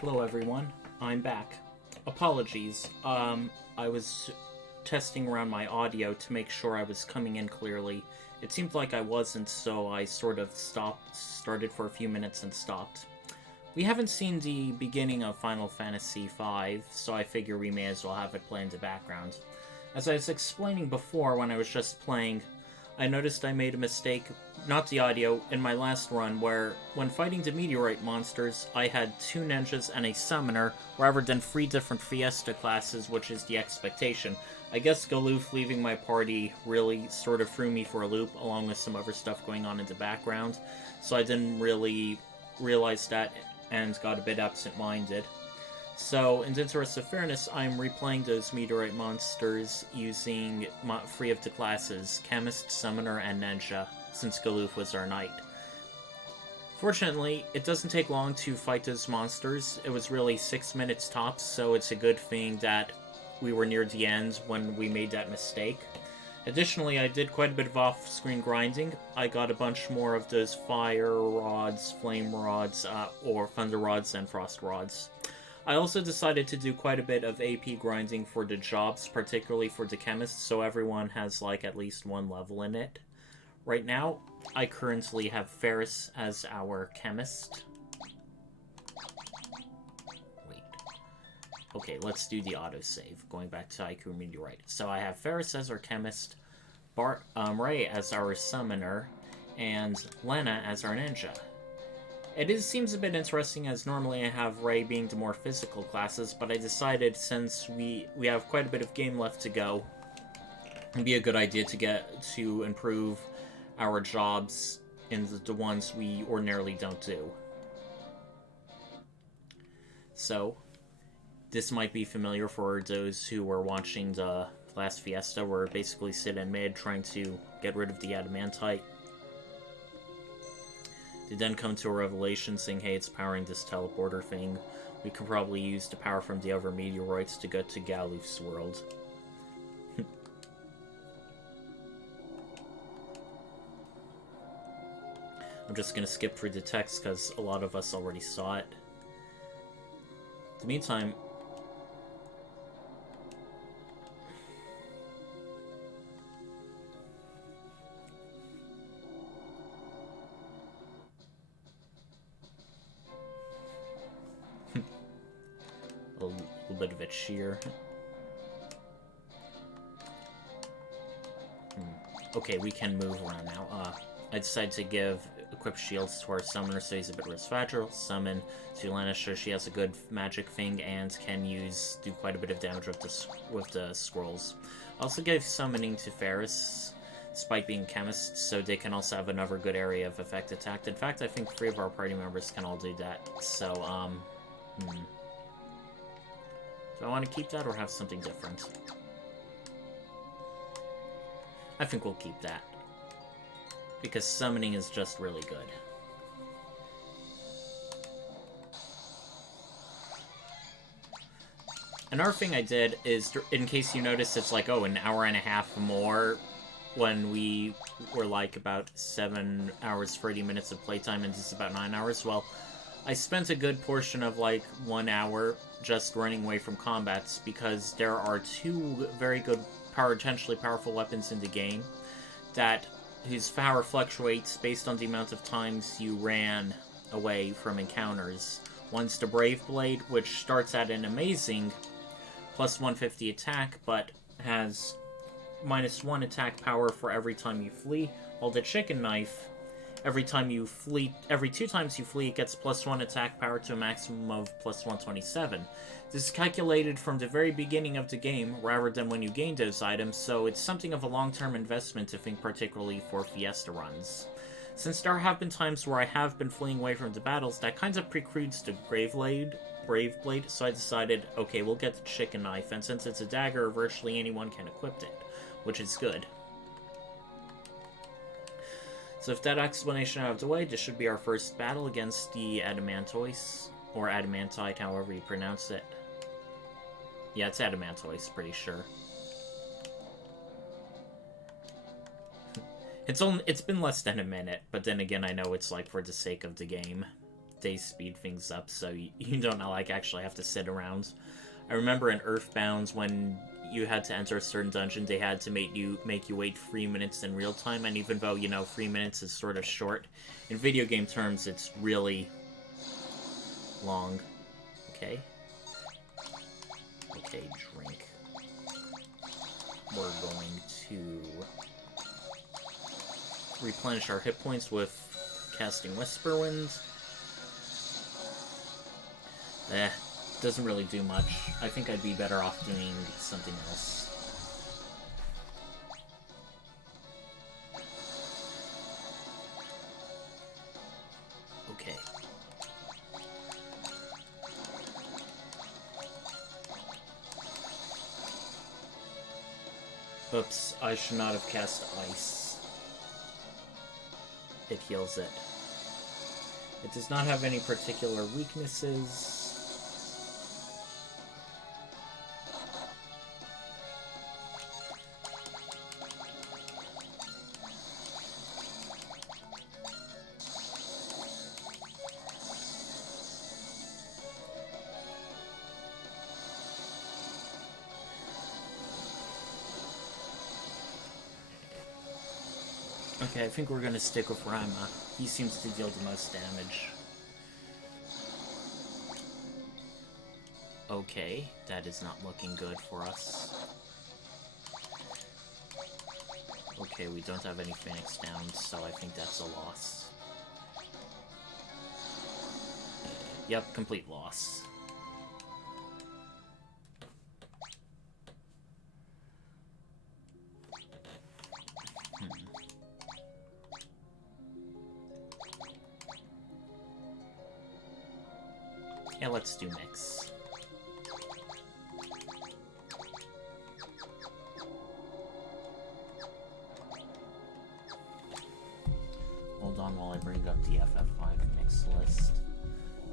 Hello everyone, I'm back. Apologies, I was testing around my audio to make sure I was coming in clearly. It seemed like I wasn't, so I sort of started for a few minutes and stopped. We haven't seen the beginning of Final Fantasy V, so I figure we may as well have it play in the background. As I was explaining before when I was just playing, I noticed I made a mistake, not the audio, in my last run where, when fighting the meteorite monsters, I had 2 ninjas and a summoner rather than 3 different Fiesta classes, which is the expectation. I guess Galuf leaving my party really sort of threw me for a loop, along with some other stuff going on in the background, so I didn't really realize that and got a bit absent-minded. So, in the interest of fairness, I'm replaying those meteorite monsters using 3 of the classes, Chemist, Summoner, and Ninja, since Galuf was our knight. Fortunately, it doesn't take long to fight those monsters. It was really 6 minutes tops, so it's a good thing that we were near the end when we made that mistake. Additionally, I did quite a bit of off-screen grinding. I got a bunch more of those fire rods, flame rods, or thunder rods, and frost rods. I also decided to do quite a bit of AP grinding for the jobs, particularly for the chemists, so everyone has like at least 1 level in it. Right now, I currently have Ferris as our chemist. Wait. Okay, let's do the autosave, going back to Aiku Meteorite. So I have Ferris as our chemist, Ray as our summoner, and Lena as our ninja. Seems a bit interesting, as normally I have Ray being the more physical classes, but I decided since we have quite a bit of game left to go, it'd be a good idea to improve our jobs in the ones we ordinarily don't do. So, this might be familiar for those who were watching the last Fiesta, where we basically sit in mid trying to get rid of the adamantite. They then come to a revelation saying, hey, it's powering this teleporter thing. We can probably use the power from the other meteorites to get to Galuf's world. I'm just gonna skip through the text because a lot of us already saw it. In the meantime, a little bit of a cheer. Okay, we can move around now. I decided to give equip shields to our summoner so he's a bit less fragile. Summon to Lena so she has a good magic thing and can do quite a bit of damage with the scrolls. I also gave summoning to Ferris, despite being chemists, so they can also have another good area of effect attacked. In fact, I think 3 of our party members can all do that. So, do I want to keep that or have something different? I think we'll keep that, because summoning is just really good. Another thing I did is, in case you notice, it's like, oh, an hour and a half more when we were like about 7 hours, 30 minutes of playtime, and it's about 9 hours. Well, I spent a good portion of like 1 hour just running away from combats because there are 2 very good, potentially powerful weapons in the game whose power fluctuates based on the amount of times you ran away from encounters. One's the Brave Blade, which starts at an amazing plus 150 attack, but has minus 1 attack power for every time you flee, while the Chicken Knife, every 2 times you flee, it gets plus 1 attack power to a maximum of plus 127. This is calculated from the very beginning of the game, rather than when you gain those items, so it's something of a long-term investment to think, particularly for Fiesta runs. Since there have been times where I have been fleeing away from the battles, that kind of precludes the Brave Blade, so I decided, okay, we'll get the Chicken Knife, and since it's a dagger, virtually anyone can equip it, which is good. So if that explanation out of the way, this should be our first battle against the Adamantoise, or Adamantite, however you pronounce it. Yeah, it's Adamantoise, pretty sure. It's been less than a minute, but then again, I know it's like for the sake of the game. they speed things up so you don't like actually have to sit around. I remember in Earthbound when you had to enter a certain dungeon, they had to make you wait 3 minutes in real time, and even though 3 minutes is sort of short, in video game terms it's really long. Okay, drink. We're going to replenish our hit points with casting Whisperwind. Doesn't really do much. I think I'd be better off doing something else. Okay. Oops, I should not have cast Ice. It heals it. It does not have any particular weaknesses. Okay, I think we're gonna stick with Rama. He seems to deal the most damage. Okay, that is not looking good for us. Okay, we don't have any Phoenix Downs, so I think that's a loss. Yep, complete loss. Yeah, let's do mix. Hold on while I bring up the FF5 mix list,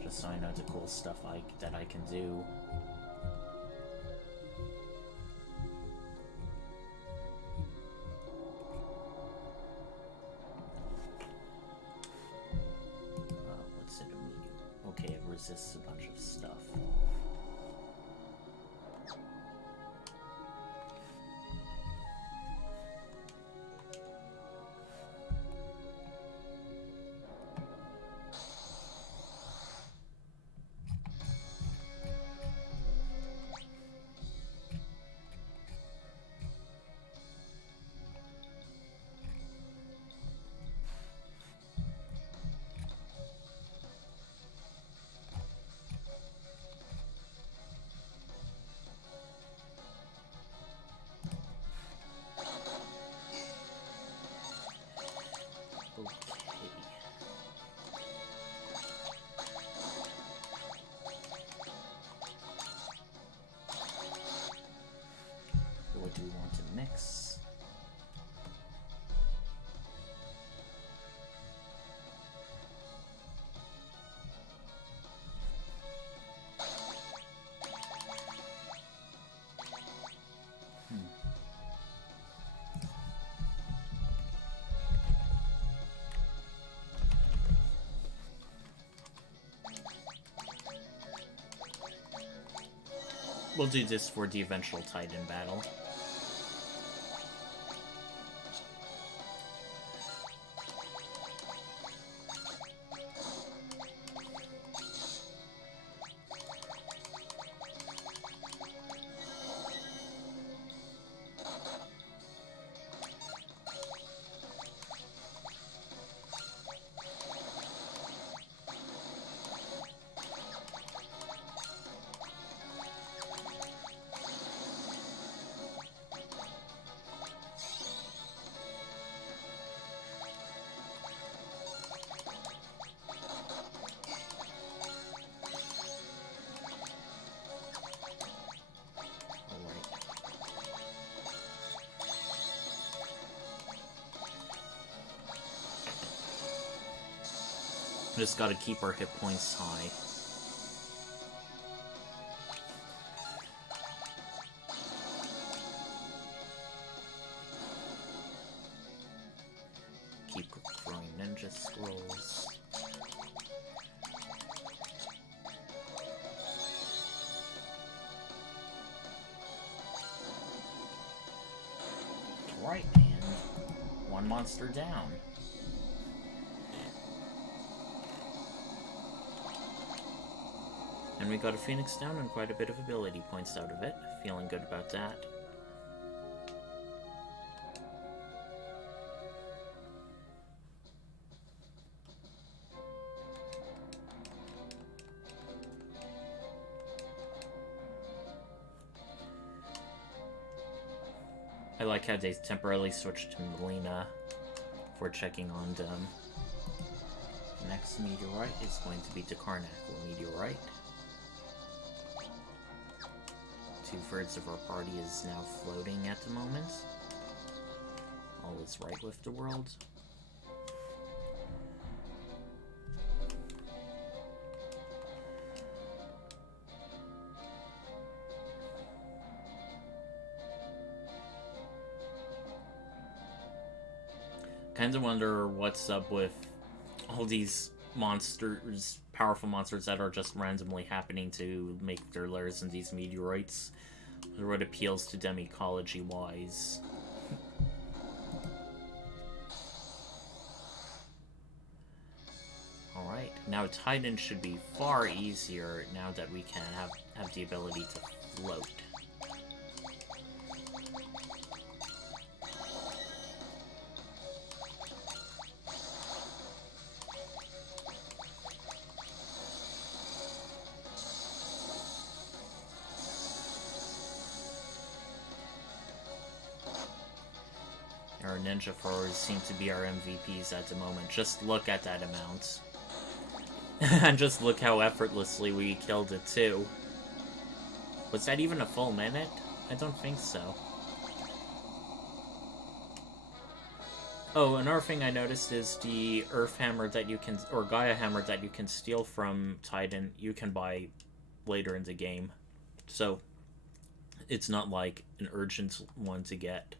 just so I know the cool stuff that I can do. What's it immune? Okay, it resists a bunch of stuff. What do we want to mix? We'll do this for the eventual Titan battle. Just gotta keep our hit points high. Keep growing ninja scrolls. one monster down. And we got a Phoenix down and quite a bit of ability points out of it. Feeling good about that. I like how they temporarily switched to Melina for checking on them. The next meteorite is going to be the Karnak meteorite. 2/3 of our party is now floating at the moment. All is right with the world. Kind of wonder what's up with all these monsters, powerful monsters that are just randomly happening to make their lairs in these meteorites. Or what appeals to them ecology-wise. Alright, now Titan should be far easier now that we can have the ability to float. Our ninja throwers seem to be our MVPs at the moment. Just look at that amount. And just look how effortlessly we killed it too. Was that even a full minute? I don't think so. Oh, another thing I noticed is the Earth Hammer that you can, or Gaia Hammer that you can steal from Titan, you can buy later in the game. So, it's not like an urgent one to get.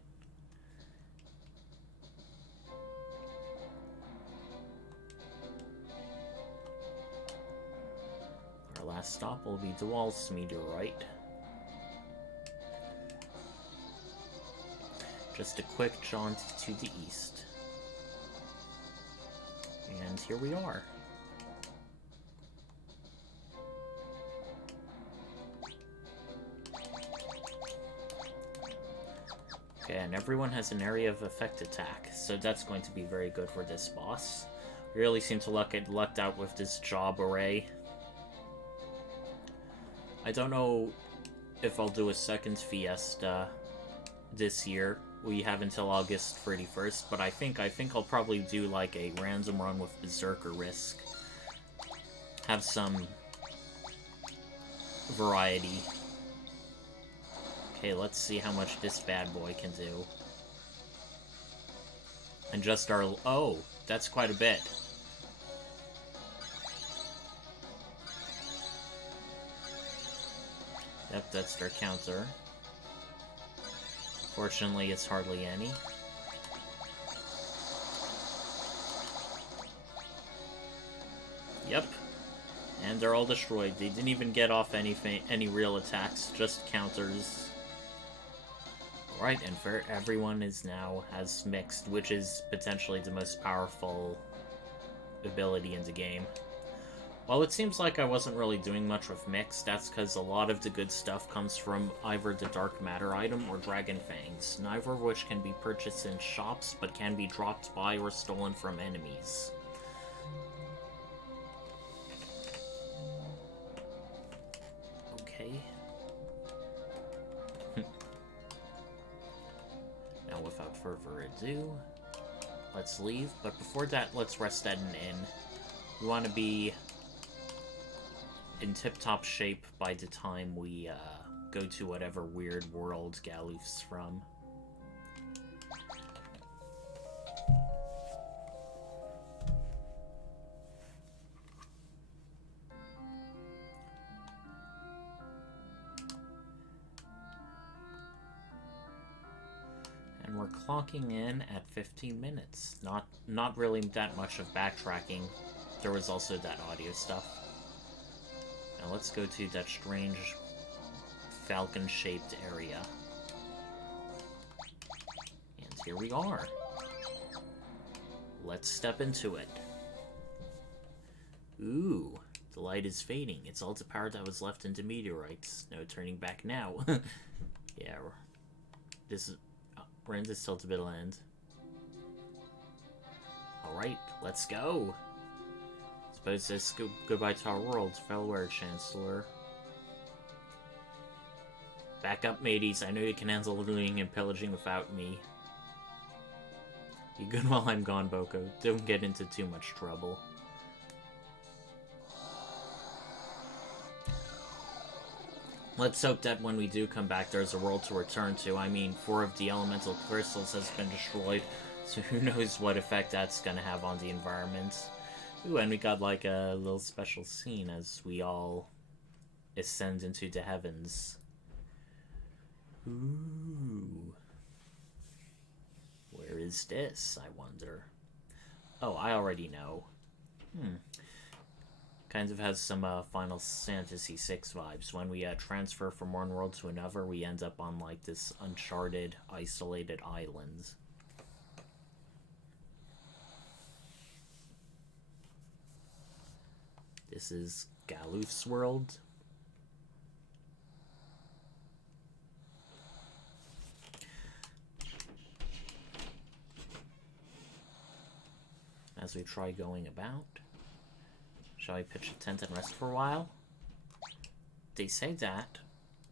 Our last stop will be Dewal's meteorite. Just a quick jaunt to the east. And here we are. Okay, and everyone has an area of effect attack, so that's going to be very good for this boss. We really seem to lucked out with this job array. I don't know if I'll do a second Fiesta this year. We have until August 31st, but I think I'll probably do like a random run with Berserker Risk. Have some variety. Okay, let's see how much this bad boy can do. And just our... oh, that's quite a bit. Yep, that's their counter. Fortunately, it's hardly any. Yep. And they're all destroyed. They didn't even get off any real attacks, just counters. Right, and for everyone has mixed, which is potentially the most powerful ability in the game. While it seems like I wasn't really doing much with Mix, that's because a lot of the good stuff comes from either the Dark Matter item or Dragon Fangs, neither of which can be purchased in shops, but can be dropped by or stolen from enemies. Okay. Now, without further ado, let's leave, but before that, let's rest at an inn. We want to be in tip-top shape by the time we go to whatever weird world Galuf's from. And we're clocking in at 15 minutes. Not really that much of backtracking. There was also that audio stuff. Now let's go to that strange falcon-shaped area. And here we are. let's step into it. Ooh, the light is fading. It's all the power that was left into meteorites. No turning back now. Yeah, we're in this tilted land. Alright, let's go. Suppose this goodbye to our world, farewell, Chancellor. Back up, mateys. I know you can handle looting and pillaging without me. Be good while I'm gone, Boko. Don't get into too much trouble. Let's hope that when we do come back, there's a world to return to. I mean, 4 of the elemental crystals has been destroyed, so who knows what effect that's gonna have on the environment. Ooh, and we got like a little special scene as we all ascend into the heavens. Ooh. Where is this, I wonder? Oh, I already know. Kind of has some Final Fantasy VI vibes. When we transfer from one world to another, we end up on like this uncharted, isolated island. This is Galuf's world. As we try going about. Shall I pitch a tent and rest for a while? They say that.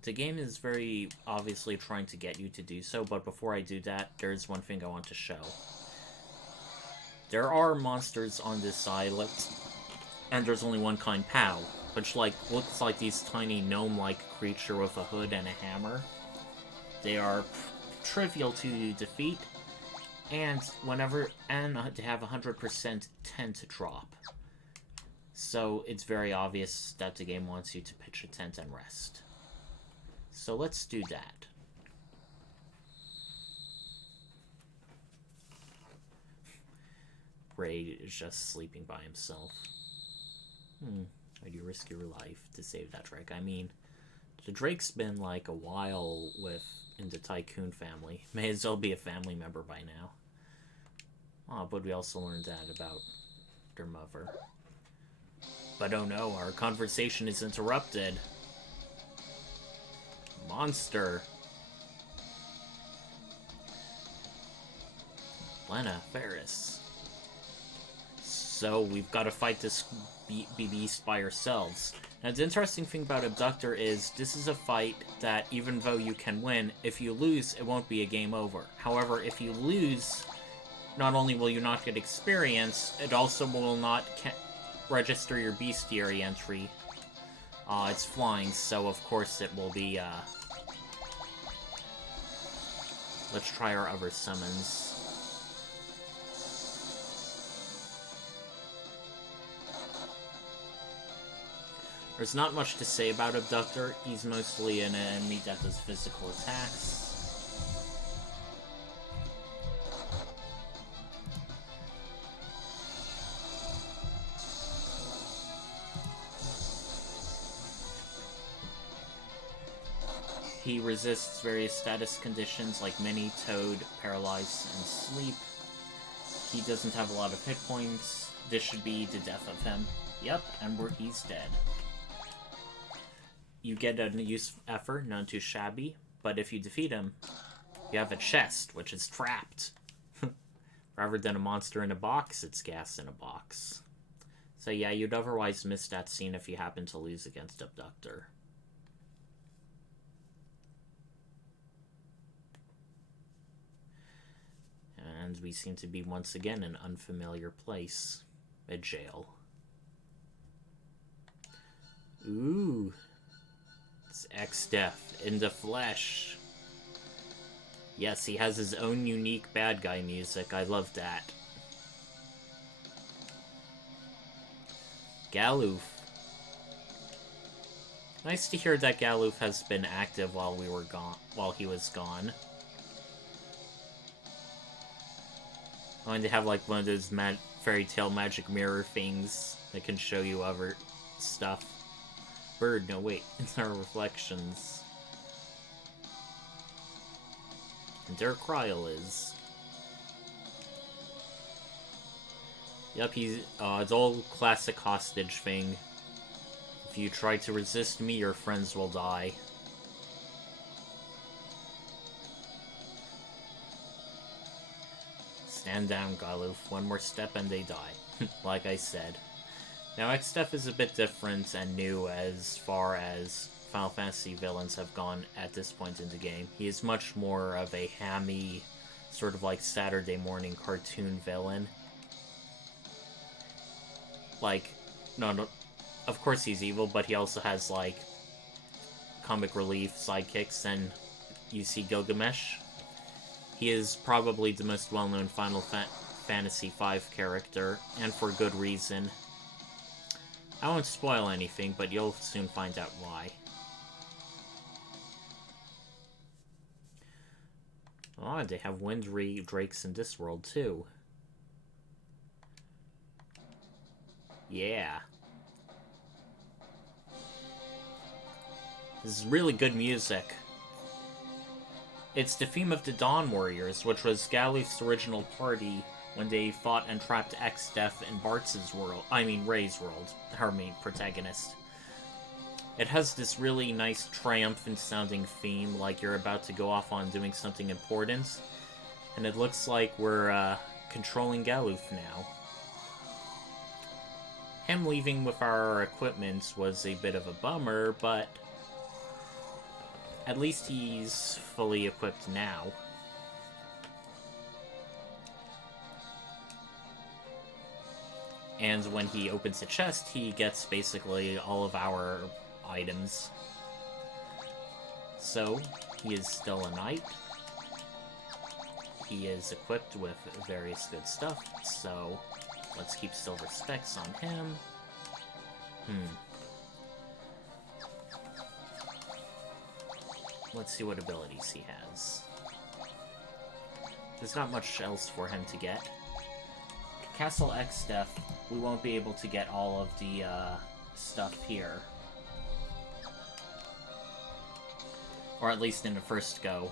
The game is very obviously trying to get you to do so, but before I do that, there's one thing I want to show. There are monsters on this island, and there's only one kind, Pow, which looks like these tiny gnome-like creature with a hood and a hammer. They are trivial to defeat, and they have 100% tent drop. So it's very obvious that the game wants you to pitch a tent and rest. So let's do that. Ray is just sleeping by himself. Would you risk your life to save that Drake? I mean, the Drake's been like a while in the Tycoon family. May as well be a family member by now. Oh, but we also learned that about their mother. But oh no, our conversation is interrupted. Monster. Lena, Ferris. So we've got to fight this beast by ourselves. Now the interesting thing about Abductor is this is a fight that even though you can win, if you lose, it won't be a game over. However, if you lose, not only will you not get experience, it also will not register your bestiary entry. It's flying, so of course it will be, let's try our other summons. There's not much to say about Abductor. He's mostly an enemy that does physical attacks. He resists various status conditions like Mini, Toad, Paralyze, and Sleep. He doesn't have a lot of hit points. This should be the death of him. Yep, and he's dead. You get a use effort, none too shabby, but if you defeat him, you have a chest, which is trapped. Rather than a monster in a box, it's gas in a box. So yeah, you'd otherwise miss that scene if you happen to lose against Abductor. And we seem to be once again in an unfamiliar place. A jail. Ooh. It's Exdeath in the flesh. Yes, he has his own unique bad guy music. I love that. Galuf. Nice to hear that Galuf has been active while he was gone. Going to have like one of those fairy tale magic mirror things that can show you other stuff. Bird, no wait, it's our reflections. And there Kryl is. Yep, he's it's old classic hostage thing. If you try to resist me, your friends will die. Stand down, Galuf. One more step and they die. Like I said. Now, Exdeath is a bit different and new as far as Final Fantasy villains have gone at this point in the game. He is much more of a hammy, sort of like Saturday morning cartoon villain. Like, no, of course he's evil, but he also has, like, comic relief sidekicks, and you see Gilgamesh. He is probably the most well-known Final Fantasy V character, and for good reason. I won't spoil anything, but you'll soon find out why. Oh, they have wind drakes in this world, too. Yeah. This is really good music. It's the theme of the Dawn Warriors, which was Galuf's original party when they fought and trapped Exdeath in Bartz's world. I mean, Ray's world, her main protagonist. It has this really nice, triumphant-sounding theme, like you're about to go off on doing something important. And it looks like we're, controlling Galuf now. Him leaving with our equipment was a bit of a bummer, but at least he's fully equipped now. And when he opens the chest, he gets basically all of our items. So, he is still a knight. He is equipped with various good stuff, so let's keep silver specs on him. Let's see what abilities he has. There's not much else for him to get. Castle Exdeath, we won't be able to get all of the stuff here. Or at least in the first go.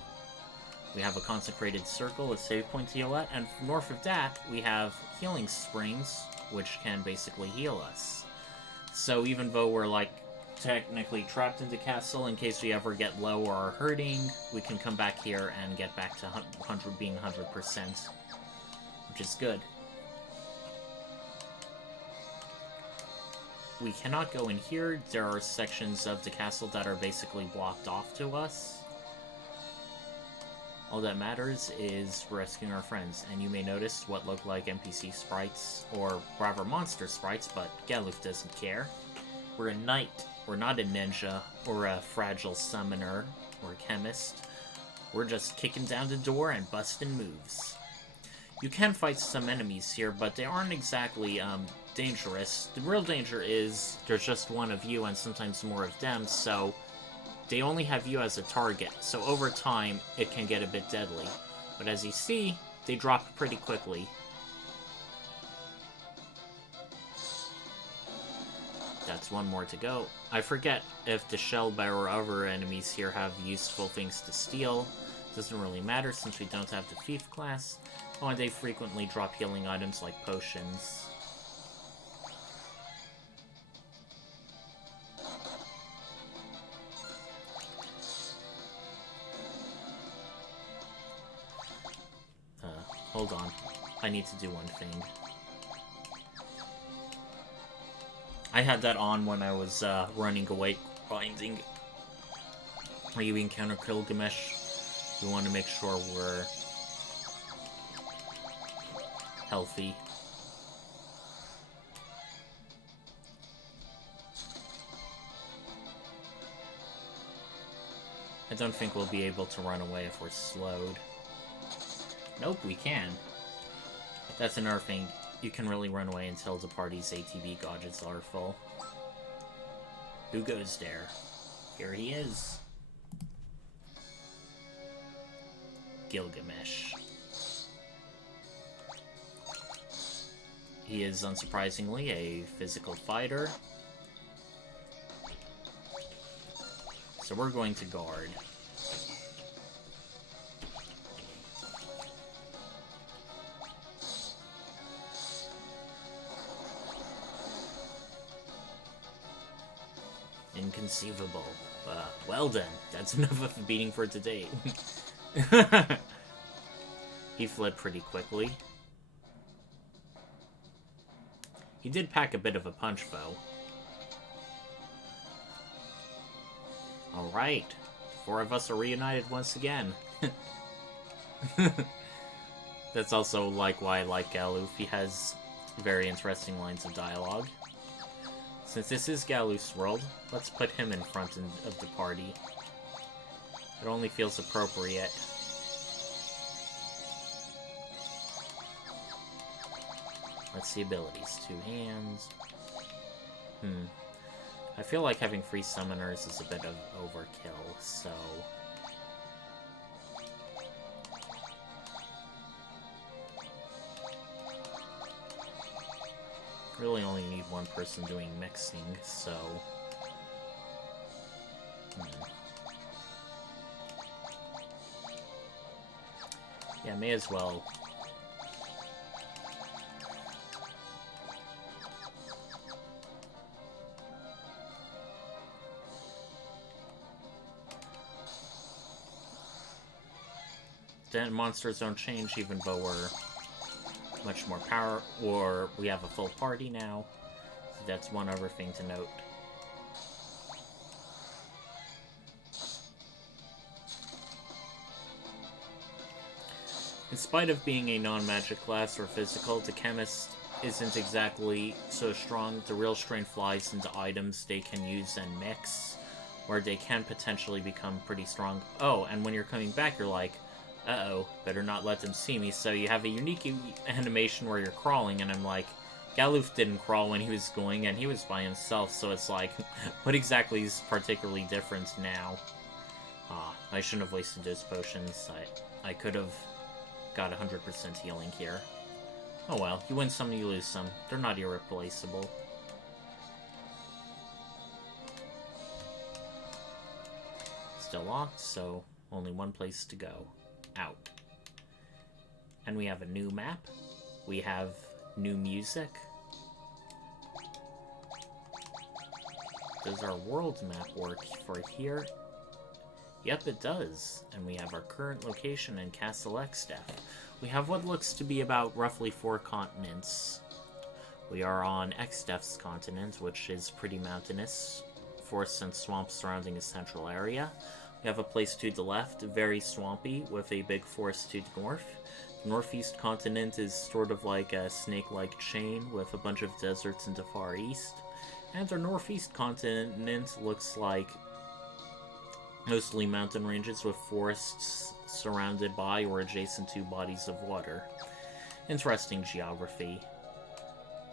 We have a consecrated circle, a save point to heal at, and north of that, we have healing springs, which can basically heal us. So even though we're, like, technically trapped in the castle, in case we ever get low or are hurting, we can come back here and get back to being 100%, which is good. We cannot go in here. There are sections of the castle that are basically blocked off to us. All that matters is rescuing our friends, and you may notice what look like NPC sprites, or rather monster sprites, but Galuf doesn't care. We're a knight, we're not a ninja, or a fragile summoner, or a chemist. We're just kicking down the door and busting moves. You can fight some enemies here, but they aren't exactly, dangerous. The real danger is there's just one of you and sometimes more of them, so they only have you as a target, so over time, it can get a bit deadly. But as you see, they drop pretty quickly. That's one more to go. I forget if the Shellbearer or other enemies here have useful things to steal. Doesn't really matter since we don't have the Thief class. Oh, and they frequently drop healing items like potions. Hold on. I need to do one thing. I had that on when I was running away grinding. When you encounter Gilgamesh, we want to make sure we're healthy. I don't think we'll be able to run away if we're slowed. Nope, we can. That's another thing. You can really run away until the party's ATB gadgets are full. Who goes there? Here he is. Gilgamesh. He is, unsurprisingly, a physical fighter. So we're going to guard. Inconceivable. Well then, that's enough of a beating for today. He fled pretty quickly. He did pack a bit of a punch, though. Alright. The four of us are reunited once again. That's also like why I like Galuf. He has very interesting lines of dialogue. Since this is Galuf's world, let's put him in front of the party. It only feels appropriate. Let's see abilities. 2 hands. I feel like having 3 summoners is a bit of overkill, so... really only need 1 person doing mixing, so... yeah, may as well. Then monsters don't change even though we're much more power, or we have a full party now. So that's one other thing to note. In spite of being a non-magic class or physical, the chemist isn't exactly so strong. The real strength flies into items they can use and mix, where they can potentially become pretty strong. Oh, and when you're coming back, you're like, uh-oh, better not let them see me. So you have a unique animation where you're crawling, and I'm like, Galuf didn't crawl when he was going, and he was by himself, so it's like, what exactly is particularly different now? I shouldn't have wasted those potions. I could have got 100% healing here. Oh well, you win some, you lose some. They're not irreplaceable. Still locked, so only one place to go. Out. And we have a new map. We have new music. Does our world map work for here? Yep, it does. And we have our current location in Castle Exdeath. We have what looks to be about roughly 4 continents. We are on Exdeath's continent, which is pretty mountainous. Forests and swamps surrounding a central area. We have a place to the left, very swampy, with a big forest to the north. The northeast continent is sort of like a snake-like chain, with a bunch of deserts in the far east. And our northeast continent looks like mostly mountain ranges with forests surrounded by or adjacent to bodies of water. Interesting geography.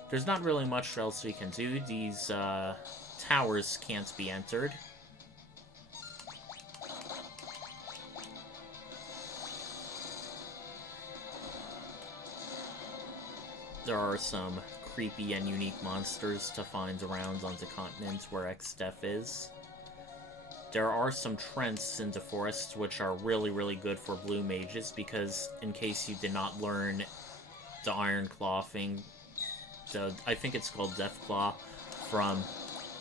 There's not really much else we can do. These towers can't be entered. There are some creepy and unique monsters to find around on the continent where Exdeath is. There are some trends in the forests which are really good for blue mages, because in case you did not learn the Iron Claw thing, I think it's called Death Claw, from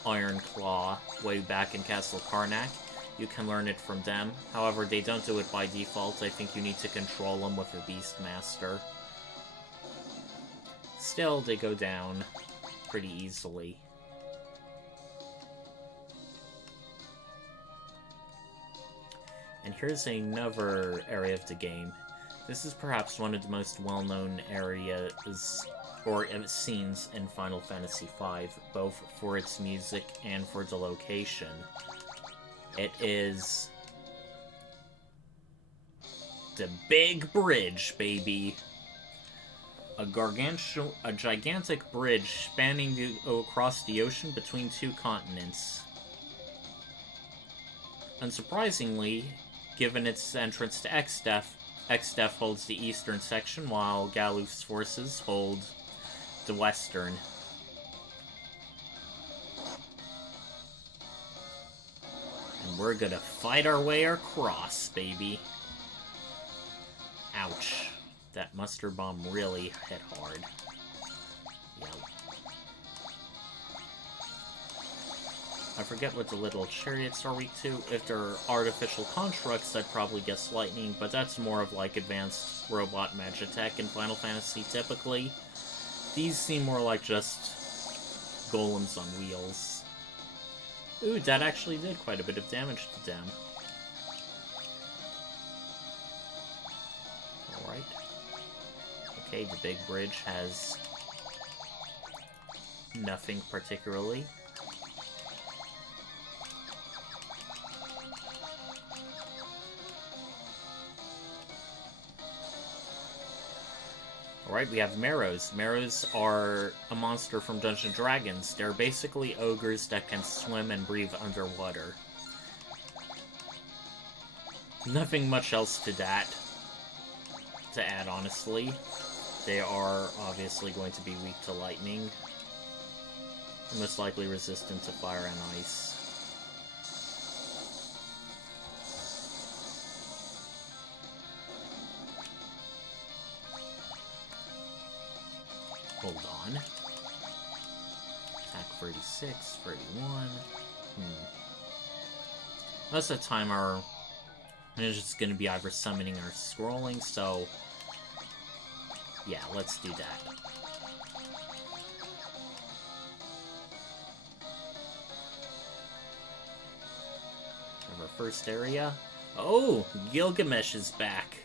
Iron Claw way back in Castle Karnak, you can learn it from them. However, they don't do it by default. I think you need to control them with a Beastmaster. Still, they go down pretty easily. And here's another area of the game. This is perhaps one of the most well-known areas, or scenes in Final Fantasy V, both for its music and for the location. It is the Big Bridge, baby! A gigantic bridge spanning across the ocean between 2 continents. Unsurprisingly, given its entrance to Exdeath, Exdeath holds the eastern section, while Galuf's forces hold the western. And we're gonna fight our way across, baby. Ouch. That mustard bomb really hit hard. Yep. I forget what the little chariots are weak to. If they're artificial constructs, I'd probably guess lightning, but that's more of like advanced robot magitech in Final Fantasy typically. These seem more like just golems on wheels. Ooh, that actually did quite a bit of damage to them. Alright. Okay, the big bridge has nothing particularly. Alright, we have Marrows. Marrows are a monster from Dungeons & Dragons. They're basically ogres that can swim and breathe underwater. Nothing much else to that to add, honestly. They are obviously going to be weak to lightning. Most likely resistant to fire and ice. Hold on. Attack 36, 31. Most of the time our ninja's just going to be either summoning or scrolling, so yeah, let's do that. Our first area. Oh, Gilgamesh is back.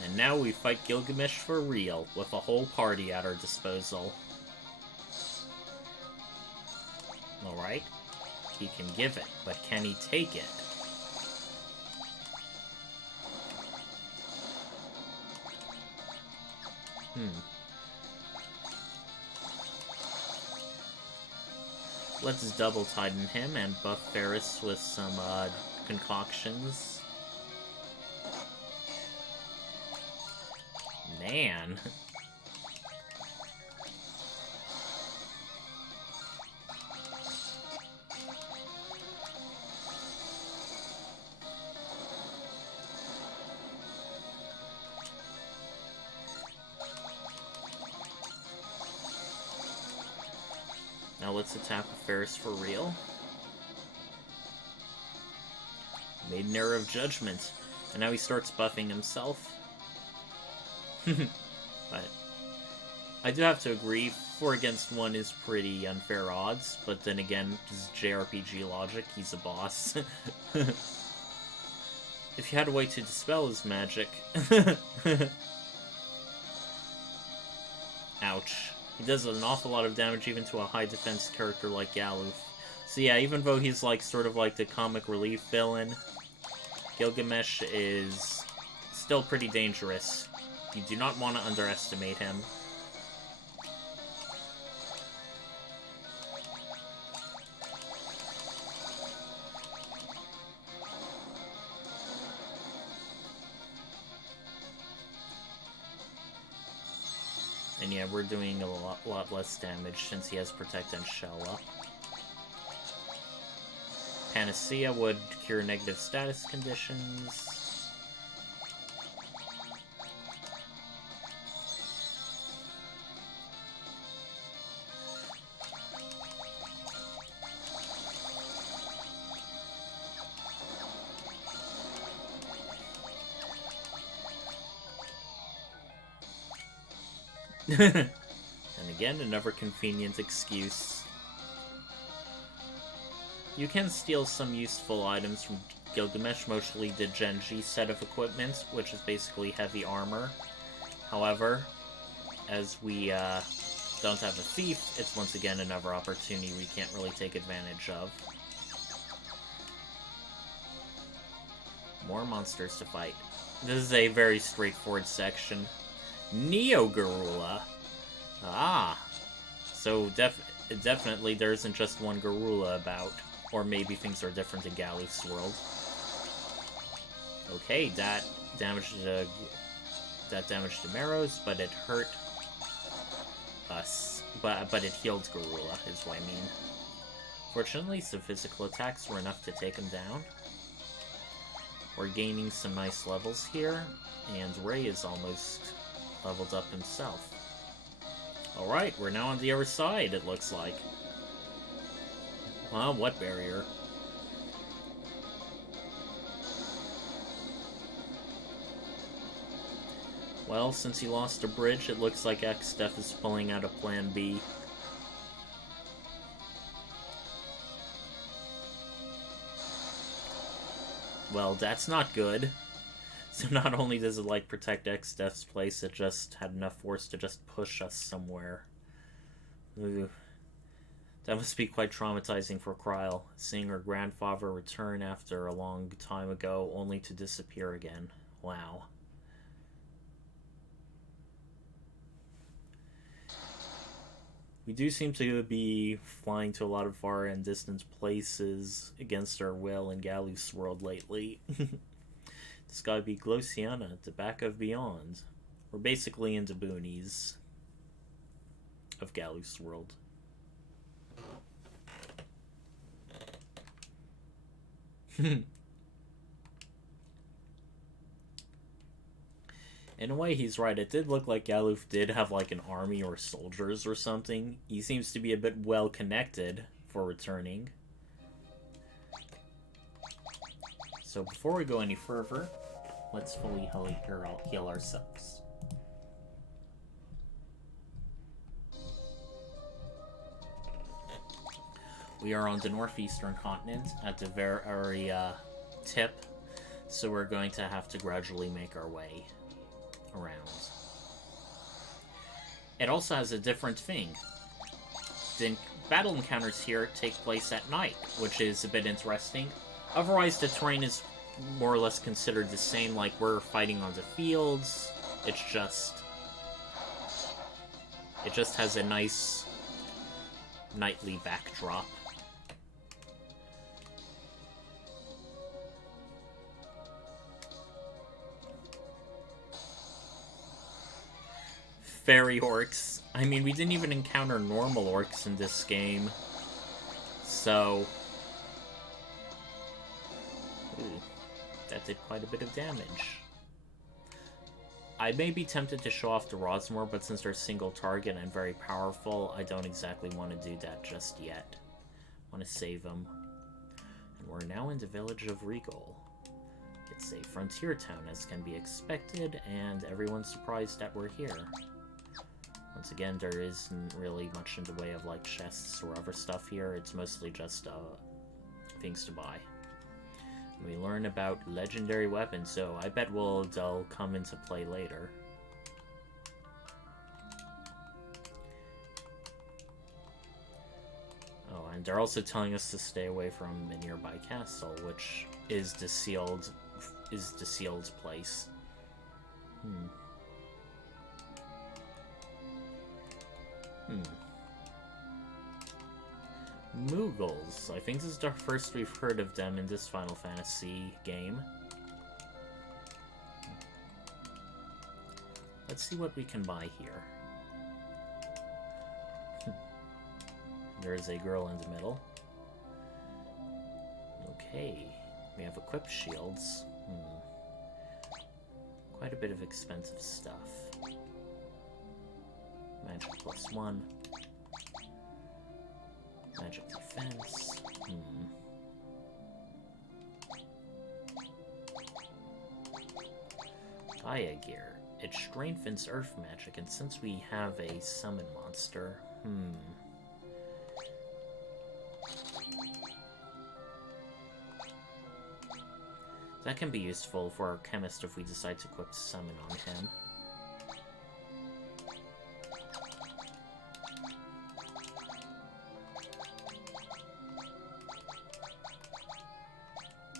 And now we fight Gilgamesh for real, with a whole party at our disposal. Alright. He can give it, but can he take it? Let's double titan him and buff Ferris with some concoctions. Man. Now let's attack with Ferris for real. Made an error of judgment. And now he starts buffing himself. But I do have to agree, 4 against 1 is pretty unfair odds, but then again, this is JRPG logic, he's a boss. If you had a way to dispel his magic... Ouch. He does an awful lot of damage even to a high defense character like Galuf. So yeah, even though he's like sort of like the comic relief villain, Gilgamesh is still pretty dangerous. You do not want to underestimate him. And yeah, we're doing a lot less damage since he has Protect and Shell up. Panacea would cure negative status conditions. And again, another convenient excuse. You can steal some useful items from Gilgamesh, mostly the Genji set of equipment, which is basically heavy armor. However, as we don't have a thief, it's once again another opportunity we can't really take advantage of. More monsters to fight. This is a very straightforward section. Neo-Garula. Ah. So definitely there isn't just one Garula about. Or maybe things are different in Galuf's world. Okay, that damaged Marrows, but it hurt us. But it healed Garula, is what I mean. Fortunately, some physical attacks were enough to take him down. We're gaining some nice levels here, and Ray is almost leveled up himself. Alright, we're now on the other side, it looks like. Well, what barrier? Well, since he lost a bridge, it looks like Exdeath is pulling out a plan B. Well, that's not good. So not only does it, like, protect Exdeath's place, it just had enough force to just push us somewhere. Ooh. That must be quite traumatizing for Kryl, seeing her grandfather return after a long time ago, only to disappear again. Wow. We do seem to be flying to a lot of far and distant places against our will in Galuf's world lately. This gotta be Glosiana, the back of Beyond. We're basically in the boonies of Galuf's world. In a way, he's right. It did look like Galuf did have, like, an army or soldiers or something. He seems to be a bit well connected for returning. So before we go any further, let's fully heal ourselves. We are on the northeastern continent at the very tip, so we're going to have to gradually make our way around. It also has a different thing. The battle encounters here take place at night, which is a bit interesting. Otherwise, the terrain is more or less considered the same, like we're fighting on the fields. It just has a nice nightly backdrop. Fairy orcs. I mean, we didn't even encounter normal orcs in this game. So... Ooh, that did quite a bit of damage. I may be tempted to show off the rods more, but since they're single target and very powerful, I don't exactly want to do that just yet. I want to save them. And we're now in the village of Regal. It's a frontier town, as can be expected, and everyone's surprised that we're here. Once again, there isn't really much in the way of, like, chests or other stuff here. It's mostly just, things to buy. We learn about legendary weapons, so I bet they'll come into play later. Oh, and they're also telling us to stay away from a nearby castle, which is the sealed place. Moogles. I think this is the first we've heard of them in this Final Fantasy game. Let's see what we can buy here. There's a girl in the middle. Okay. We have equipped shields. Quite a bit of expensive stuff. Magic +1. Magic defense. Gaia gear. It strengthens earth magic, and since we have a summon monster, that can be useful for our chemist if we decide to equip summon on him.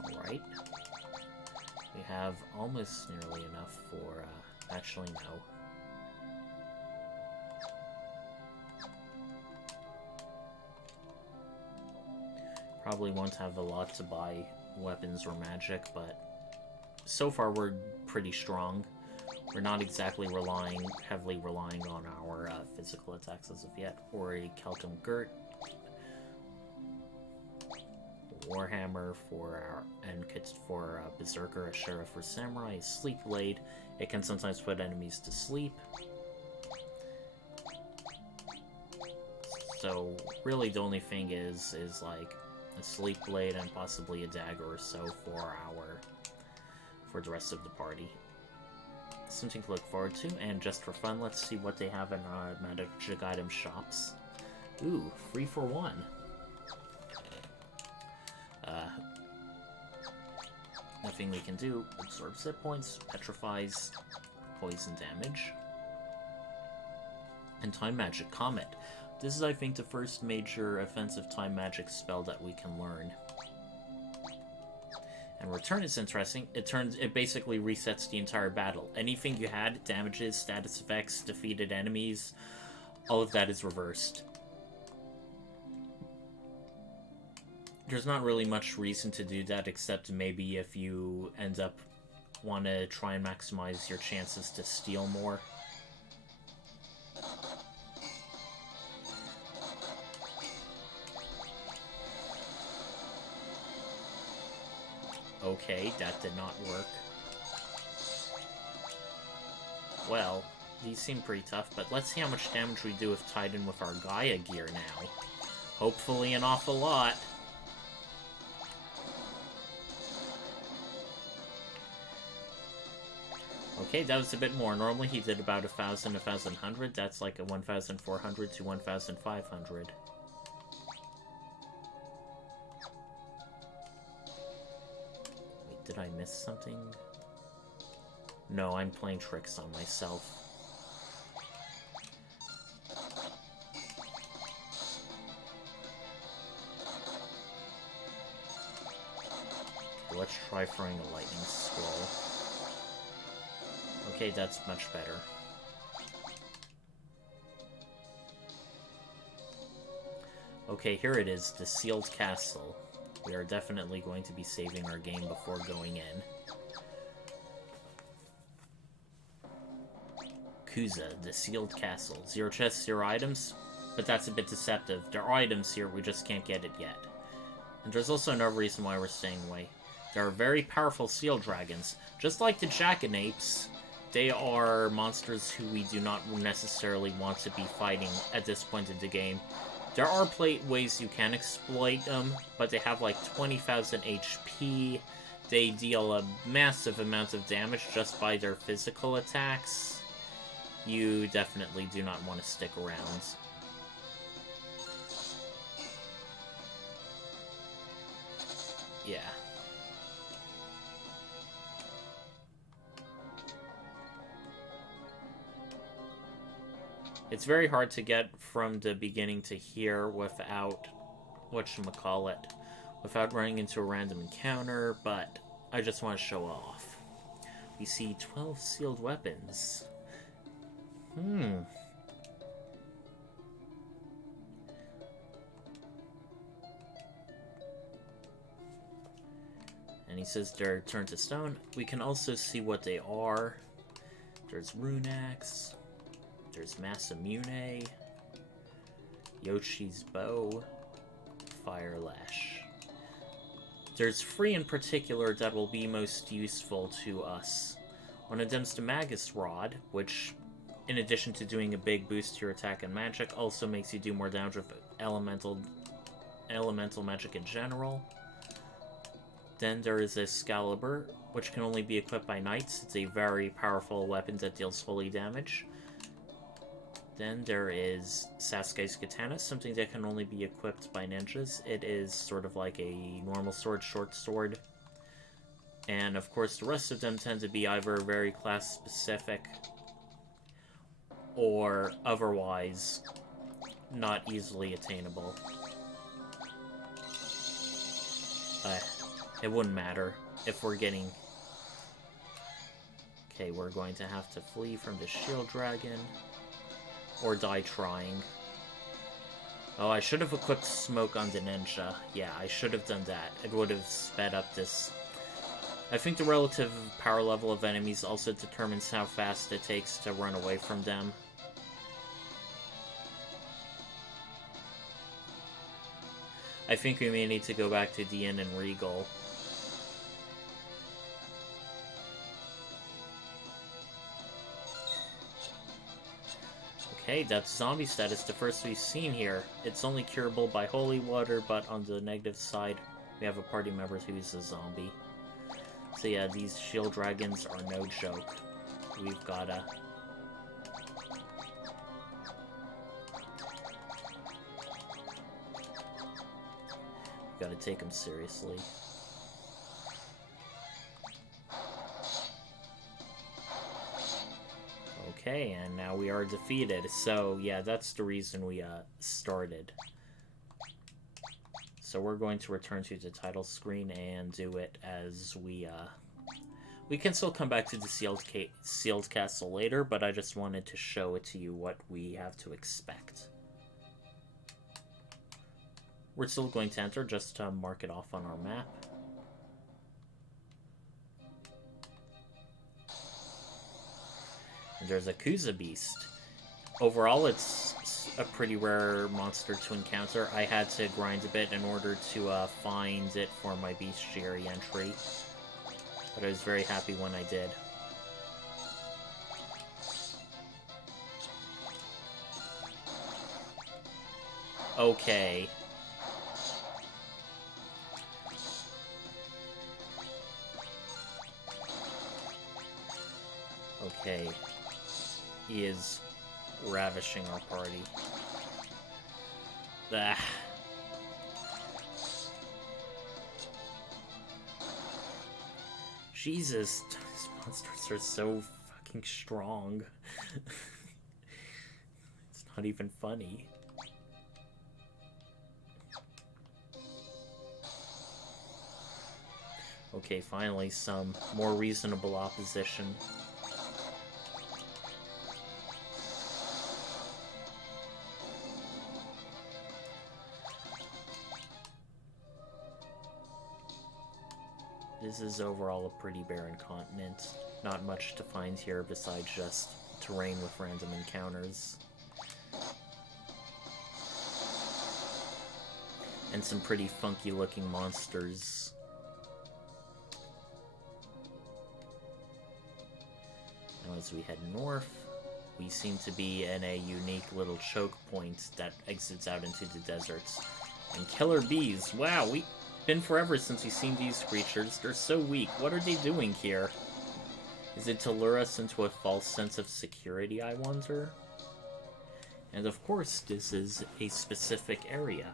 Alright. We have almost nearly enough for, actually no. Probably won't have a lot to buy weapons or magic, but so far we're pretty strong. We're not exactly heavily relying on our physical attacks as of yet, or a Keltum Girt, Warhammer for Berserker, a Sheriff for Samurai, a Sleep Blade. It can sometimes put enemies to sleep. So really the only thing is like a sleep blade and possibly a dagger or so for the rest of the party. Something to look forward to, and just for fun, let's see what they have in our magic item shops. Ooh, 3 for 1. Nothing we can do. Absorbs hit points, petrifies, poison damage. And Time Magic Comet. This is, I think, the first major offensive time magic spell that we can learn. And Return is interesting. It basically resets the entire battle. Anything you had, damages, status effects, defeated enemies, all of that is reversed. There's not really much reason to do that, except maybe if you end up want to try and maximize your chances to steal more. Okay, that did not work. Well, these seem pretty tough, but let's see how much damage we do if tied in with our Gaia gear now. Hopefully an awful lot. Okay, that was a bit more. Normally he did about 1,000, 1,100. That's like a 1,400 to 1,500. Wait, did I miss something? No, I'm playing tricks on myself. Okay, let's try throwing a lightning scroll. Okay, that's much better. Okay, here it is, the Sealed Castle. We are definitely going to be saving our game before going in. Kuza, the Sealed Castle. 0 chests, 0 items, but that's a bit deceptive. There are items here, we just can't get it yet. And there's also another reason why we're staying away. There are very powerful seal dragons. Just like the Jackanapes, they are monsters who we do not necessarily want to be fighting at this point in the game. There are ways you can exploit them, but they have like 20,000 HP. They deal a massive amount of damage just by their physical attacks. You definitely do not want to stick around. Yeah. It's very hard to get from the beginning to here without, whatchamacallit, without running into a random encounter, but I just want to show off. We see 12 sealed weapons. And he says they're turned to stone. We can also see what they are. There's Rune Axe. There's Masamune, Yoshi's Bow, Fire Lash. There's 3 in particular that will be most useful to us. One of them's the Magus Rod, which, in addition to doing a big boost to your attack and magic, also makes you do more damage with elemental magic in general. Then there is Excalibur, which can only be equipped by knights. It's a very powerful weapon that deals holy damage. Then there is Sasuke's Katana, something that can only be equipped by ninjas. It is sort of like a normal sword, short sword. And of course the rest of them tend to be either very class specific or otherwise not easily attainable. It wouldn't matter if we're getting... Okay, we're going to have to flee from the shield dragon. Or die trying. Oh, I should have equipped smoke on the ninja. Yeah, I should have done that. It would have sped up this. I think the relative power level of enemies also determines how fast it takes to run away from them. I think we may need to go back to the Inn and Regal. Okay, that's zombie status, the first we've seen here. It's only curable by holy water, but on the negative side, we have a party member who's a zombie. So yeah, these shield dragons are no joke. We've gotta... gotta take them seriously. Okay, and now we are defeated. So, yeah, that's the reason we started. So we're going to return to the title screen and do it as we can still come back to the sealed castle later, but I just wanted to show it to you what we have to expect. We're still going to enter just to mark it off on our map. And there's a Kuza Beast. Overall, it's a pretty rare monster to encounter. I had to grind a bit in order to find it for my bestiary entry. But I was very happy when I did. Okay. Okay. He is ravishing our party. Ah. Jesus, these monsters are so fucking strong. It's not even funny. Okay, finally some more reasonable opposition. This is overall a pretty barren continent. Not much to find here besides just terrain with random encounters. And some pretty funky looking monsters. Now as we head north, we seem to be in a unique little choke point that exits out into the deserts. And killer bees, wow, we've been forever since we've seen these creatures. They're so weak. What are they doing here? Is it to lure us into a false sense of security, I wonder? And of course, this is a specific area.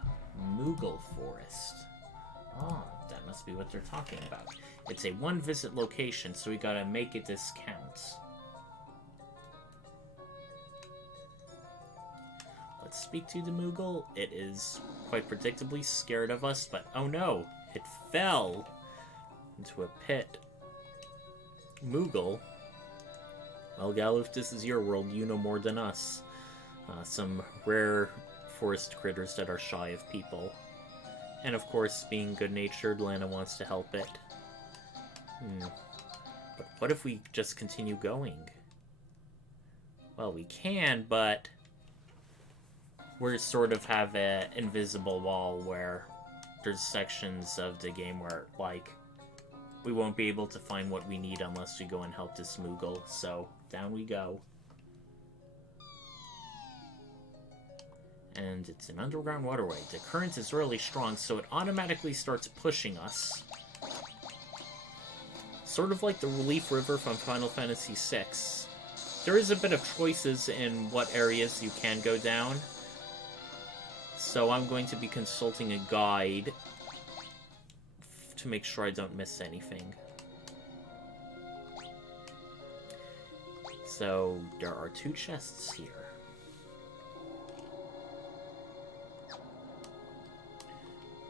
Moogle Forest. Oh, that must be what they're talking about. It's a one-visit location, so we gotta make it count. Let's speak to the Moogle. It is quite predictably scared of us, but oh no, it fell into a pit. Moogle? Well, Galuf, this is your world. You know more than us. Some rare forest critters that are shy of people. And of course, being good-natured, Lana wants to help it. But what if we just continue going? Well, we can, but we sort of have an invisible wall where there's sections of the game where, like, we won't be able to find what we need unless we go and help this Moogle. So, down we go. And it's an underground waterway. The current is really strong, so it automatically starts pushing us. Sort of like the Relief River from Final Fantasy VI. There is a bit of choices in what areas you can go down. So I'm going to be consulting a guide to make sure I don't miss anything. So there are 2 chests here.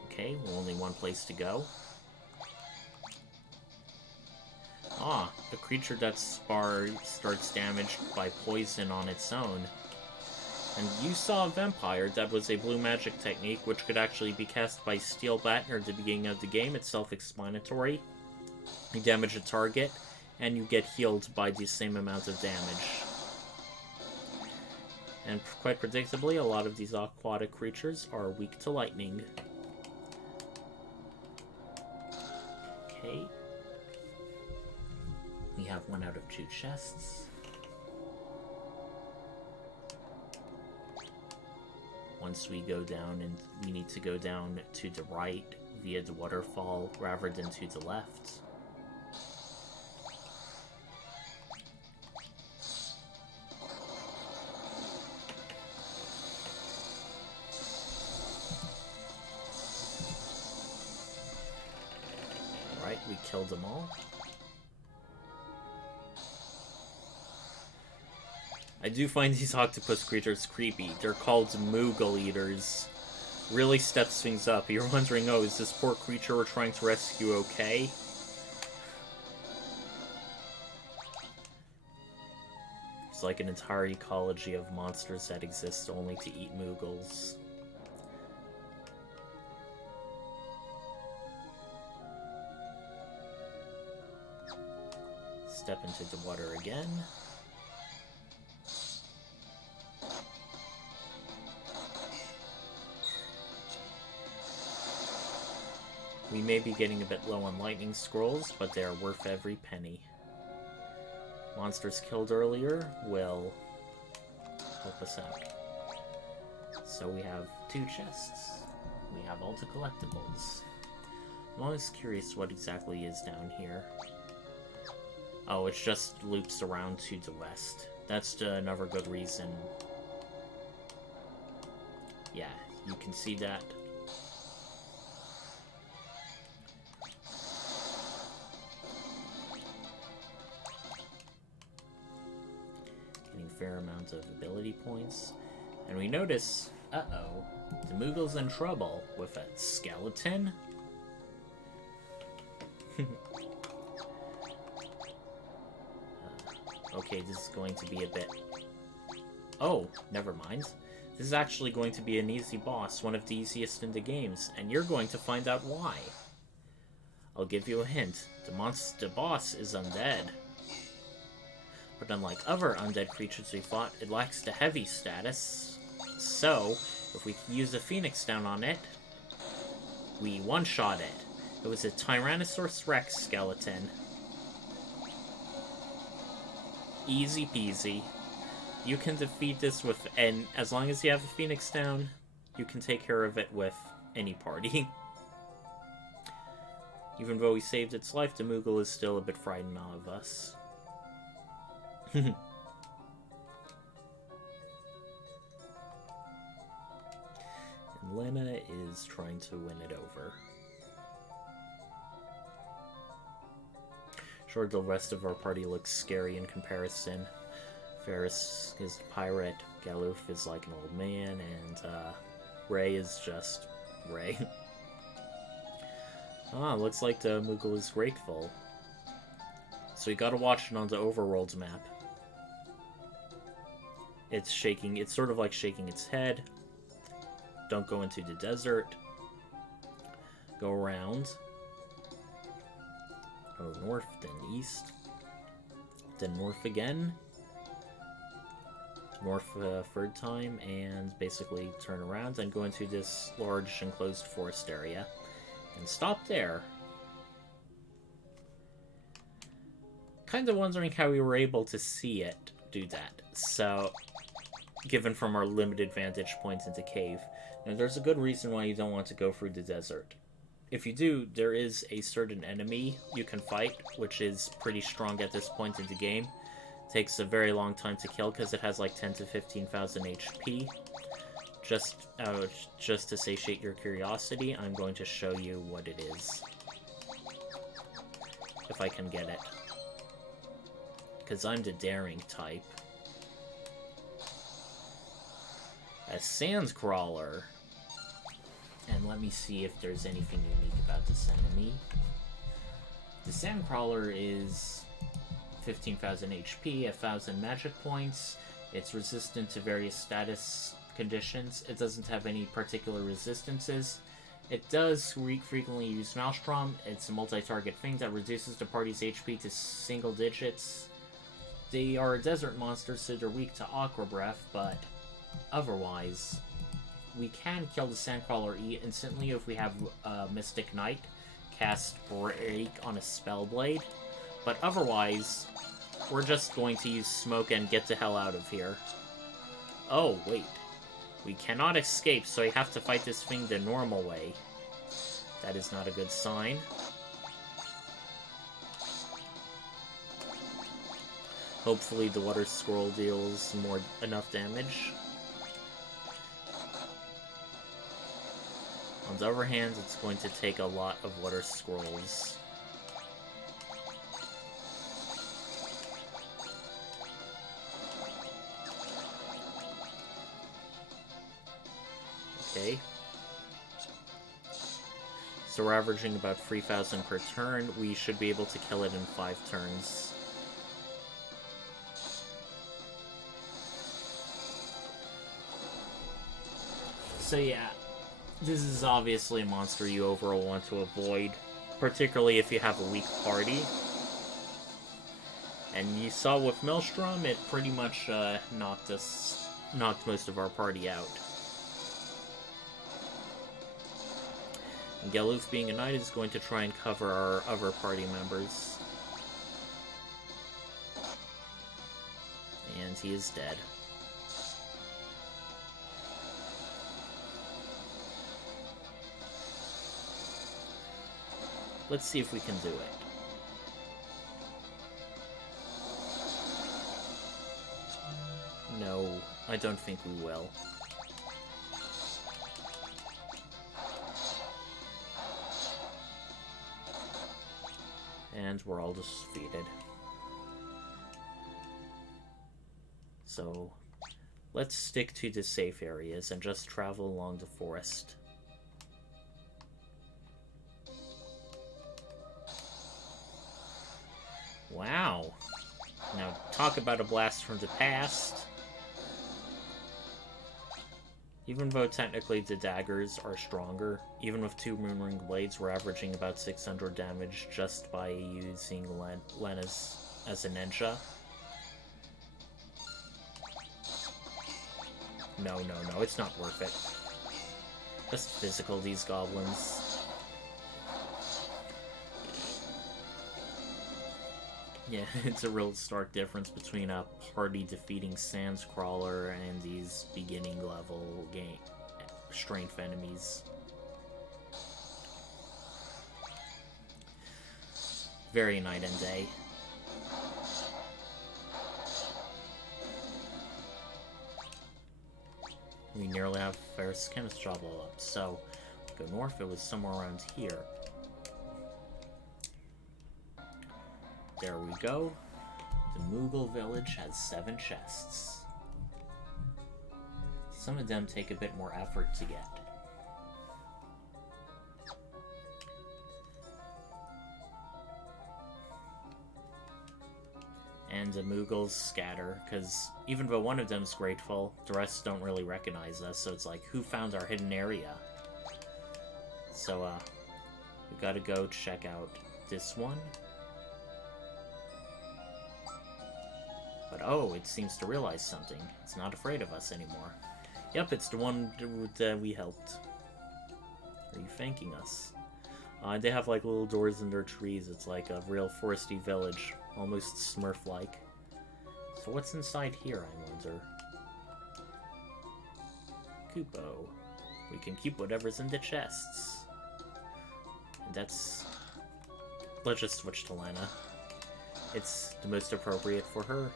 Okay, well, only one place to go. Ah, a creature that starts damaged by poison on its own. And you saw a vampire. That was a blue magic technique, which could actually be cast by Steel Batner at the beginning of the game. It's self-explanatory. You damage a target, and you get healed by the same amount of damage. And quite predictably, a lot of these aquatic creatures are weak to lightning. Okay. We have 1 out of 2 chests. once we go down, and we need to go down to the right via the waterfall rather than to the left. Alright, we killed them all. I do find these octopus creatures creepy. They're called Moogle Eaters. Really steps things up. You're wondering, oh, is this poor creature we're trying to rescue okay? It's like an entire ecology of monsters that exist only to eat Moogles. Step into the water again. We may be getting a bit low on lightning scrolls, but they are worth every penny. Monsters killed earlier will help us out. So we have 2 chests. We have all the collectibles. I'm always curious what exactly is down here. Oh, it just loops around to the west. That's another good reason. Yeah, you can see that. Getting a fair amount of ability points. And we notice, uh-oh, the Moogle's in trouble with a skeleton. Okay, this is going to be a bit... Oh, never mind. This is actually going to be an easy boss, one of the easiest in the games, and you're going to find out why. I'll give you a hint. The boss is undead. But unlike other undead creatures we fought, it lacks the heavy status. So, if we use a Phoenix down on it, we one-shot it. It was a Tyrannosaurus Rex skeleton. Easy peasy. You can defeat this with, and as long as you have a Phoenix down, you can take care of it with any party. Even though we saved its life, the Moogle is still a bit frightened of us. And Lena is trying to win it over. Sure, the rest of our party looks scary in comparison. Ferris is a pirate, Galuf is like an old man, and Ray is just Ray. Looks like the Moogle is grateful. So we gotta watch it on the overworld map. It's shaking, it's sort of like shaking its head. Don't go into the desert. Go around. Go north, then east. Then north again. North third time, and basically turn around and go into this large enclosed forest area. And stop there. Kind of wondering how we were able to see it do that. So, given from our limited vantage points into cave. Now, there's a good reason why you don't want to go through the desert. If you do, there is a certain enemy you can fight, which is pretty strong at this point in the game. Takes a very long time to kill because it has like 10 to 15,000 HP. Just to satiate your curiosity, I'm going to show you what it is. If I can get it. Because I'm the daring type. A sand crawler. And let me see if there's anything unique about this enemy. The Sandcrawler is 15,000 HP, 1,000 magic points. It's resistant to various status conditions. It doesn't have any particular resistances. It does frequently use Maelstrom. It's a multi-target thing that reduces the party's HP to single digits. They are a desert monster, so they're weak to Aqua Breath, but otherwise... We can kill the Sandcrawler instantly if we have Mystic Knight cast Break on a Spellblade, but otherwise, we're just going to use Smoke and get the hell out of here. Oh, wait. We cannot escape, so I have to fight this thing the normal way. That is not a good sign. Hopefully the water scroll deals enough damage. On the other hand, it's going to take a lot of water scrolls. Okay. So we're averaging about 3,000 per turn. We should be able to kill it in 5 turns. So yeah, this is obviously a monster you overall want to avoid, particularly if you have a weak party. And you saw with Maelstrom, it pretty much knocked most of our party out. And Galuf, being a knight, is going to try and cover our other party members. And he is dead. Let's see if we can do it. No, I don't think we will. And we're all defeated. So, let's stick to the safe areas and just travel along the forest. Wow. Now, talk about a blast from the past. Even though technically the daggers are stronger, even with 2 Moonring Blades, we're averaging about 600 damage just by using Len as a ninja. No, it's not worth it. Just physical, these goblins. Yeah, it's a real stark difference between a party-defeating Sands Crawler and these beginning-level strength enemies. Very night and day. We nearly have Ferris Chemist job all up, so go north, it was somewhere around here. There we go. The Moogle village has 7 chests. Some of them take a bit more effort to get. And the Moogles scatter, because even though one of them's grateful, the rest don't really recognize us, so it's like, who found our hidden area? So, we gotta go check out this one. But oh, it seems to realize something. It's not afraid of us anymore. Yep, it's the one that we helped. Are you thanking us? They have like little doors in their trees. It's like a real foresty village. Almost Smurf-like. So what's inside here, I wonder? Kupo. We can keep whatever's in the chests. And that's... Let's just switch to Lena. It's the most appropriate for her.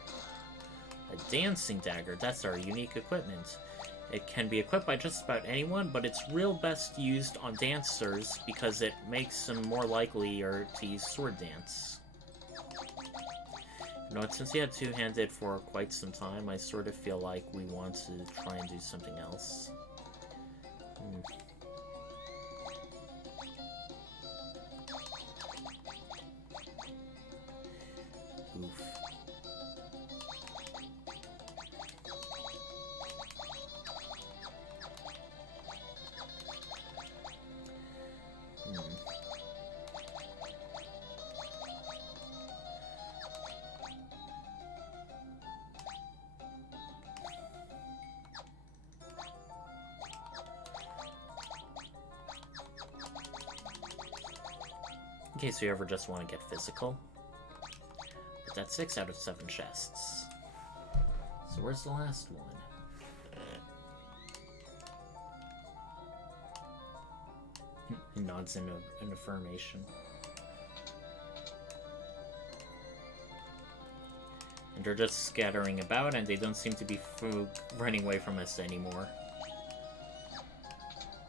A dancing dagger, that's our unique equipment. It can be equipped by just about anyone, but it's real best used on dancers because it makes them more likely to use sword dance. You know what, since you had two-handed for quite some time, I sort of feel like we want to try and do something else. Oof. In case you ever just want to get physical. But that's 6 out of 7 chests. So where's the last one? He nods in an affirmation. And they're just scattering about, and they don't seem to be running away from us anymore.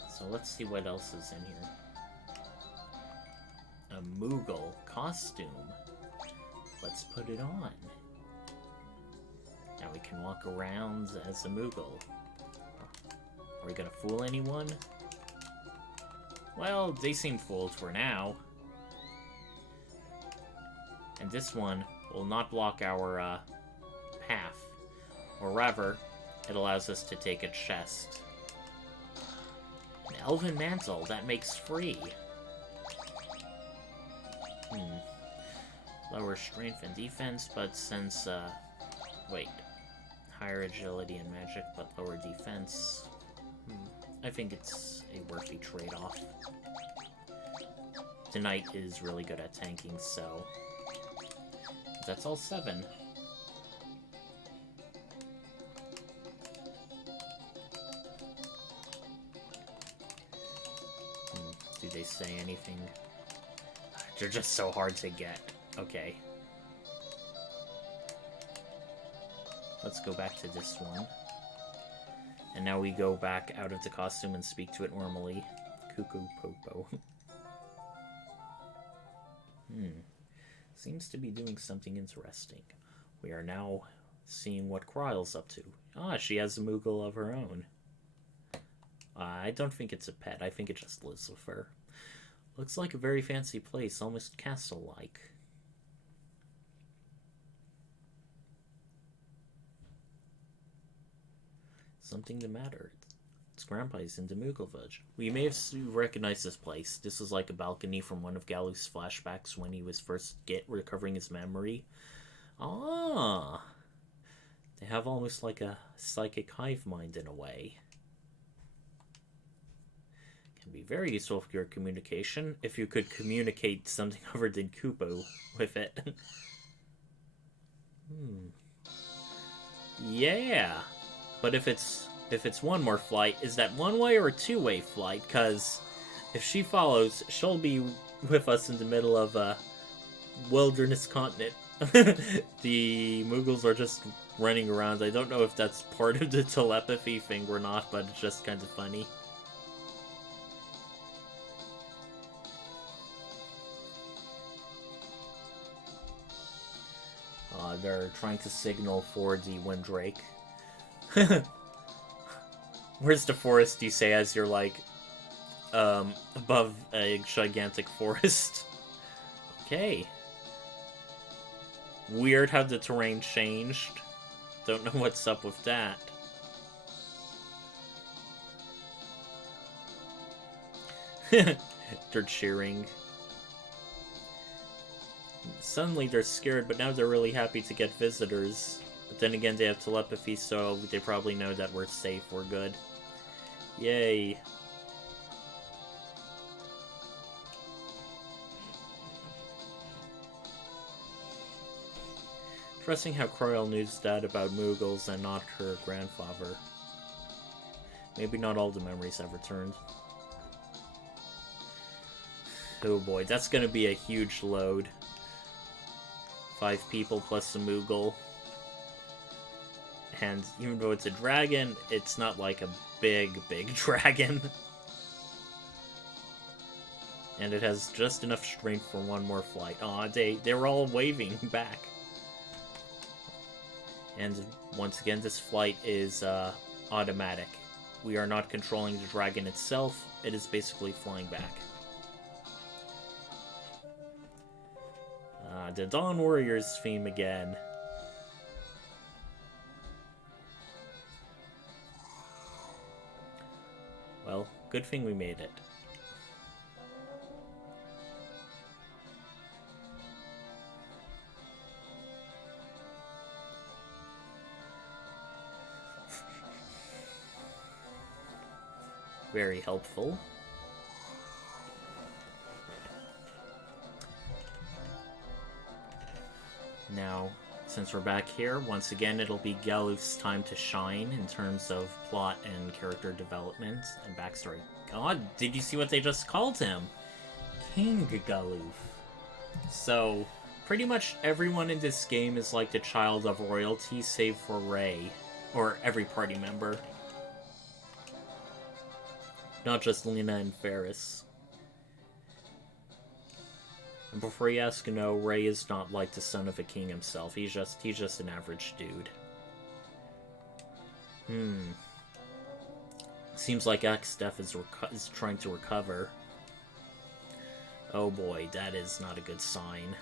So let's see what else is in here. A Moogle costume. Let's put it on. Now we can walk around as a Moogle. Are we gonna fool anyone? Well, they seem fooled for now. And this one will not block our path. Or rather, it allows us to take a chest. An elven mantle, that makes free. Lower strength and defense, but since, wait. Higher agility and magic, but lower defense. I think it's a worthy trade-off. The knight is really good at tanking, so... That's all 7. Do they say anything? They're just so hard to get. Okay. Let's go back to this one. And now we go back out of the costume and speak to it normally. Cuckoo Popo. Seems to be doing something interesting. We are now seeing what Kryle's up to. Ah, she has a Moogle of her own. I don't think it's a pet. I think it just lives with her. Looks like a very fancy place, almost castle-like. Something the matter. Its grandpa is in the Moogle village. We may have recognized this place. This is like a balcony from one of Galuf's flashbacks when he was first recovering his memory. Ah! They have almost like a psychic hive mind in a way. Can be very useful for your communication, if you could communicate something other than Kupo with it. Yeah! But if it's one more flight, is that one-way or a two-way flight? Because if she follows, she'll be with us in the middle of a wilderness continent. The Moogles are just running around. I don't know if that's part of the telepathy thing or not, but it's just kind of funny. They're trying to signal for the Windrake. Where's the forest, you say, as you're, like, above a gigantic forest? Okay. Weird how the terrain changed. Don't know what's up with that. They're cheering. Suddenly they're scared, but now they're really happy to get visitors. But then again, they have telepathy, so they probably know that we're safe, we're good. Yay. Interesting how Croyle knew that about Moogles and not her grandfather. Maybe not all the memories have returned. Oh boy, that's gonna be a huge load. 5 people plus a Moogle. And even though it's a dragon, it's not like a big dragon. And it has just enough strength for one more flight. Aw, they're all waving back. And once again, this flight is automatic. We are not controlling the dragon itself. It is basically flying back. The Dawn Warriors theme again. Well, good thing we made it. Very helpful. Now, Since we're back here, once again, it'll be Galuf's time to shine in terms of plot and character development and backstory. God, did you see what they just called him? King Galuf. So, pretty much everyone in this game is like the child of royalty, save for Ray. Or every party member. Not just Lena and Ferris. And before you ask, no, Ray is not like the son of a king himself. He's just an average dude. Seems like Exdeath is trying to recover. Oh boy, that is not a good sign.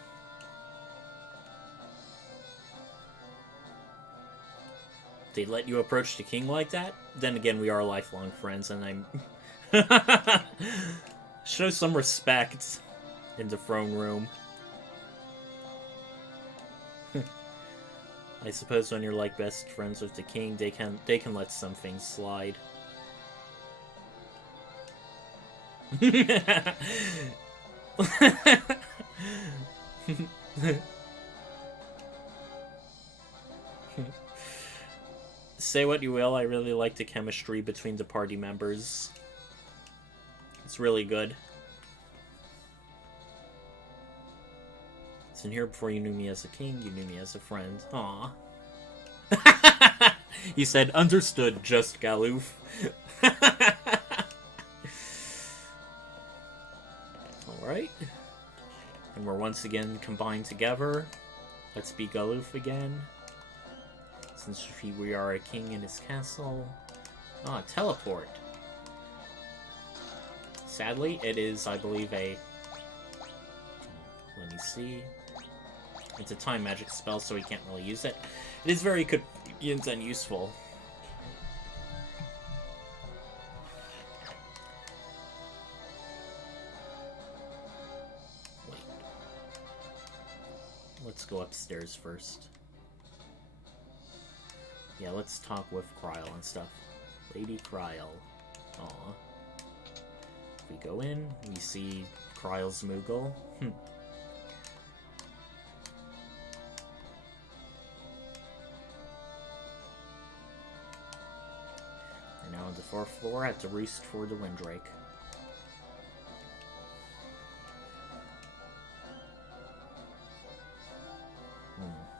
They let you approach the king like that? Then again, we are lifelong friends, and I'm... Show some respect in the throne room. I suppose when you're like best friends with the king, they can let some things slide. Say what you will, I really like the chemistry between the party members. It's really good. So here, before you knew me as a king, you knew me as a friend. Aww. He said, understood, just Galuf. Alright. And we're once again combined together. Let's be Galuf again. Since we are a king in his castle. Ah, teleport. Sadly, it is, I believe, a... Let me see. It's a time magic spell, so we can't really use it. It is very convenient and useful. Wait. Let's go upstairs first. Yeah, let's talk with Kryl and stuff. Lady Kryl. Aw. We go in, we see Kryl's Moogle. We're now on the 4th floor at the Roost for the Windrake.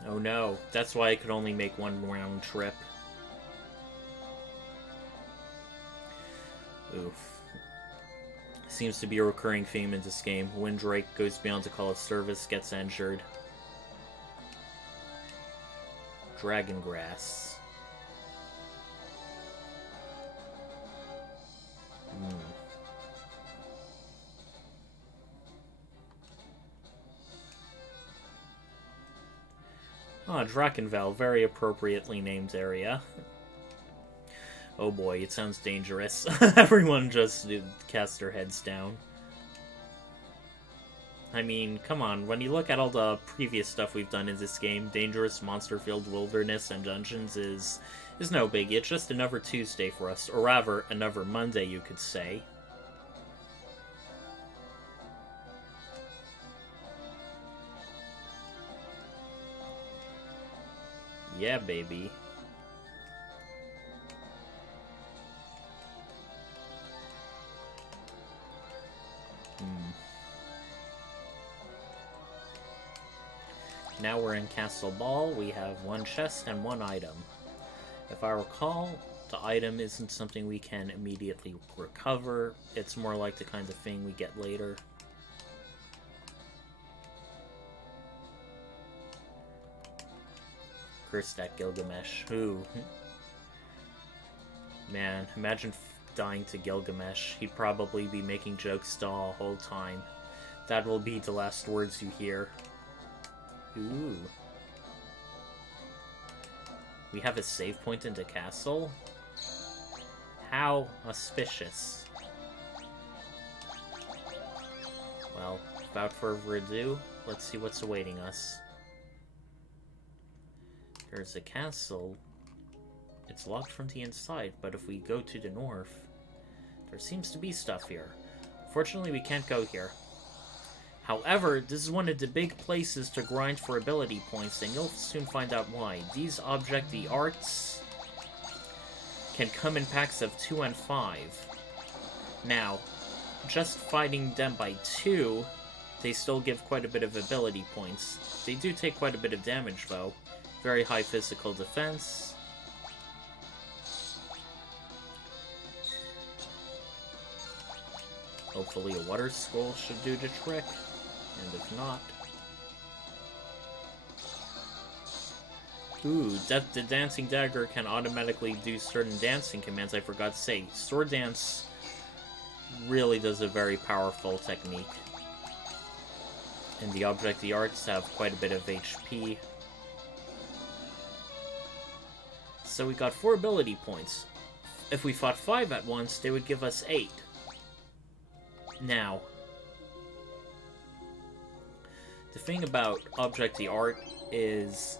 Oh no, that's why I could only make one round trip. Oof. Seems to be a recurring theme in this game. Windrake goes beyond the call of service, gets injured. Dragon Grass. Ah, Drakenvel, very appropriately named area. Oh boy, it sounds dangerous. Everyone just cast their heads down. I mean, come on, when you look at all the previous stuff we've done in this game, dangerous, monster-filled wilderness and dungeons is no biggie. It's just another Tuesday for us, or rather, another Monday, you could say. Yeah, baby. Now we're in Castle Ball. We have one chest and one item. If I recall, the item isn't something we can immediately recover. It's more like the kind of thing we get later. Cursed that Gilgamesh. Who? Man, imagine dying to Gilgamesh. He'd probably be making jokes the whole time. That will be the last words you hear. Ooh. We have a save point in the castle? How auspicious. Well, without further ado, let's see what's awaiting us. There's a castle. It's locked from the inside, but if we go to the north, there seems to be stuff here. Fortunately, we can't go here. However, this is one of the big places to grind for ability points, and you'll soon find out why. These object the arts can come in packs of 2 and 5. Now, just fighting them by 2, they still give quite a bit of ability points. They do take quite a bit of damage, though. Very high physical defense. Hopefully a water scroll should do the trick, and if not... Ooh, the Dancing Dagger can automatically do certain dancing commands, I forgot to say. Sword Dance really does a very powerful technique. And the Object the Arts have quite a bit of HP. So we got 4 ability points. If we fought 5 at once, they would give us 8. Now, the thing about Object the Art is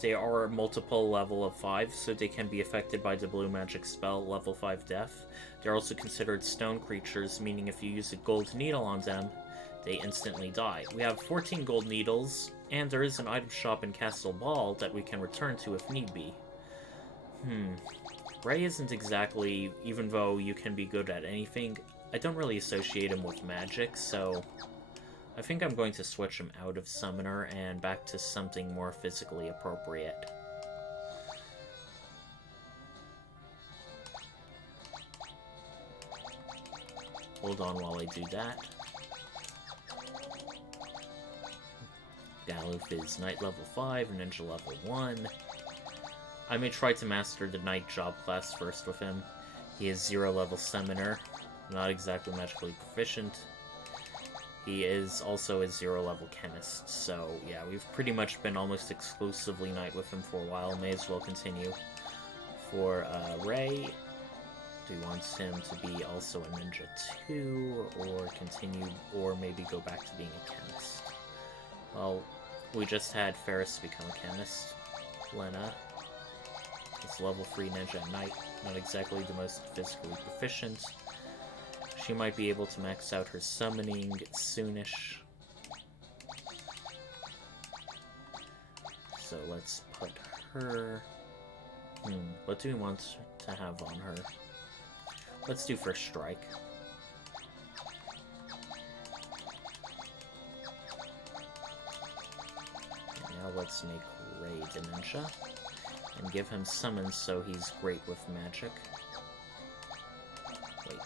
they are multiple level of 5, so they can be affected by the blue magic spell, level 5 death. They're also considered stone creatures, meaning if you use a gold needle on them, they instantly die. We have 14 gold needles, and there is an item shop in Castle Ball that we can return to if need be. Ray isn't exactly, even though you can be good at anything, I don't really associate him with magic, so I think I'm going to switch him out of Summoner and back to something more physically appropriate. Hold on while I do that. Galuf is Knight level 5, Ninja level 1. I may try to master the Knight job class first with him. He is 0 level Summoner, not exactly magically proficient. He is also a 0 level Chemist, so yeah, we've pretty much been almost exclusively Knight with him for a while. May as well continue. For Ray, do you want him to be also a Ninja too, or continue, or maybe go back to being a Chemist? Well, we just had Ferris become a Chemist. Lena is level 3 Ninja and Knight, not exactly the most physically proficient. She might be able to max out her summoning soonish. So let's put her... what do we want to have on her? Let's do First Strike. And now let's make Ray the Ninja. And give him summons so he's great with magic. Wait.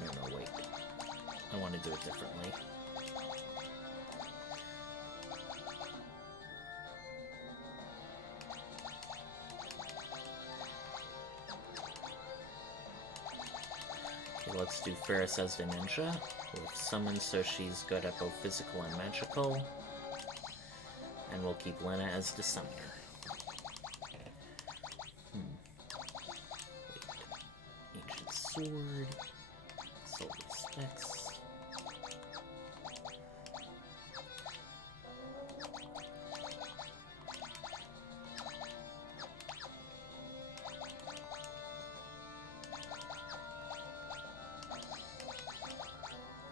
No, wait. I want to do it differently. Okay, let's do Ferris as the Ninja, with summons so she's good at both physical and magical. And we'll keep Lena as the Summoner. Wait. Ancient Sword. Soul Specs.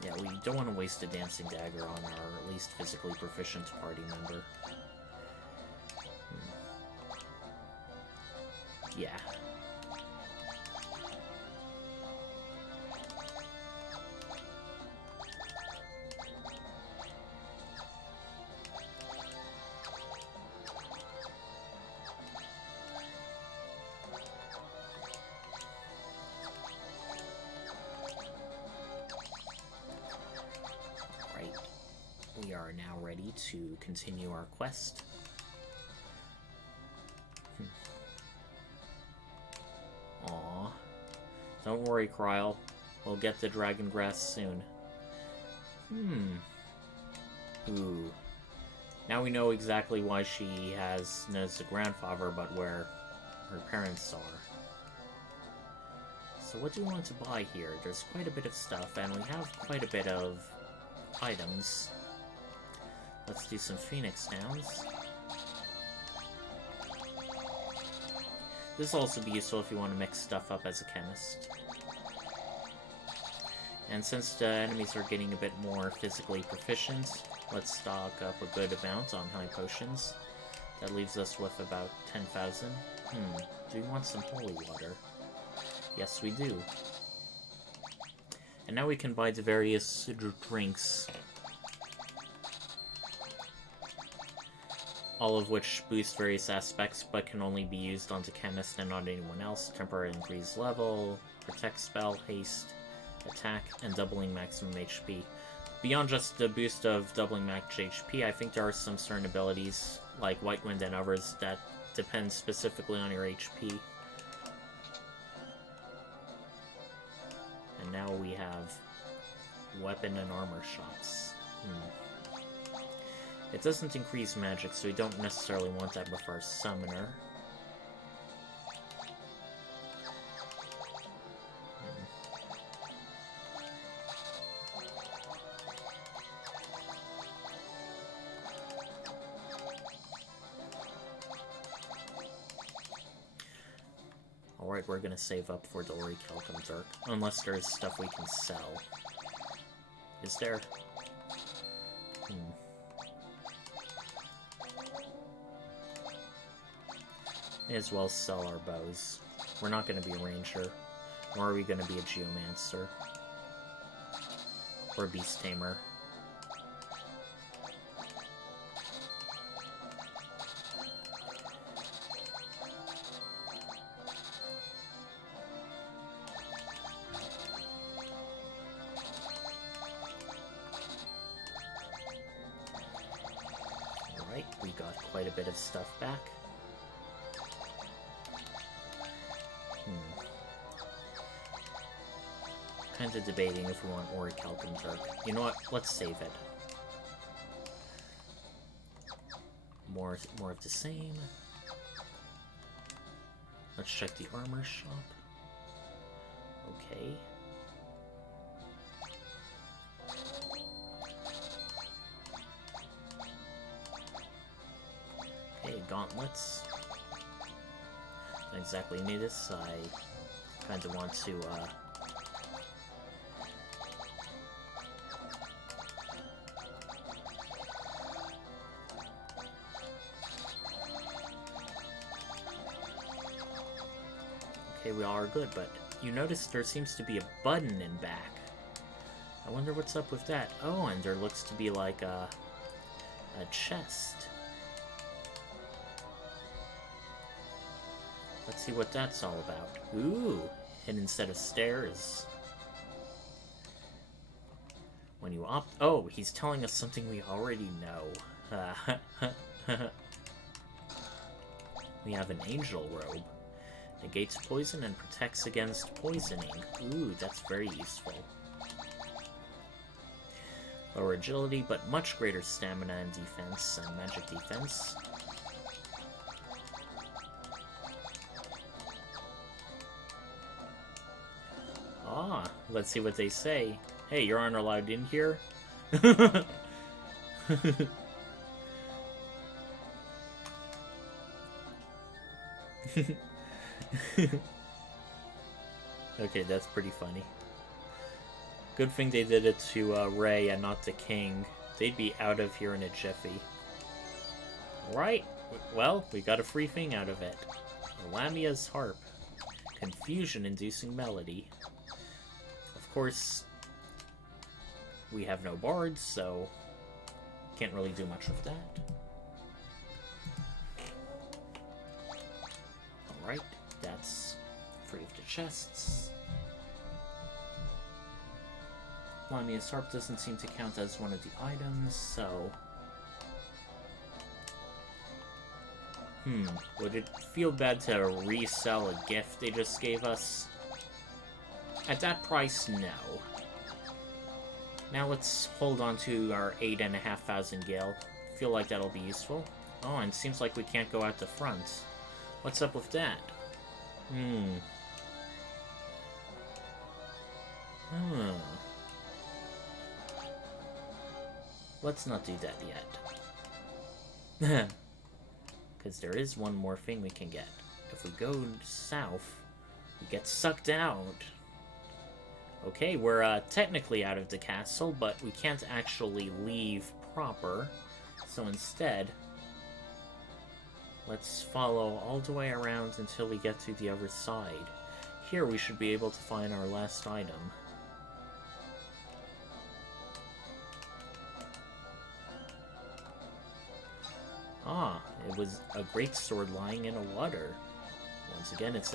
Yeah, we don't want to waste a Dancing Dagger on our least physically proficient party member. Yeah. Alright. We are now ready to continue our quest. Aw. Don't worry, Kryl. We'll get the Dragon Grass soon. Ooh. Now we know exactly why she knows the grandfather, but where her parents are. So what do we want to buy here? There's quite a bit of stuff, and we have quite a bit of items. Let's do some Phoenix Downs. This will also be useful if you want to mix stuff up as a chemist. And since the enemies are getting a bit more physically proficient, let's stock up a good amount on high potions. That leaves us with about 10,000. Do we want some holy water? Yes, we do. And now we can buy the various drinks. All of which boost various aspects, but can only be used on the chemist and not anyone else. Temporary increase level, protect spell, haste, attack, and doubling maximum HP. Beyond just the boost of doubling max HP, I think there are some certain abilities, like White Wind and others, that depend specifically on your HP. And now we have weapon and armor shops. It doesn't increase magic, so we don't necessarily want that with our summoner. Alright, we're gonna save up for the Orichalcum Dirk, unless there's stuff we can sell. Is there? May as well sell our bows. We're not going to be a ranger, nor are we going to be a geomancer. Or a beast tamer. Alright, we got quite a bit of stuff back. Kind of debating if we want Orichalcum Dirk. You know what? Let's save it. More of the same. Let's check the armor shop. Okay. Okay, gauntlets. Don't exactly need this. I kind of want to, Okay, we all are good, but you notice there seems to be a button in back. I wonder what's up with that. Oh, and there looks to be like a chest. Let's see what that's all about. Ooh, hidden set of stairs. When you opt... Oh, he's telling us something we already know. We have an angel robe. Negates poison and protects against poisoning. Ooh, that's very useful. Lower agility, but much greater stamina and defense, and magic defense. Ah, let's see what they say. Hey, you aren't allowed in here? Okay, that's pretty funny. Good thing they did it to Ray and not the king. They'd be out of here in a jiffy. Right, well, we got a free thing out of it. Lamia's harp. Confusion-inducing melody. Of course, we have no bards, so can't really do much with that. Alright, that's free of the chests. Lamia's harp doesn't seem to count as one of the items, so... Would it feel bad to resell a gift they just gave us? At that price, no. Now let's hold on to our 8,500 gil. Feel like that'll be useful. Oh, and it seems like we can't go out the front. What's up with that? Let's not do that yet. Because there is one more thing we can get. If we go south, we get sucked out Okay, we're technically out of the castle, but we can't actually leave proper. So instead, let's follow all the way around until we get to the other side. Here we should be able to find our last item. Ah, it was a great sword lying in the water. Once again, it's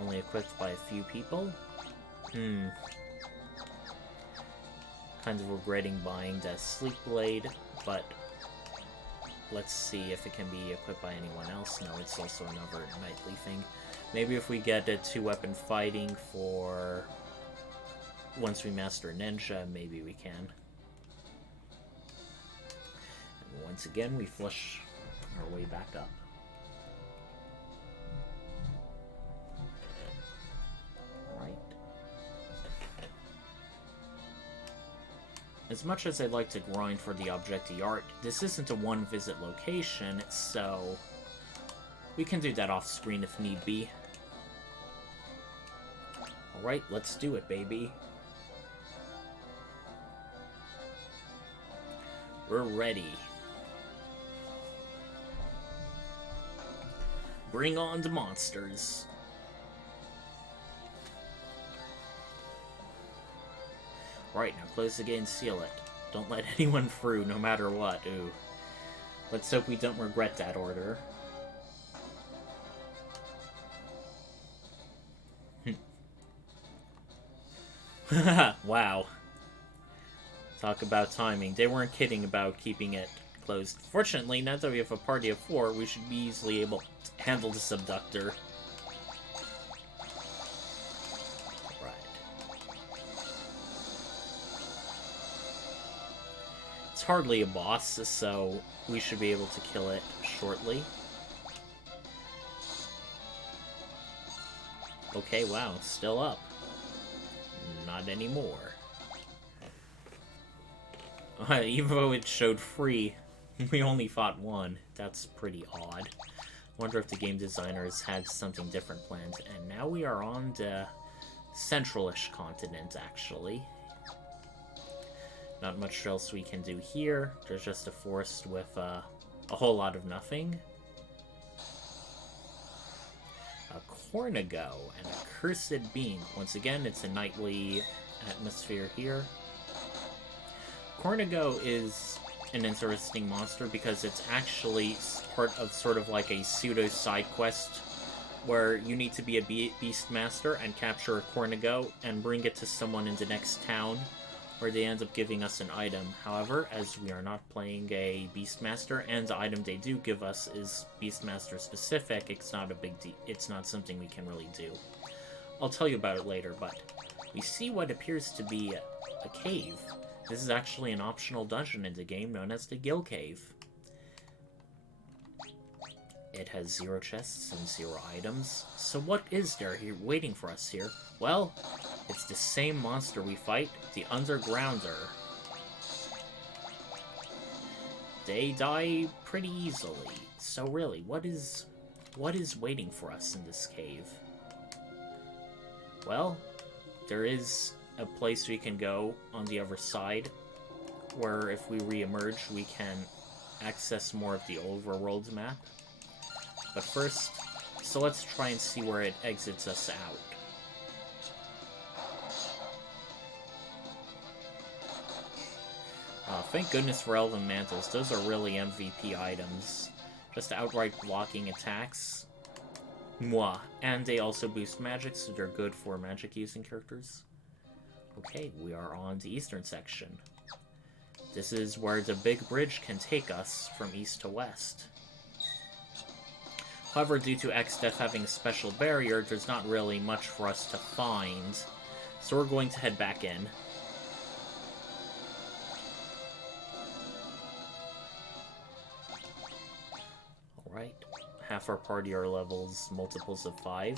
only equipped by a few people. Kind of regretting buying the Sleep Blade, but let's see if it can be equipped by anyone else. No, it's also another knightly thing. Maybe if we get a 2-weapon fighting for once we master Ninja, maybe we can. And once again, we flush our way back up. As much as I'd like to grind for the Objecti Art, this isn't a one-visit location, so we can do that off-screen if need be. Alright, let's do it, baby. We're ready. Bring on the monsters. Right, now close the gate and seal it. Don't let anyone through, no matter what. Ooh. Let's hope we don't regret that order. Wow. Talk about timing. They weren't kidding about keeping it closed. Fortunately, now that we have a party of 4, we should be easily able to handle the subductor. Hardly a boss, so we should be able to kill it shortly. Okay, wow, still up. Not anymore. Even though it showed 3, we only fought 1. That's pretty odd. Wonder if the game designers had something different planned. And now we are on the central-ish continent, actually. Not much else we can do here. There's just a forest with a whole lot of nothing. A Cornigo and a Cursed Being. Once again, it's a nightly atmosphere here. Cornigo is an interesting monster because it's actually part of sort of like a pseudo side quest where you need to be a Beastmaster and capture a Cornigo and bring it to someone in the next town, where they end up giving us an item. However, as we are not playing a Beastmaster, and the item they do give us is Beastmaster specific, it's not a big deal. It's not something we can really do. I'll tell you about it later, but we see what appears to be a cave. This is actually an optional dungeon in the game known as the Gil Cave. It has 0 chests and 0 items. So what is there here waiting for us here? Well, it's the same monster we fight, the Undergrounder. They die pretty easily. So really, what is waiting for us in this cave? Well, there is a place we can go on the other side, where if we re-emerge, we can access more of the overworld map. But first, so let's try and see where it exits us out. Thank goodness for Elven Mantles. Those are really MVP items. Just outright blocking attacks. Mwah. And they also boost magic, so they're good for magic-using characters. Okay, we are on the eastern section. This is where the big bridge can take us from east to west. However, due to Exdeath having a special barrier, there's not really much for us to find. So we're going to head back in. Alright, half our party are levels multiples of 5.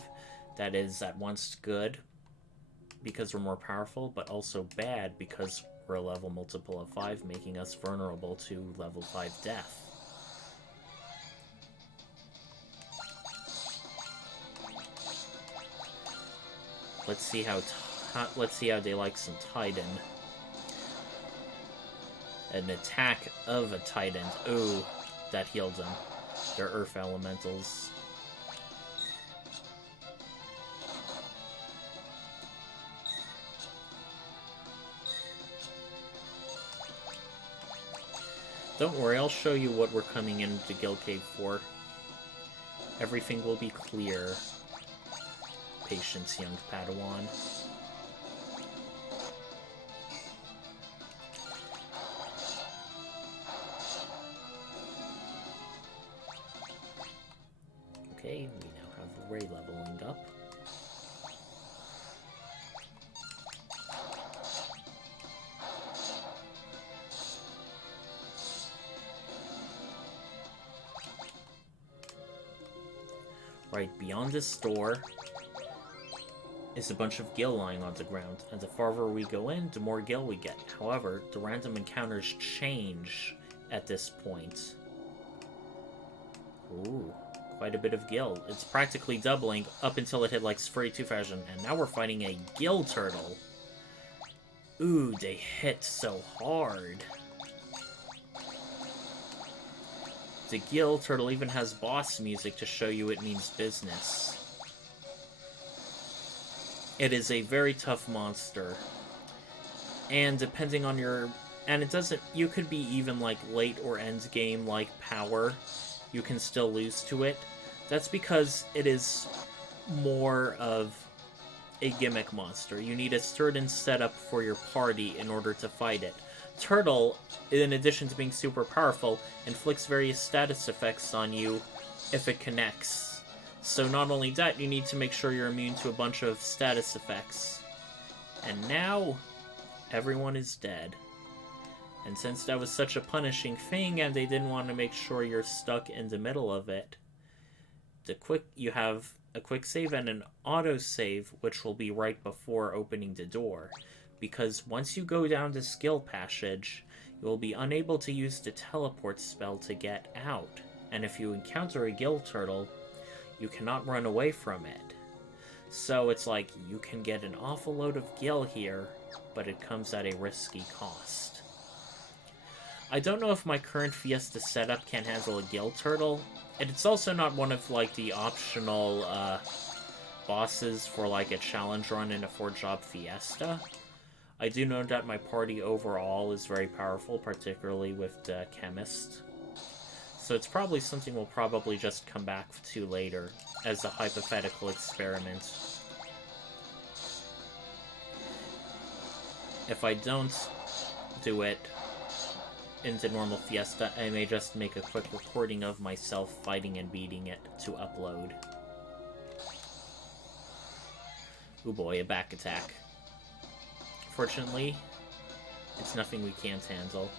That is at once good, because we're more powerful, but also bad because we're a level multiple of 5, making us vulnerable to level 5 death. Let's see how let's see how they like some Titan. An attack of a Titan. Ooh, that healed them. They're Earth Elementals. Don't worry, I'll show you what we're coming into Gil Cave for. Everything will be clear. Patience, young Padawan. Okay, we now have Ray leveling up. Right beyond this door is a bunch of Gil lying on the ground, and the farther we go in, the more Gil we get. However, the random encounters change at this point. Ooh, quite a bit of Gil. It's practically doubling up until it hit like 42,000, and now we're fighting a Gil turtle. Ooh, they hit so hard. The Gil turtle even has boss music to show you it means business. It is a very tough monster. And depending on your... And it doesn't... You could be even like late or end game like power. You can still lose to it. That's because it is more of a gimmick monster. You need a certain setup for your party in order to fight it. Turtle, in addition to being super powerful, inflicts various status effects on you if it connects. So not only that, you need to make sure you're immune to a bunch of status effects. And now, everyone is dead. And since that was such a punishing thing, and they didn't want to make sure you're stuck in the middle of it, you have a quick save and an auto save, which will be right before opening the door. Because once you go down the skill passage, you will be unable to use the teleport spell to get out. And if you encounter a Gil turtle, you cannot run away from it. So it's like, you can get an awful load of Gil here, but it comes at a risky cost. I don't know if my current Fiesta setup can handle a Gil turtle. And it's also not one of like the optional bosses for like a challenge run in a 4-job Fiesta. I do know that my party overall is very powerful, particularly with the Chemist. So it's probably something we'll probably just come back to later, as a hypothetical experiment. If I don't do it in the normal Fiesta, I may just make a quick recording of myself fighting and beating it to upload. Ooh boy, a back attack. Fortunately, it's nothing we can't handle.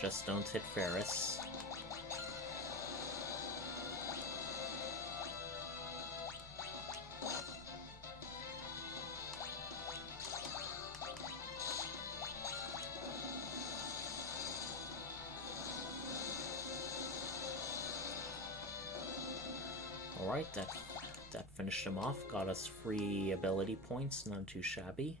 Just don't hit Ferris. Alright, that finished him off, got us free ability points, none too shabby.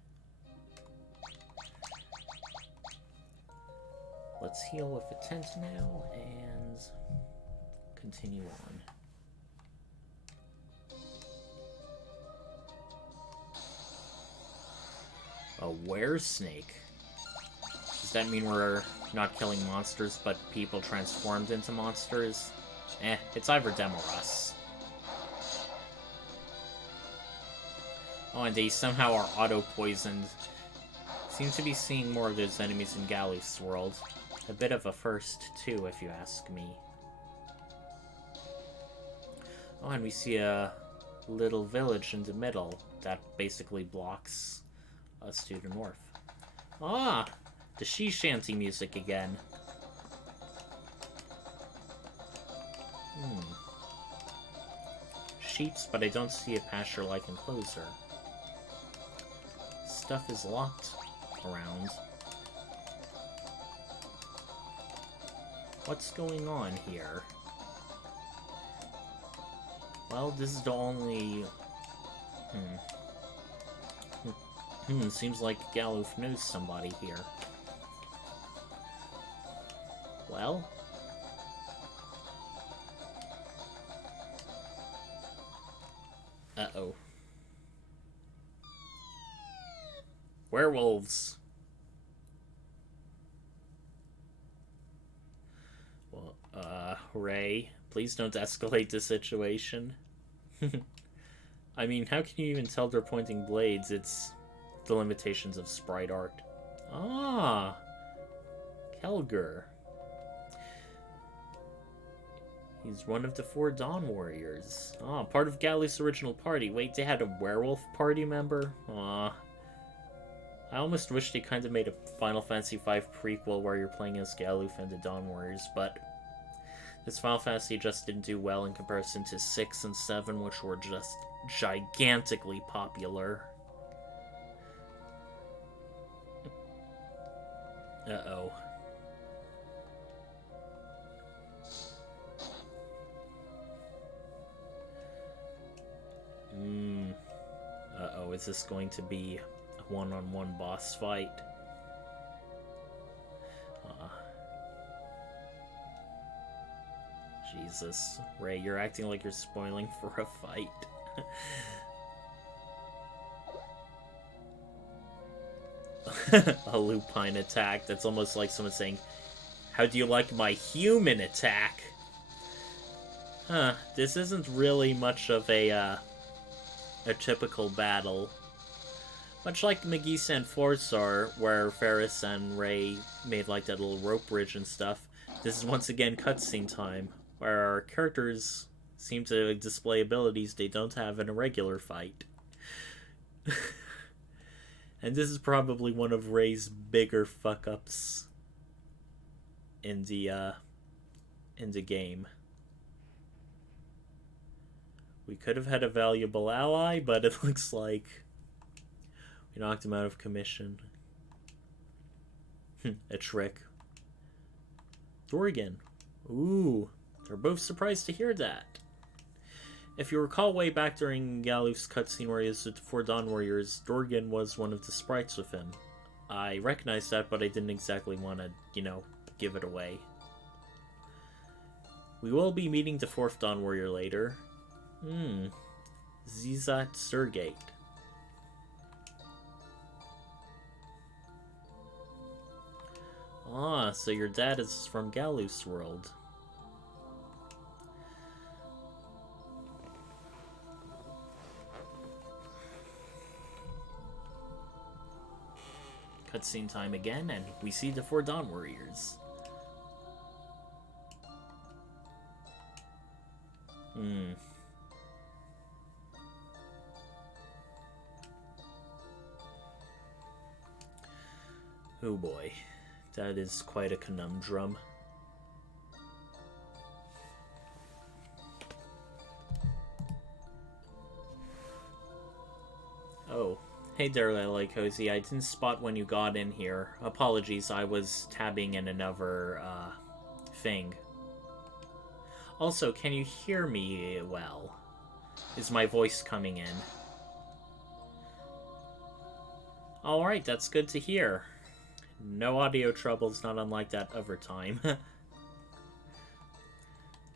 Let's heal with a tent now, and continue on. A were-snake? Does that mean we're not killing monsters, but people transformed into monsters? It's either them or us. Oh, and they somehow are auto-poisoned. Seem to be seeing more of those enemies in Galuf's world. A bit of a first, too, if you ask me. Oh, and we see a little village in the middle that basically blocks us to the north. Ah! The she shanty music again. Sheeps, but I don't see a pasture-like enclosure. Stuff is locked around. What's going on here? Well, this is the only... Seems like Galuf knows somebody here. Well? Uh-oh. Werewolves. Well, Ray, please don't escalate the situation. I mean, how can you even tell they're pointing blades? It's the limitations of sprite art. Ah, Kelger. He's one of the 4 Dawn Warriors. Ah, part of Galuf's original party. Wait, they had a werewolf party member? Ah. I almost wish they kind of made a Final Fantasy V prequel where you're playing as Galuf and the Dawn Warriors, but this Final Fantasy just didn't do well in comparison to 6 and 7, which were just gigantically popular. Uh-oh. Uh-oh, is this going to be a one-on-one boss fight? Jesus. Ray, you're acting like you're spoiling for a fight. A lupine attack. That's almost like someone saying, "How do you like my human attack?" Huh, this isn't really much of a typical battle. Much like Megisa and Forsar, where Ferris and Ray made like that little rope bridge and stuff, this is once again cutscene time, where our characters seem to display abilities they don't have in a regular fight. And this is probably one of Ray's bigger fuck-ups in the game. We could have had a valuable ally, but it looks like we knocked him out of commission. A trick. Dorgan. Ooh, they're both surprised to hear that. If you recall way back during Galuf's cutscene where he was with the 4 Dawn Warriors, Dorgan was one of the sprites with him. I recognized that, but I didn't exactly want to, give it away. We will be meeting the 4th Dawn Warrior later. Zizat Surgate. Ah, so your dad is from Galuf's world. Cutscene time again, and we see the 4 Dawn Warriors. Oh boy, that is quite a conundrum. Oh. Hey there, Lily Cozy. I didn't spot when you got in here. Apologies, I was tabbing in another, thing. Also, can you hear me well? Is my voice coming in? Alright, that's good to hear. No audio troubles, not unlike that other time.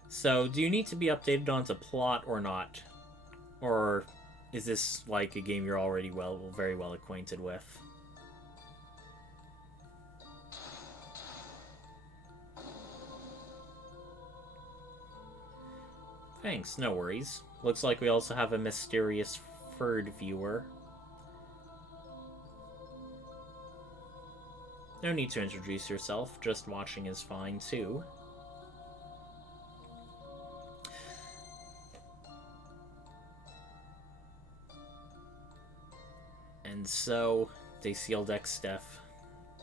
So, do you need to be updated on the plot or not? Or is this like a game you're already very well acquainted with? Thanks, no worries. Looks like we also have a mysterious furred viewer. No need to introduce yourself, just watching is fine too. And so, they sealed Exdeath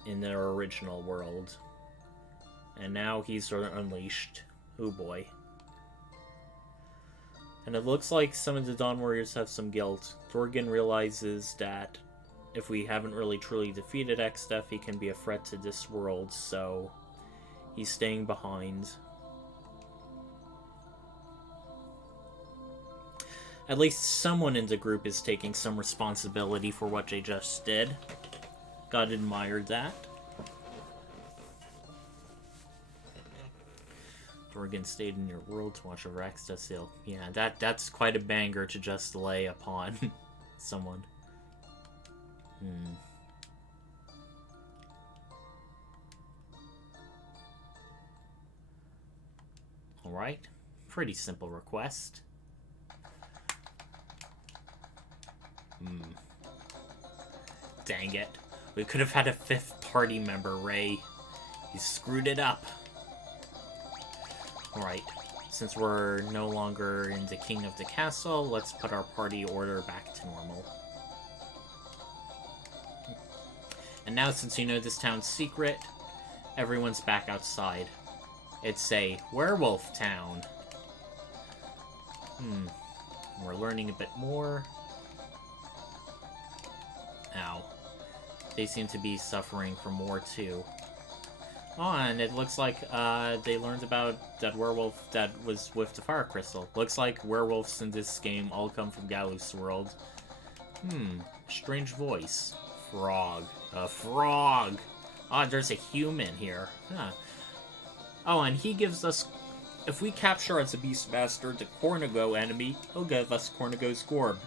in their original world. And now he's unleashed. Oh boy. And it looks like some of the Dawn Warriors have some guilt. Dorgan realizes that if we haven't really truly defeated Exdeath, he can be a threat to this world, so he's staying behind. At least someone in the group is taking some responsibility for what they just did. Gotta admire that. Dorgan stayed in your world to watch over Exdeath Hill. Yeah, that's quite a banger to just lay upon someone. Alright. Pretty simple request. Dang it. We could have had a 5th party member, Ray. You screwed it up. Alright. Since we're no longer in the king of the castle, let's put our party order back to normal. And now, since you know this town's secret, everyone's back outside. It's a werewolf town. We're learning a bit more. Ow. They seem to be suffering from war, too. Oh, and it looks like they learned about that werewolf that was with the fire crystal. Looks like werewolves in this game all come from Galuf's world. Strange voice. Frog. A frog! Ah, there's a human here. Huh. Oh, and he gives us... If we capture as a Beastmaster the Cornigo enemy, he'll give us Cornigo's Gourd.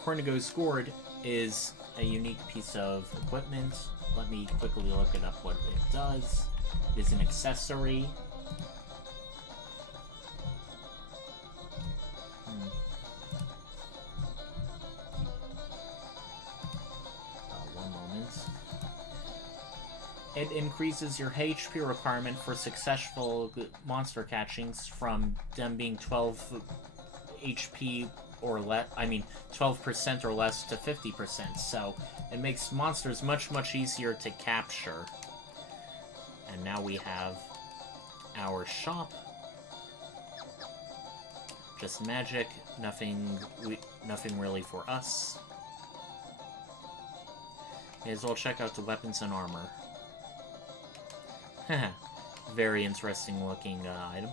Cornigo's Gourd is a unique piece of equipment. Let me quickly look it up what it does. It is an accessory. One moment. It increases your HP requirement for successful monster catchings from them being 12 HP or less, 12% or less to 50%, so it makes monsters much easier to capture. And now we have our shop. Just magic, nothing really for us. May as well check out the weapons and armor. Very interesting looking item.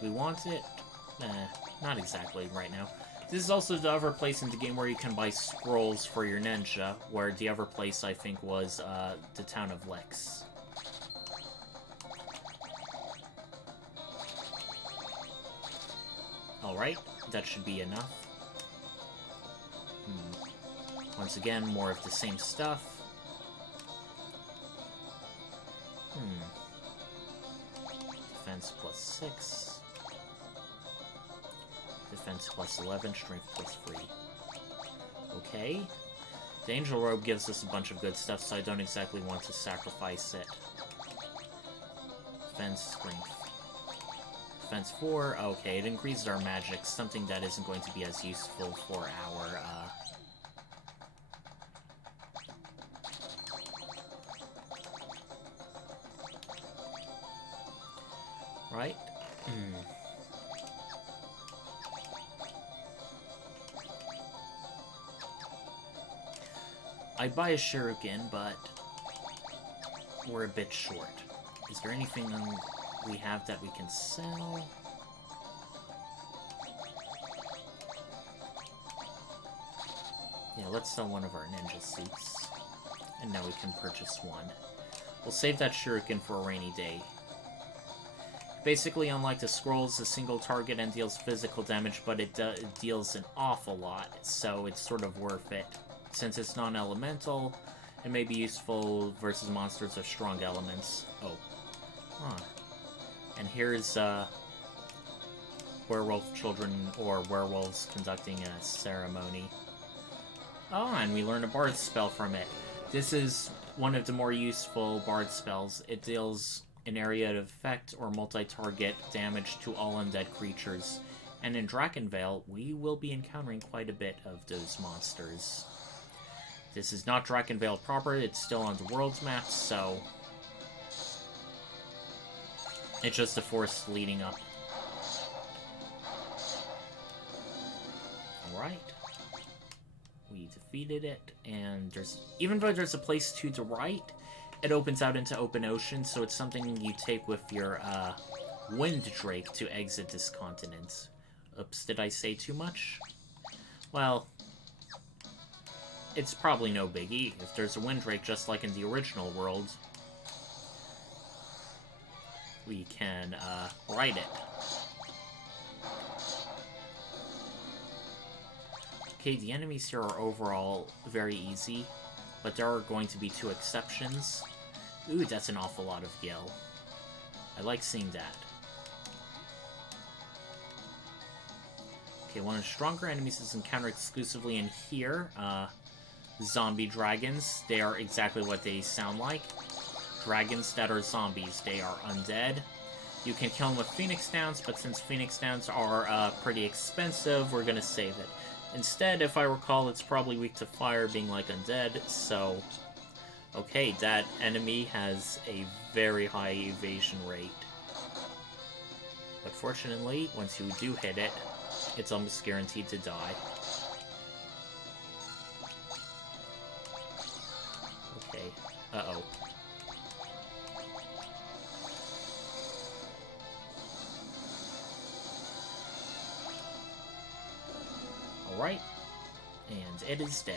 Do we want it? Not exactly right now. This is also the other place in the game where you can buy scrolls for your ninja, where the other place, I think, was the town of Lex. Alright, that should be enough. Once again, more of the same stuff. Defense plus 6. Defense plus 11, strength plus 3. Okay. The Angel Robe gives us a bunch of good stuff, so I don't exactly want to sacrifice it. Defense, strength. Defense 4, okay, it increases our magic, something that isn't going to be as useful for our, right? I'd buy a shuriken, but we're a bit short. Is there anything we have that we can sell? Yeah, let's sell one of our ninja suits. And now we can purchase one. We'll save that shuriken for a rainy day. Basically, unlike the scrolls, a single target and deals physical damage, but it deals an awful lot, so it's sort of worth it. Since it's non-elemental, it may be useful versus monsters of strong elements. Oh. Huh. And here's, werewolf children, or werewolves conducting a ceremony. Oh, and we learned a bard spell from it. This is one of the more useful bard spells. It deals an area of effect or multi-target damage to all undead creatures. And in Drakenvale, we will be encountering quite a bit of those monsters. This is not Drakenvale proper, it's still on the world's map, so it's just a forest leading up. Alright. We defeated it, and even though there's a place to the right, it opens out into open ocean, so it's something you take with your Wind Drake to exit this continent. Oops, did I say too much? Well, it's probably no biggie. If there's a Wind Drake just like in the original world, we can ride it. Okay, the enemies here are overall very easy, but there are going to be 2 exceptions. Ooh, that's an awful lot of Gil. I like seeing that. Okay, one of the stronger enemies is encountered exclusively in here. Zombie dragons. They are exactly what they sound like. Dragons that are zombies. They are undead. You can kill them with Phoenix Downs, but since Phoenix Downs are pretty expensive, we're gonna save it. Instead, if I recall, it's probably weak to fire, being like undead, so... Okay, that enemy has a very high evasion rate. But fortunately, once you do hit it, it's almost guaranteed to die. Okay, uh-oh. Alright, and it is dead.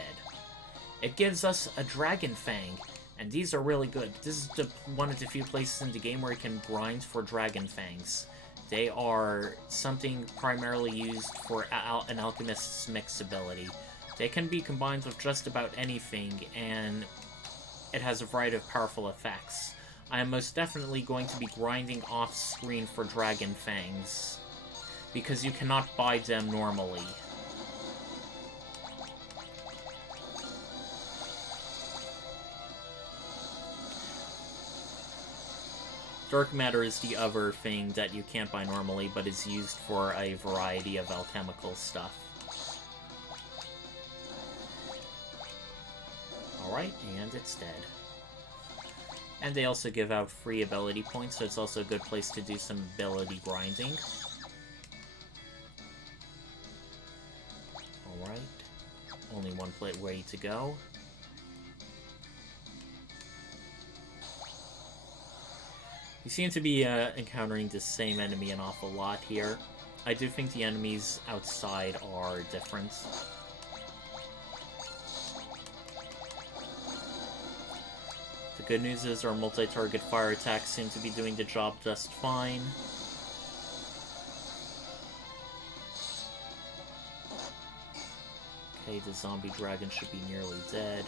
It gives us a Dragon Fang, and these are really good. This is one of the few places in the game where you can grind for Dragon Fangs. They are something primarily used for an alchemist's mix ability. They can be combined with just about anything, and it has a variety of powerful effects. I am most definitely going to be grinding off-screen for Dragon Fangs, because you cannot buy them normally. Dark matter is the other thing that you can't buy normally, but is used for a variety of alchemical stuff. Alright, and it's dead. And they also give out free ability points, so it's also a good place to do some ability grinding. Alright. Only one way to go. You seem to be encountering the same enemy an awful lot here. I do think the enemies outside are different. The good news is our multi-target fire attacks seem to be doing the job just fine. Okay, the zombie dragon should be nearly dead.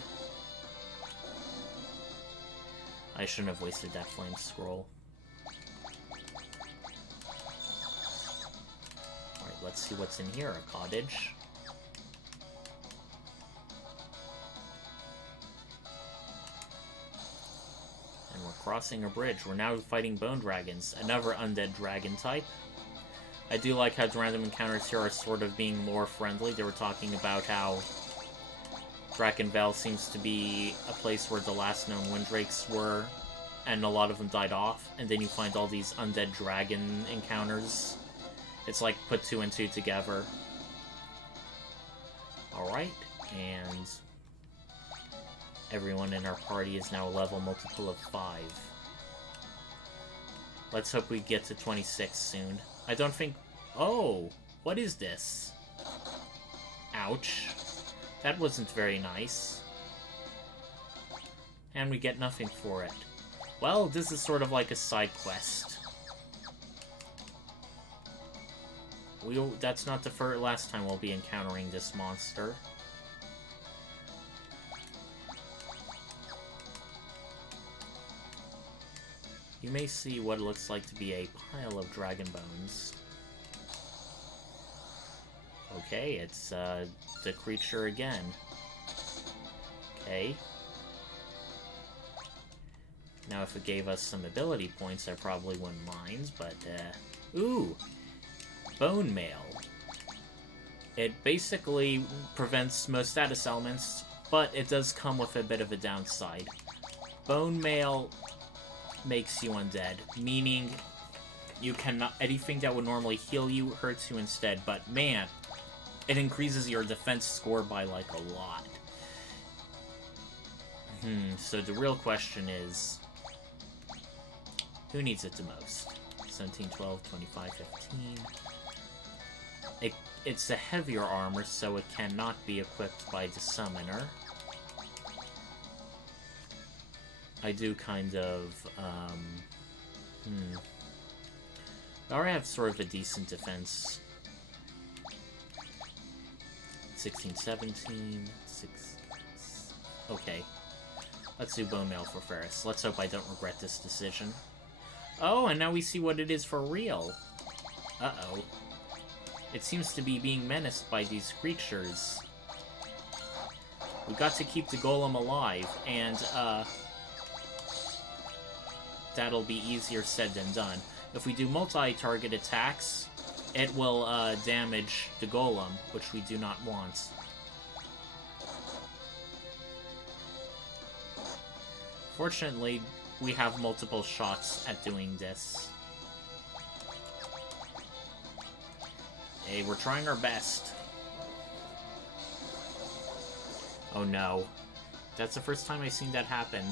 I shouldn't have wasted that flame scroll. Let's see what's in here. A cottage. And we're crossing a bridge. We're now fighting bone dragons, another undead dragon type. I do like how the random encounters here are sort of being more friendly. They were talking about how Drakenvale seems to be a place where the last known Windrakes were, and a lot of them died off, and then you find all these undead dragon encounters. It's like put 2 and 2 together. Alright, and everyone in our party is now a level multiple of 5. Let's hope we get to 26 soon. I don't think... Oh! What is this? Ouch. That wasn't very nice. And we get nothing for it. Well, this is sort of like a side quest. That's not the last time we'll be encountering this monster. You may see what looks like to be a pile of dragon bones. Okay, it's the creature again. Okay. Now if it gave us some ability points, I probably wouldn't mind, but ooh! Bone Mail. It basically prevents most status elements, but it does come with a bit of a downside. Bone Mail makes you undead, meaning you cannot... anything that would normally heal you hurts you instead, but man, it increases your defense score by like a lot. So the real question is, who needs it the most? 17, 12, 25, 15. It's a heavier armor, so it cannot be equipped by the summoner. I do kind of, I already have sort of a decent defense. 16, 17, 6... Okay. Let's do Bone Mail for Ferris. Let's hope I don't regret this decision. Oh, and now we see what it is for real. Uh-oh. It seems to be being menaced by these creatures. We got to keep the golem alive, and, that'll be easier said than done. If we do multi-target attacks, it will, damage the golem, which we do not want. Fortunately, we have multiple shots at doing this. Hey, we're trying our best. Oh no. That's the first time I've seen that happen.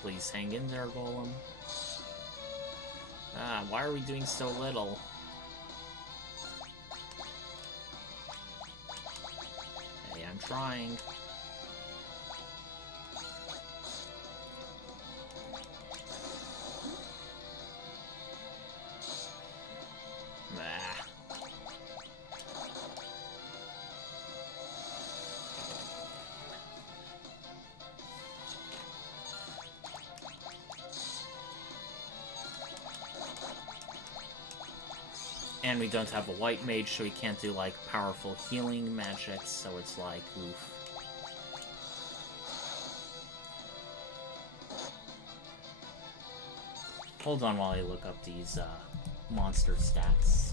Please hang in there, Golem. Ah, why are we doing so little? Hey, I'm trying. And we don't have a white mage, so we can't do, like, powerful healing magics, so it's like, oof. Hold on while I look up these, monster stats.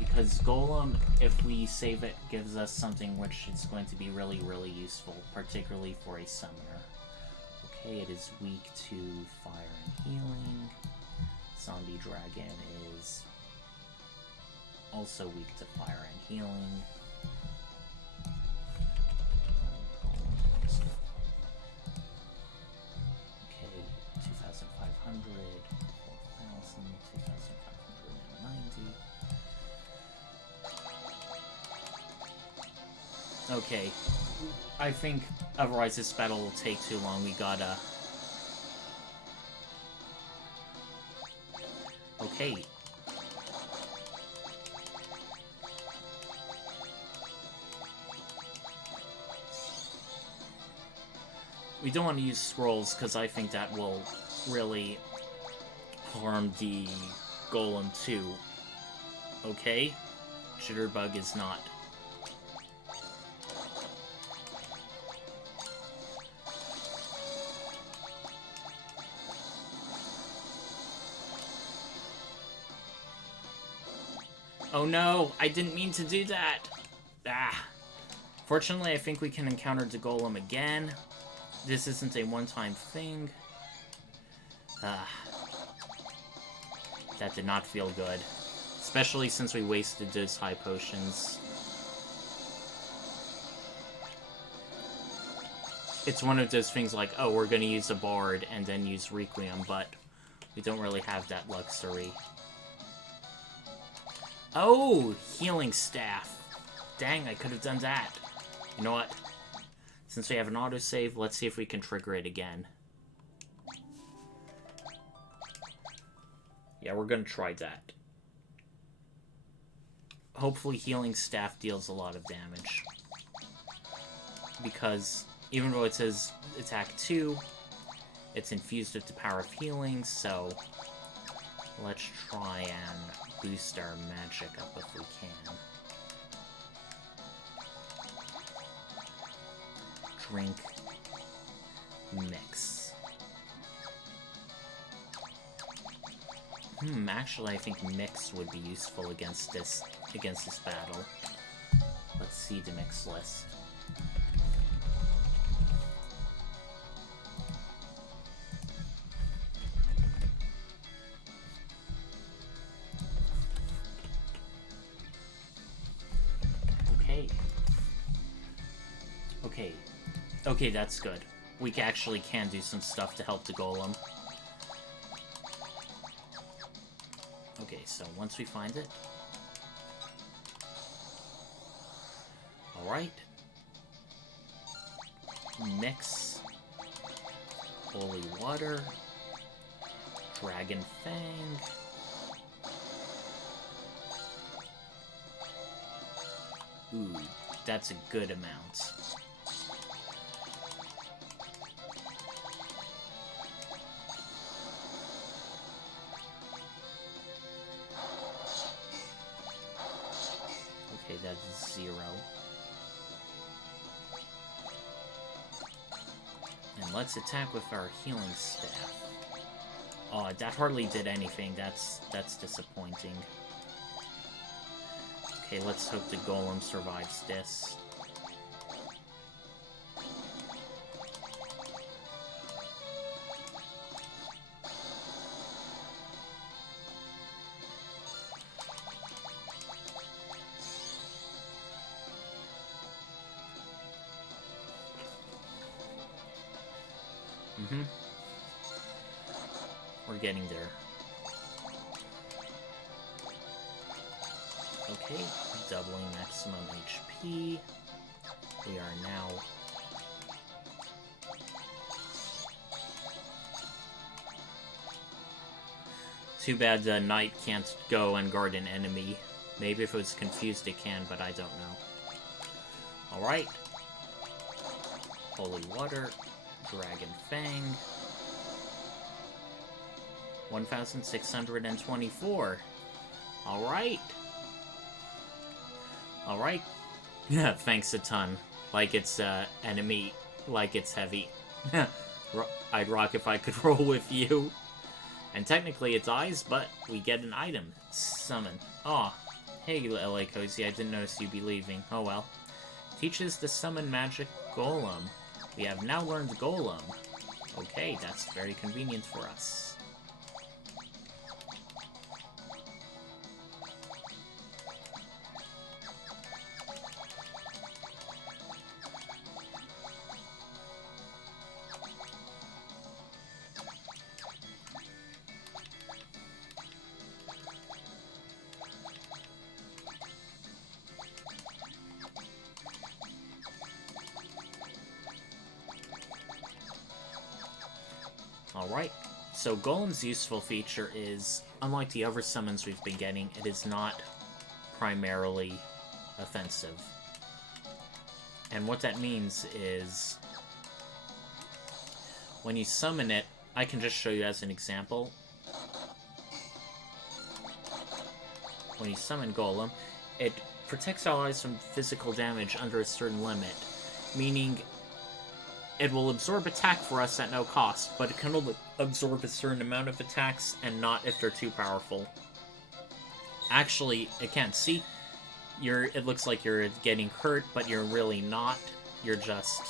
Because Golem, if we save it, gives us something which is going to be really, really useful, particularly for a summoner. Okay, it is weak to fire and healing. Zombie Dragon is also weak to fire and healing. Okay, 2,500, 4,000, 2,590. Okay, I think otherwise this battle will take too long. We gotta... Okay. We don't want to use scrolls, because I think that will really harm the golem too. Okay? Jitterbug is not. Oh no, I didn't mean to do that! Ah. Fortunately, I think we can encounter the golem again. This isn't a one-time thing. Ah. That did not feel good. Especially since we wasted those high potions. It's one of those things like, oh, we're gonna use a bard and then use Requiem, but we don't really have that luxury. Oh, healing staff. Dang, I could have done that. You know what? Since we have an autosave, let's see if we can trigger it again. Yeah, we're gonna try that. Hopefully healing staff deals a lot of damage. Because even though it says attack 2, it's infused with the power of healing, so let's try and boost our magic up if we can. Drink. Mix. Actually I think mix would be useful against this battle. Let's see the mix list. Okay. Okay, that's good. We actually can do some stuff to help the golem. Okay, so once we find it... Alright. Mix. Holy water. Dragon Fang. Ooh, that's a good amount. Okay, that's 0. And let's attack with our healing staff. Oh, that hardly did anything. That's disappointing. Okay, let's hope the golem survives this. We're getting there. Okay, doubling maximum HP. We are now... Too bad the knight can't go and guard an enemy. Maybe if it was confused it can, but I don't know. Alright. Holy water. Dragon Fang. 1,624. Alright. Alright. Yeah, thanks a ton. Like it's, enemy. Like it's heavy. I'd rock if I could roll with you. And technically it dies, but we get an item. Summon. Aw. Hey, LA Cozy, I didn't notice you'd be leaving. Oh well. Teaches the summon magic golem. We have now learned golem. Okay, that's very convenient for us. Alright, so Golem's useful feature is, unlike the other summons we've been getting, it is not primarily offensive. And what that means is, when you summon it, I can just show you as an example. When you summon Golem, it protects allies from physical damage under a certain limit, meaning it will absorb attack for us at no cost, but it can only absorb a certain amount of attacks, and not if they're too powerful. Actually, it can't. See? It looks like you're getting hurt, but you're really not. You're just...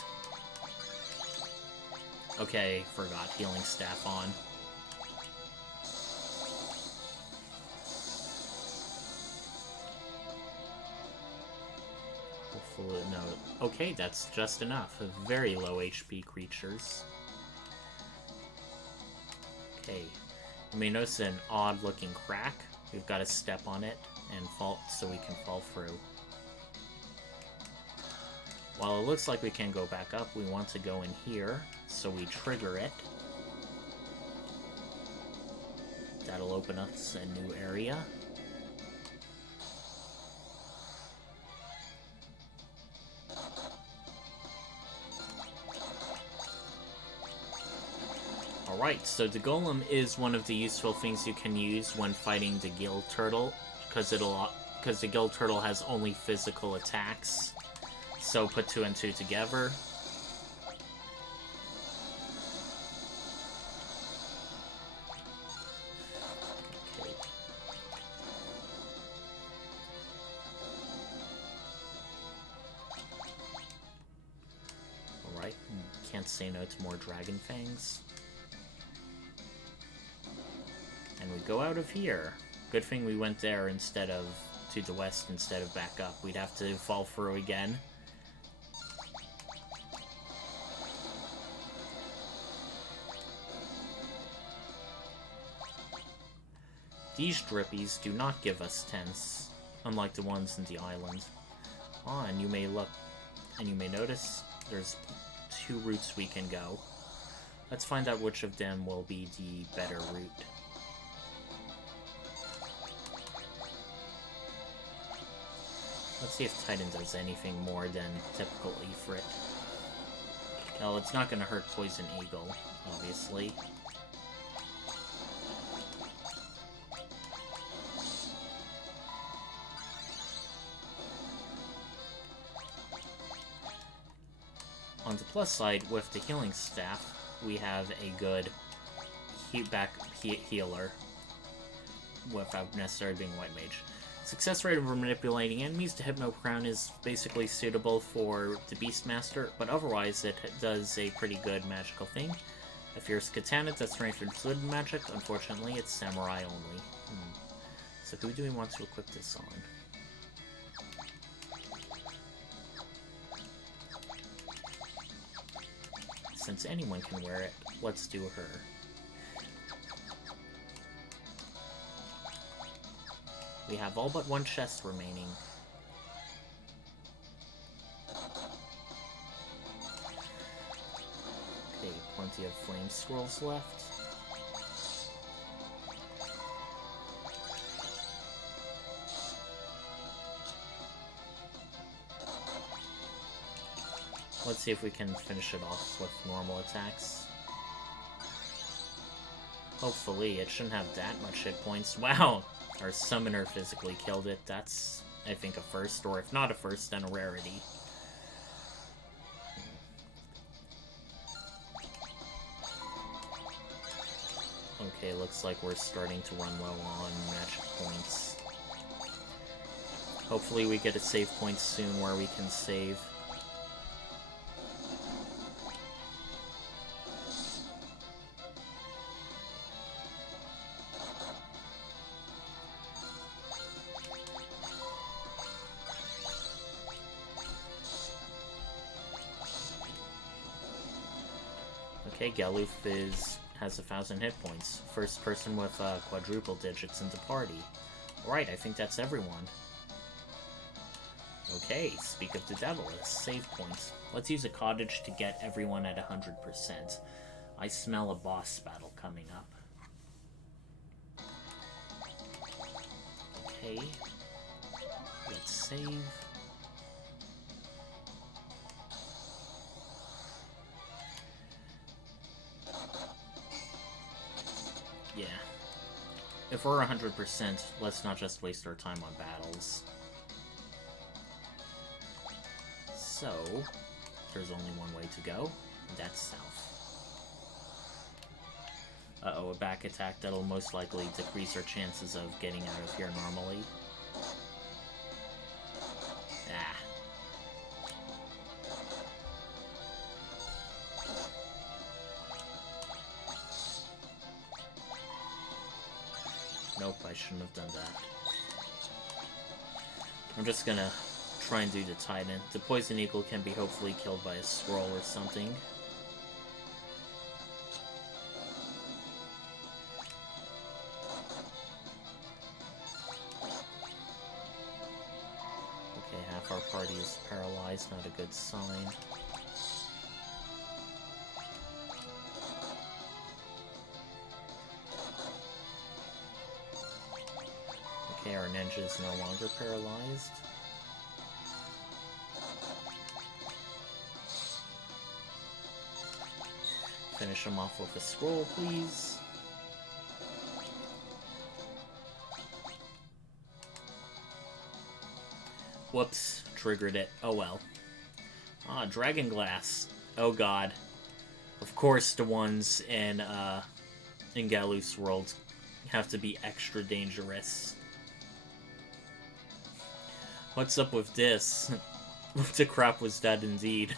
Okay, forgot. Healing staff on. No. Okay, that's just enough. Very low HP creatures. Okay. You may notice an odd-looking crack. We've got to step on it and fall so we can fall through. While it looks like we can go back up, we want to go in here, so we trigger it. That'll open us a new area. Alright, so the Golem is one of the useful things you can use when fighting the Gill Turtle, because the Gill Turtle has only physical attacks. So put 2 and 2 together. Okay. Alright, can't say no to more Dragon Fangs. And we go out of here. Good thing we went there instead of to the west instead of back up. We'd have to fall through again. These drippies do not give us tents, unlike the ones in the island. Ah, and you may notice there's 2 routes we can go. Let's find out which of them will be the better route. Let's see if Titan does anything more than typical Ifrit. Well, it's not gonna hurt Poison Eagle, obviously. On the plus side, with the healing staff, we have a good healer without necessarily being White Mage. Success rate of manipulating enemies to Hypno Crown is basically suitable for the Beastmaster, but otherwise it does a pretty good magical thing. A Fierce Katana that's strength and fluid magic. Unfortunately, it's Samurai only. So who do we want to equip this on? Since anyone can wear it, let's do her. We have all but 1 chest remaining. Okay, plenty of flame scrolls left. Let's see if we can finish it off with normal attacks. Hopefully, it shouldn't have that much hit points. Wow! Our summoner physically killed it. That's, I think, a first, or if not a first, then a rarity. Okay, looks like we're starting to run low on magic points. Hopefully we get a save point soon where we can save. Okay, Galuf has 1,000 hit points. First person with quadruple digits in the party. Alright, I think that's everyone. Okay, speak of the devil, a save points. Let's use a cottage to get everyone at 100%. I smell a boss battle coming up. Okay, let's save. Yeah. If we're 100%, let's not just waste our time on battles. So, there's only one way to go, and that's south. Uh-oh, a back attack that'll most likely decrease our chances of getting out of here normally. Ah. Nope, I shouldn't have done that. I'm just gonna try and do the Titan. The Poison Eagle can be hopefully killed by a scroll or something. Okay, half our party is paralyzed, not a good sign. Okay, our ninja is no longer paralyzed. Finish him off with a scroll, please. Whoops, triggered it. Oh well. Ah, Dragon Glass. Oh god. Of course the ones in Galuf's world have to be extra dangerous. What's up with this? The crap was dead indeed.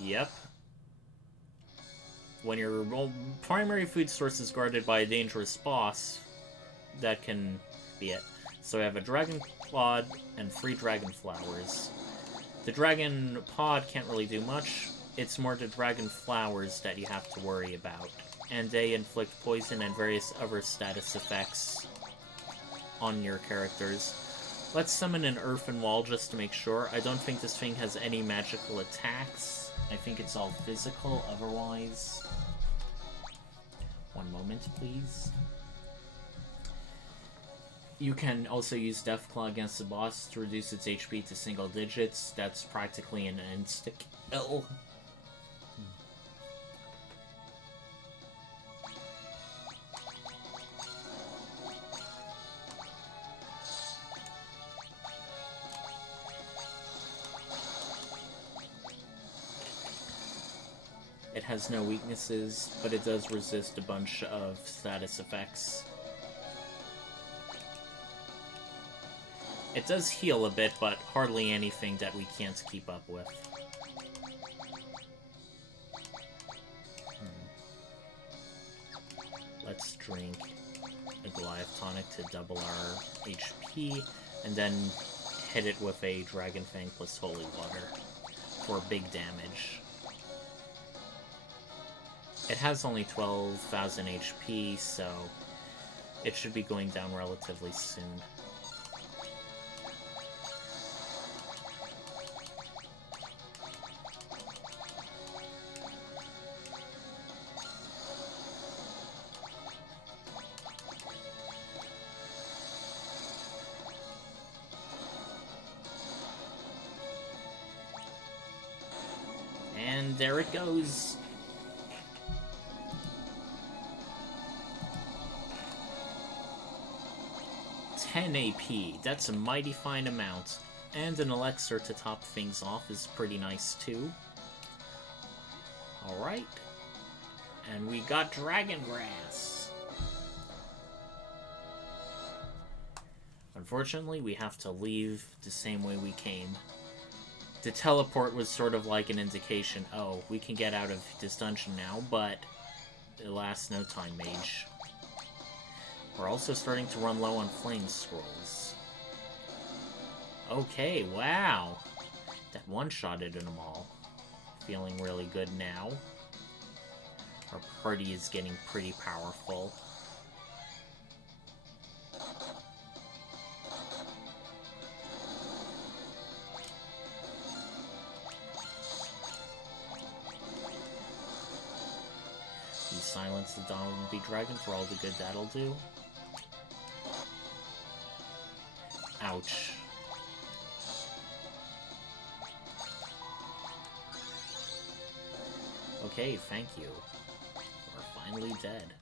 Yep. When your primary food source is guarded by a dangerous boss, that can be it. So we have a dragon pod and 3 dragon flowers. The dragon pod can't really do much. it's more the dragon flowers that you have to worry about. And they inflict poison and various other status effects on your characters. Let's summon an earthen wall just to make sure. I don't think this thing has any magical attacks. I think it's all physical otherwise. One moment, please. You can also use Deathclaw against the boss to reduce its HP to single digits. That's practically an insta-kill. It has no weaknesses, but it does resist a bunch of status effects. It does heal a bit, but hardly anything that we can't keep up with. Let's drink a Goliath tonic to double our HP, and then hit it with a Dragon Fang plus Holy Water for big damage. It has only 12,000 HP, so it should be going down relatively soon. And there it goes. AP. That's a mighty fine amount. And an elixir to top things off is pretty nice too. Alright. And we got Dragon Grass. Unfortunately, we have to leave the same way we came. The teleport was sort of like an indication, oh, we can get out of this dungeon now, but it lasts no time, mage. We're also starting to run low on flame scrolls. Okay, wow! That one-shotted them all. Feeling really good now. Our party is getting pretty powerful. You silence the zombie dragon for all the good that'll do. Ouch. Okay, thank you. We're finally dead.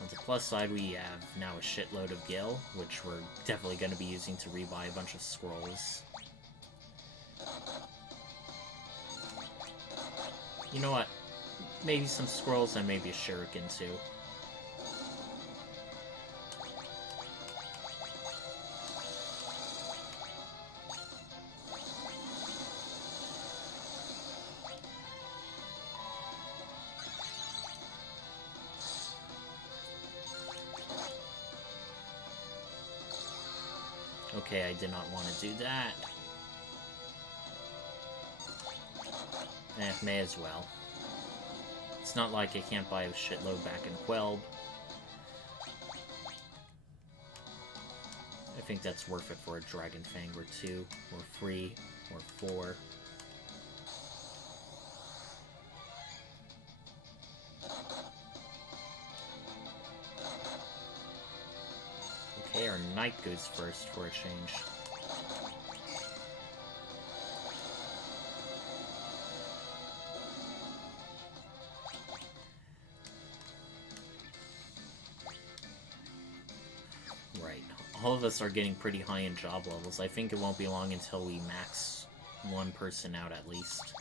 On the plus side, we have now a shitload of Gil, which we're definitely going to be using to rebuy a bunch of scrolls. You know what? Maybe some scrolls and maybe a shuriken too. Okay, I did not want to do that. May as well. It's not like I can't buy a shitload back in Quelb. I think that's worth it for a Dragon Fang or 2, or 3, or 4. Okay, our knight goes first for a change. Right. All of us are getting pretty high in job levels. I think it won't be long until we max one person out at least.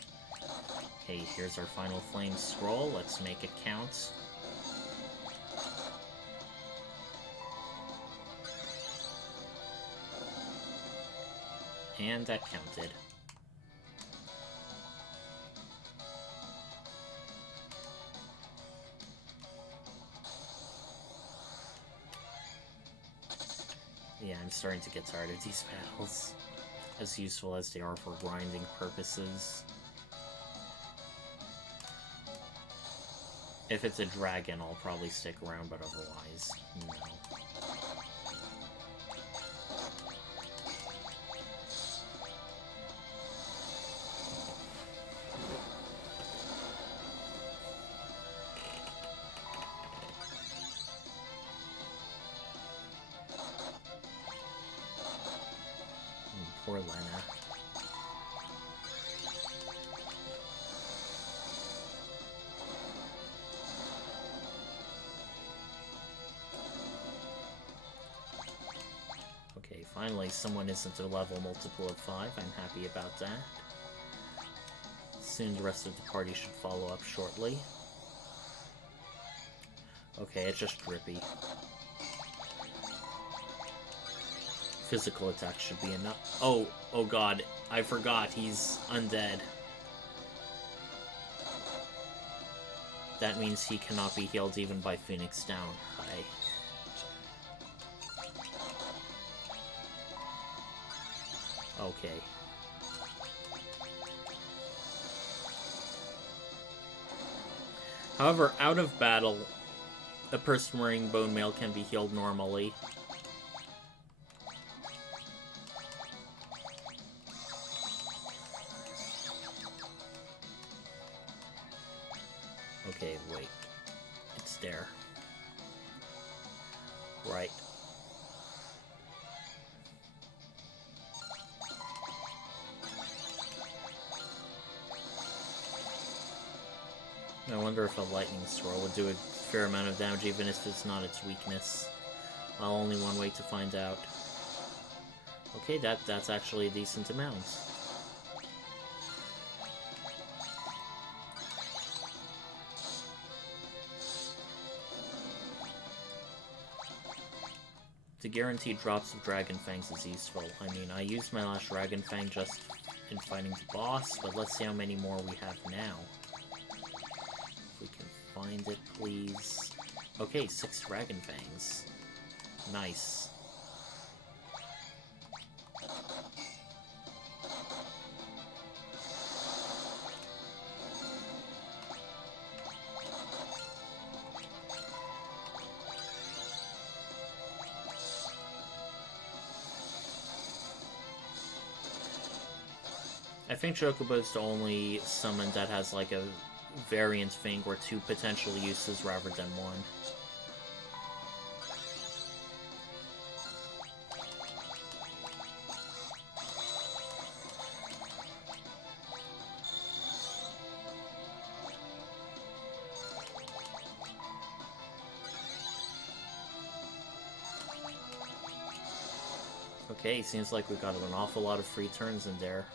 Okay, here's our final flame scroll. Let's make it count. And that counted. Yeah, I'm starting to get tired of these battles, as useful as they are for grinding purposes. If it's a dragon, I'll probably stick around, but otherwise, no. Poor Lena. Okay, finally someone isn't a level multiple of 5. I'm happy about that. Soon the rest of the party should follow up shortly. Okay, it's just Drippy. Physical attack should be enough. Oh god, I forgot, he's undead. That means he cannot be healed even by Phoenix Down. Hi. Okay. However, out of battle, a person wearing bone mail can be healed normally. Okay, wait. It's there. Right. I wonder if a lightning swirl would do a fair amount of damage even if it's not its weakness. Well, only one way to find out. Okay, that's actually a decent amount. The guaranteed drops of Dragon Fangs is useful. I mean, I used my last Dragon Fang just in fighting the boss, but let's see how many more we have now. If we can find it, please. Okay, 6 Dragon Fangs. Nice. I think Chocobo's the only summon that has like a variant thing or 2 potential uses rather than 1. Okay, seems like we got an awful lot of free turns in there.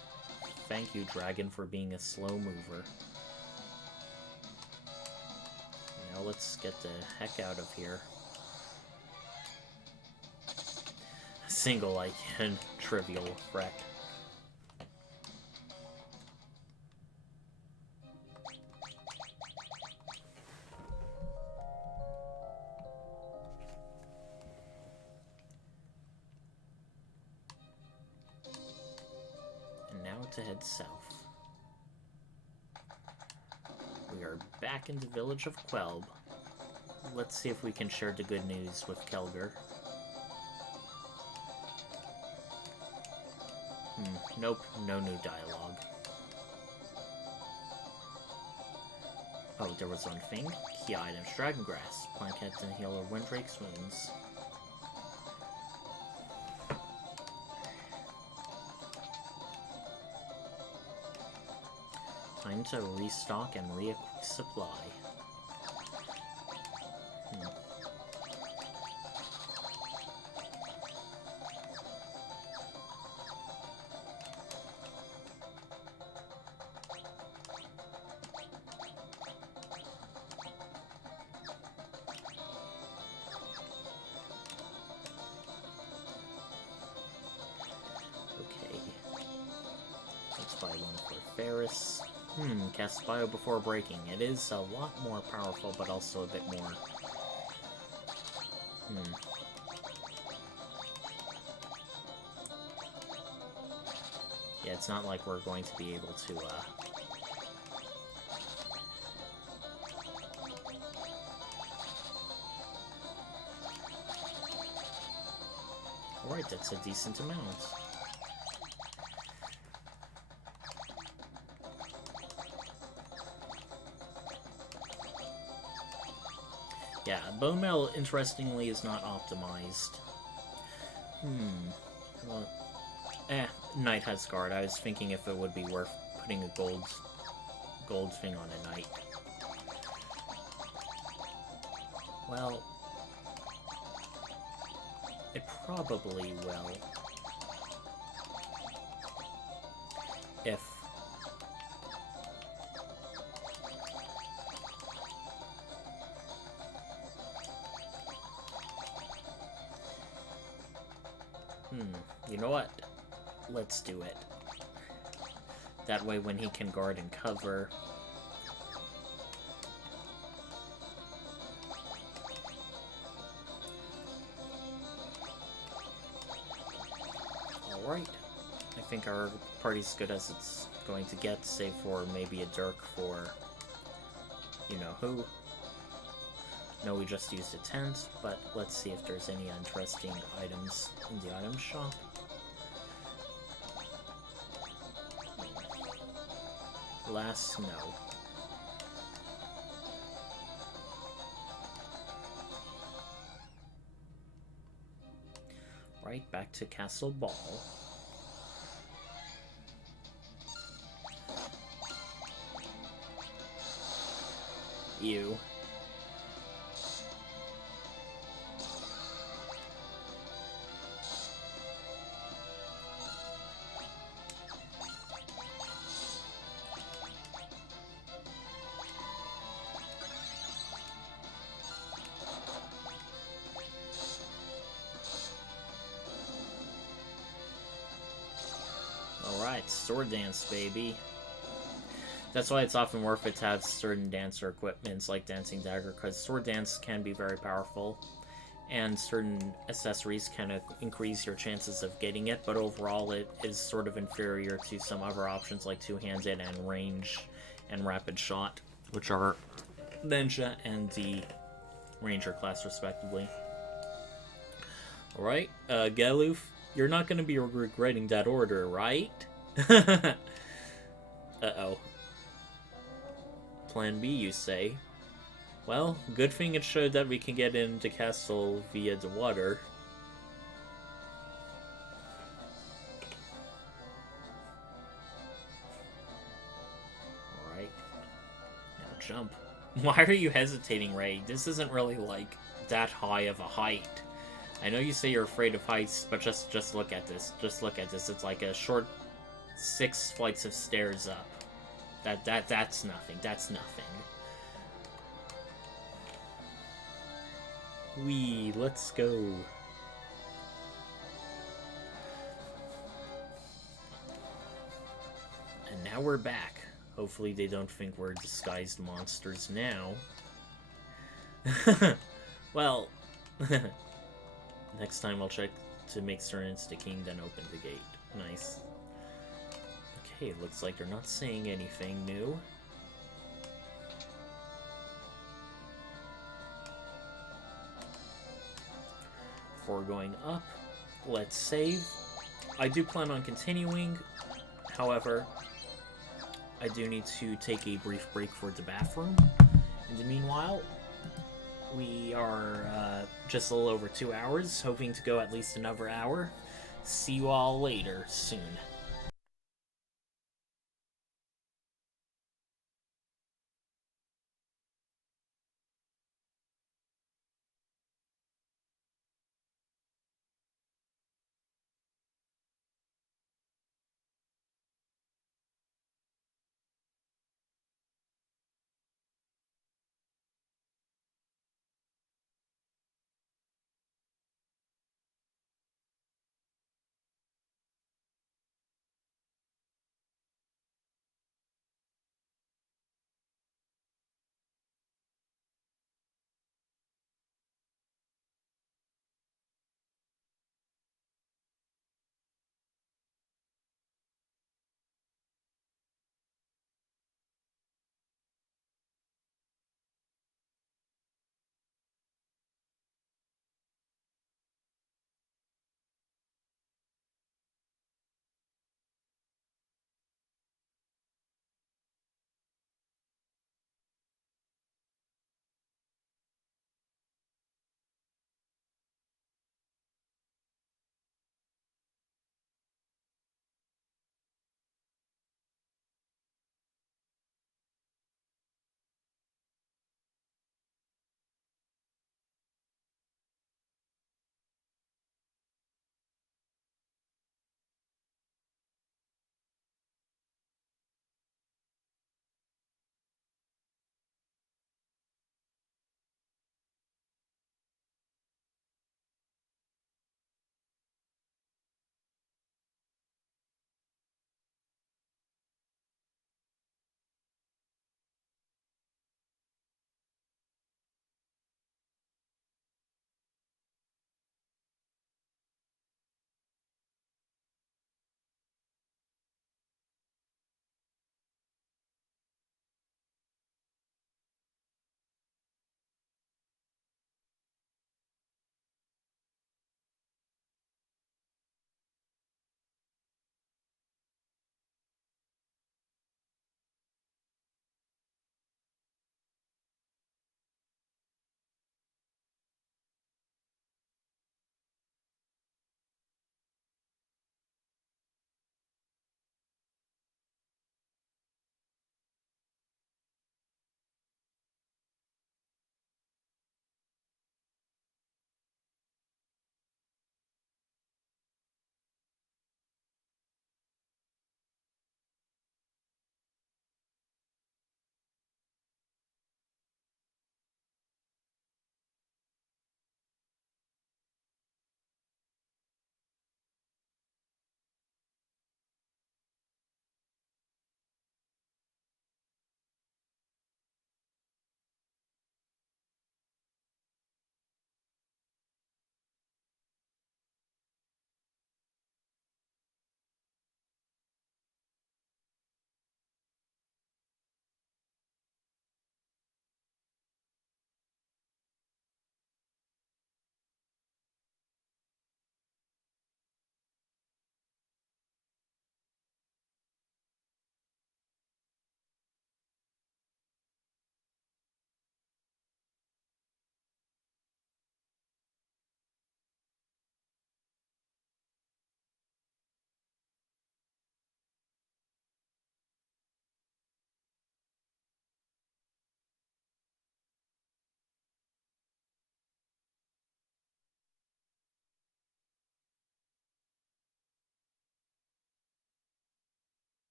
Thank you, Dragon, for being a slow mover. Now let's get the heck out of here. Single icon, trivial wreck. To head south. We are back in the village of Quelb. Let's see if we can share the good news with Kelger. Nope, no new dialogue. Oh, there was one thing. Key items, Dragon Grass. Plant can heal a Windrake's wounds. Time to restock and resupply. Okay. Let's buy one for Ferris. Cast Bio before breaking. It is a lot more powerful, but also a bit more... Yeah, it's not like we're going to be able to, Alright, that's a decent amount. Yeah, bone meal, interestingly, is not optimized. Well, Knight has guard. I was thinking if it would be worth putting a gold thing on a knight. Well, it probably will. If... you know what? Let's do it. That way when he can guard and cover... Alright. I think our party's good as it's going to get, save for maybe a Dirk for... you know who. No, we just used a tent, but let's see if there's any interesting items in the item shop. Alas, no. Right, back to Castle Ball. Ew. Alright, sword dance, baby. That's why it's often worth it to have certain dancer equipments like Dancing Dagger, because sword dance can be very powerful, and certain accessories can increase your chances of getting it, but overall it is sort of inferior to some other options like two-handed and range and rapid shot, which are Ninja and the Ranger class respectively. Alright, Galuf, you're not going to be regretting that order, right? Uh-oh. Plan B, you say? Well, good thing it showed that we can get into castle via the water. Alright. Now jump. Why are you hesitating, Ray? This isn't really, like, that high of a height. I know you say you're afraid of heights, but just look at this. Just look at this. It's like a short 6 flights of stairs up. That's nothing. That's nothing. Wee, let's go. And now we're back. Hopefully they don't think we're disguised monsters now. Well, next time I'll check to make certain it's the king, then open the gate. Nice. Okay, looks like they're not saying anything new. Before going up, let's save. I do plan on continuing, however, I do need to take a brief break for the bathroom. In the meanwhile, we are just a little over 2 hours, hoping to go at least another hour. See you all later, soon.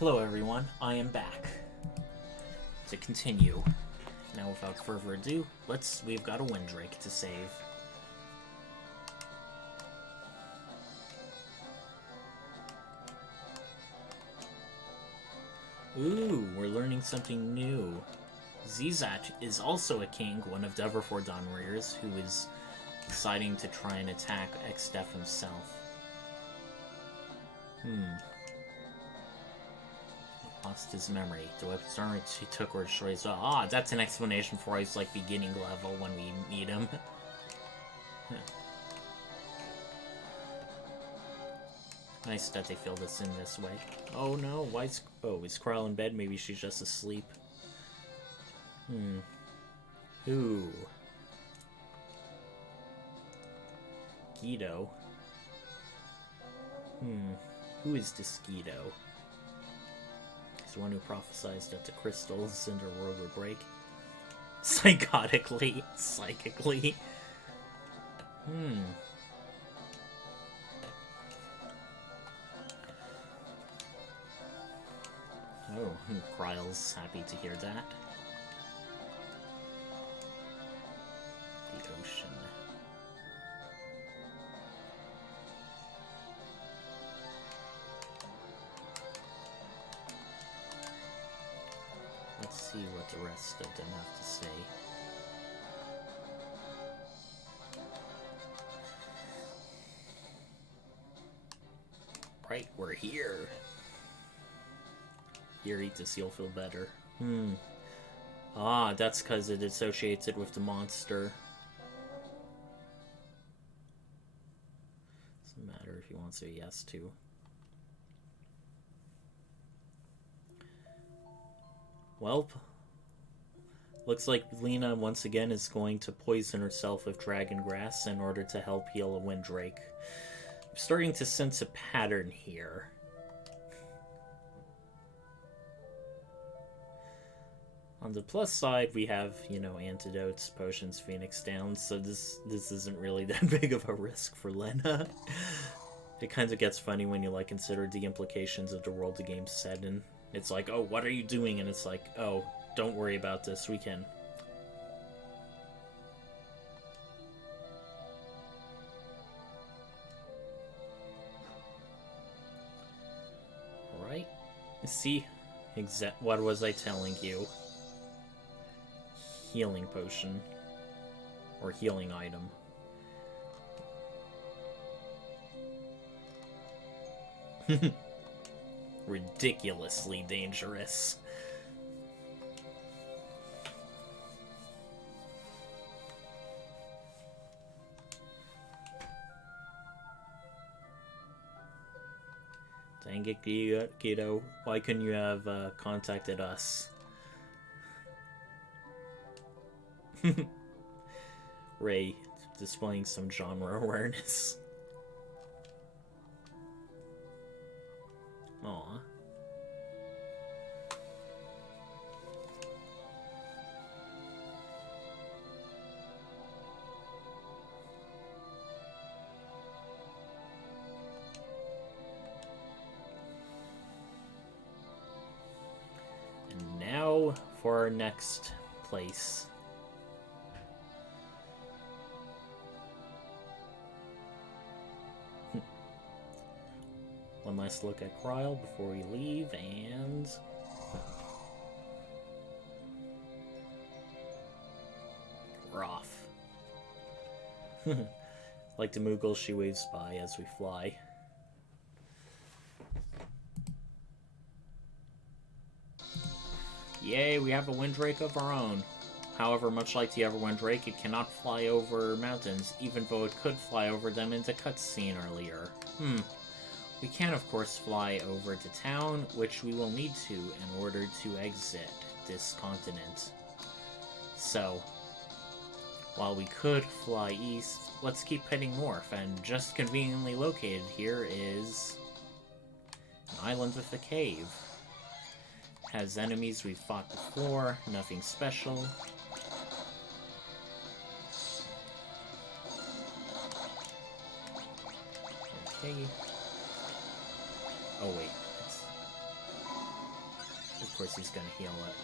Hello everyone, I am back. To continue. Now without further ado, we've got a Windrake to save. Ooh, we're learning something new. Zizat is also a king, one of the other 4 Dawn Warriors, who is deciding to try and attack Exdeath himself. Lost his memory. The weapons armor he took were destroyed as well. Ah, that's an explanation for his, like, beginning level when we meet him. Nice that they filled us in this way. Oh no, is Kryle in bed? Maybe she's just asleep. Ooh. Guido. Who is this Guido? He's the one who prophesied that the crystals in their world would break. Psychically. Oh, Kryle's happy to hear that. The ocean. Let's see what the rest of them have to say. Right, we're here. Here, eat this, you'll feel better. Ah, that's because it associates it with the monster. Doesn't matter if you want to say yes to. Well, looks like Lena once again is going to poison herself with dragon grass in order to help heal a Windrake. I'm starting to sense a pattern here. On the plus side, we have, antidotes, potions, phoenix downs, so this isn't really that big of a risk for Lena. It kind of gets funny when you, consider the implications of the world the game's set in. It's like, oh, what are you doing? And it's like, oh, don't worry about this, we can. Alright. See? What was I telling you? Healing potion. Or healing item. Ridiculously dangerous. Dang it, Guido. Why couldn't you have contacted us? Ray, displaying some genre awareness. Aww. And now for our next place. One last look at Kryle before we leave, and... we're off. Like the Moogle, she waves by as we fly. Yay, we have a Windrake of our own. However, much like the other Windrake, it cannot fly over mountains, even though it could fly over them in the cutscene earlier. We can, of course, fly over to town, which we will need to in order to exit this continent. So, while we could fly east, let's keep heading north, and just conveniently located here is an island with a cave. Has enemies we've fought before, nothing special. Okay. Oh wait, course he's gonna heal it.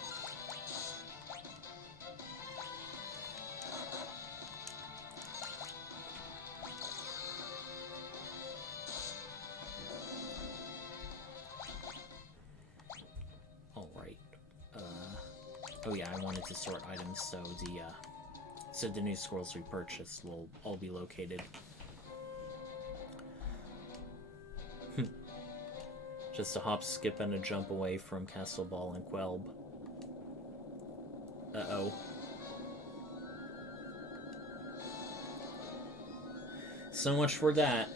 Alright. Oh yeah, I wanted to sort items, so the new scrolls we purchased will all be located. Just a hop, skip, and a jump away from Castle Ball and Quelb. Uh-oh. So much for that.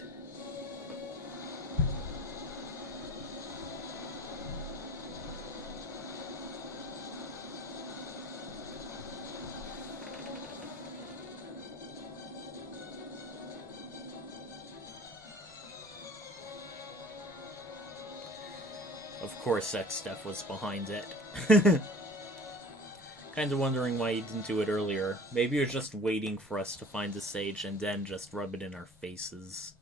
Of course Exdeath was behind it. Kinda wondering why he didn't do it earlier. Maybe he was just waiting for us to find the sage and then just rub it in our faces.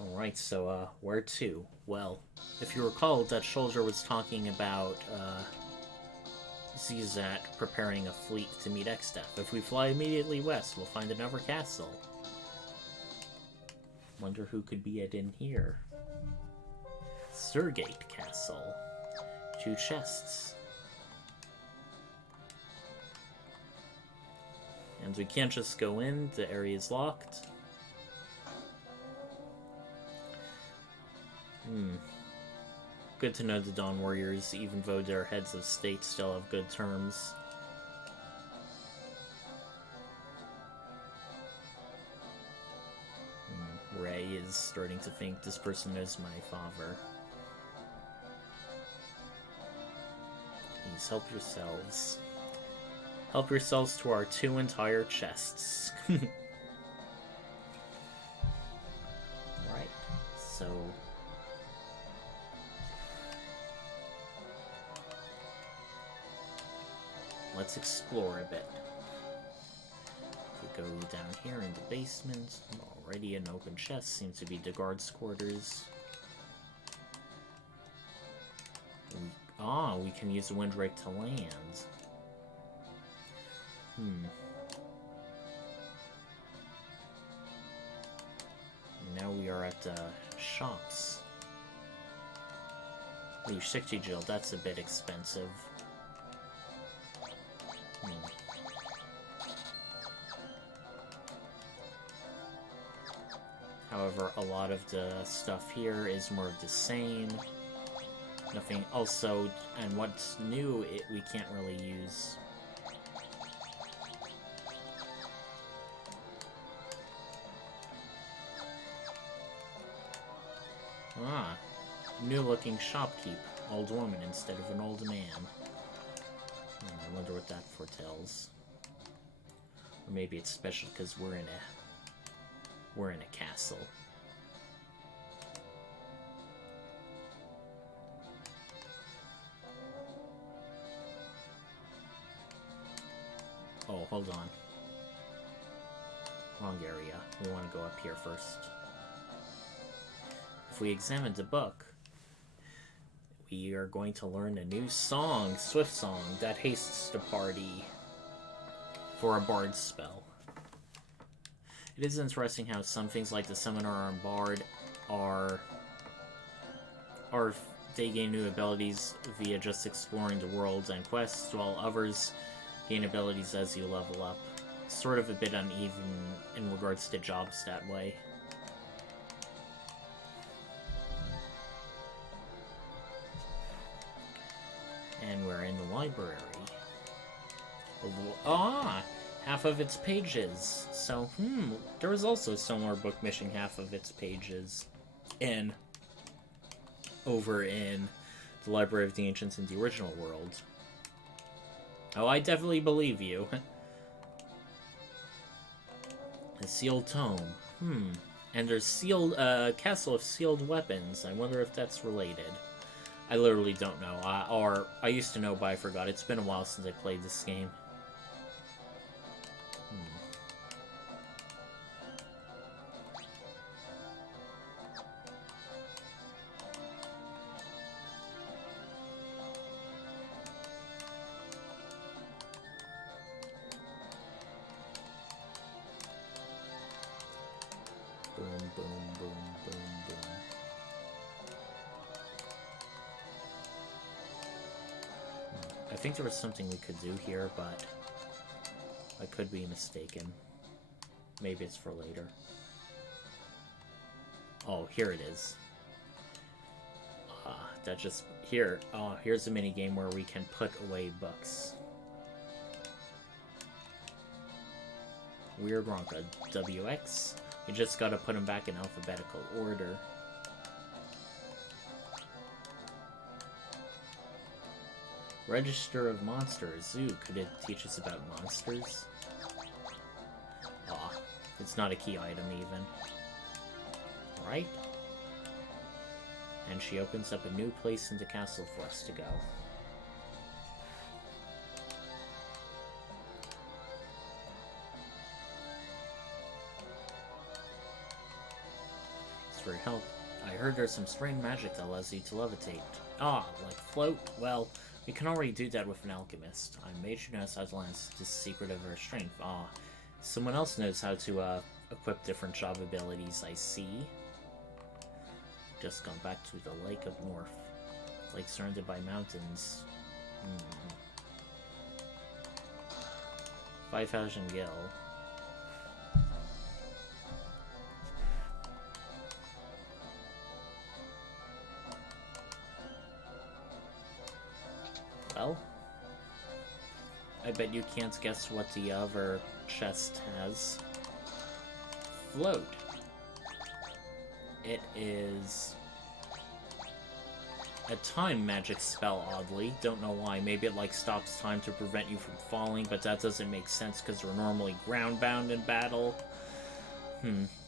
Alright, so, where to? Well, if you recall, that soldier was talking about, Zizat preparing a fleet to meet Exdeath. If we fly immediately west, we'll find another castle. Wonder who could be it in here. Surgate Castle. 2 chests. And we can't just go in, the area is locked. Good to know the Dawn Warriors, even though their heads of state, still have good terms. Ray is starting to think this person is my father. Please help yourselves. Help yourselves to our 2 entire chests. Right. So... let's explore a bit. We go down here in the basement. Already an open chest. Seems to be the guards' quarters. We can use the windbreak to land. Now we are at the shops. Ooh, Shikti Jill, that's a bit expensive. However, a lot of the stuff here is more of the same. Nothing also, and what's new, we can't really use. New looking shopkeep. Old woman instead of an old man. I wonder what that foretells. Or maybe it's special because we're in a castle. Oh, hold on. Wrong area. We want to go up here first. If we examine the book, we are going to learn a new song, Swift Song, that hastes the party for a bard spell. It is interesting how some things like the Seminar and Bard they gain new abilities via just exploring the worlds and quests, while others gain abilities as you level up. Sort of a bit uneven in regards to jobs that way. And we're in the library. Half of its pages. So, there was also some more book missing half of its pages over in the Library of the Ancients in the original world. Oh, I definitely believe you. A sealed tome. And there's sealed, Castle of Sealed Weapons. I wonder if that's related. I literally don't know. Or I used to know, but I forgot. It's been a while since I played this game. I think there was something we could do here, but I could be mistaken. Maybe it's for later. Oh, here it is. That just... Here. Oh, here's a minigame where we can put away books. Weird Ronka. WX. You just gotta put them back in alphabetical order. Register of Monsters. Ooh, could it teach us about monsters? Aw, it's not a key item even. Right? And she opens up a new place in the castle for us to go. Thanks for your help. I heard there's some strange magic that allows you to levitate. Ah, like float? Well, we can already do that with an alchemist. I'm mage who knows how to lance this secret of her strength. Ah, someone else knows how to equip different job abilities, I see. Just gone back to the Lake of North. Lake surrounded by mountains. 5,000 gil. Well, I bet you can't guess what the other chest has. Float. It is a time magic spell, oddly. Don't know why. Maybe it, like, stops time to prevent you from falling, but that doesn't make sense because we're normally ground-bound in battle.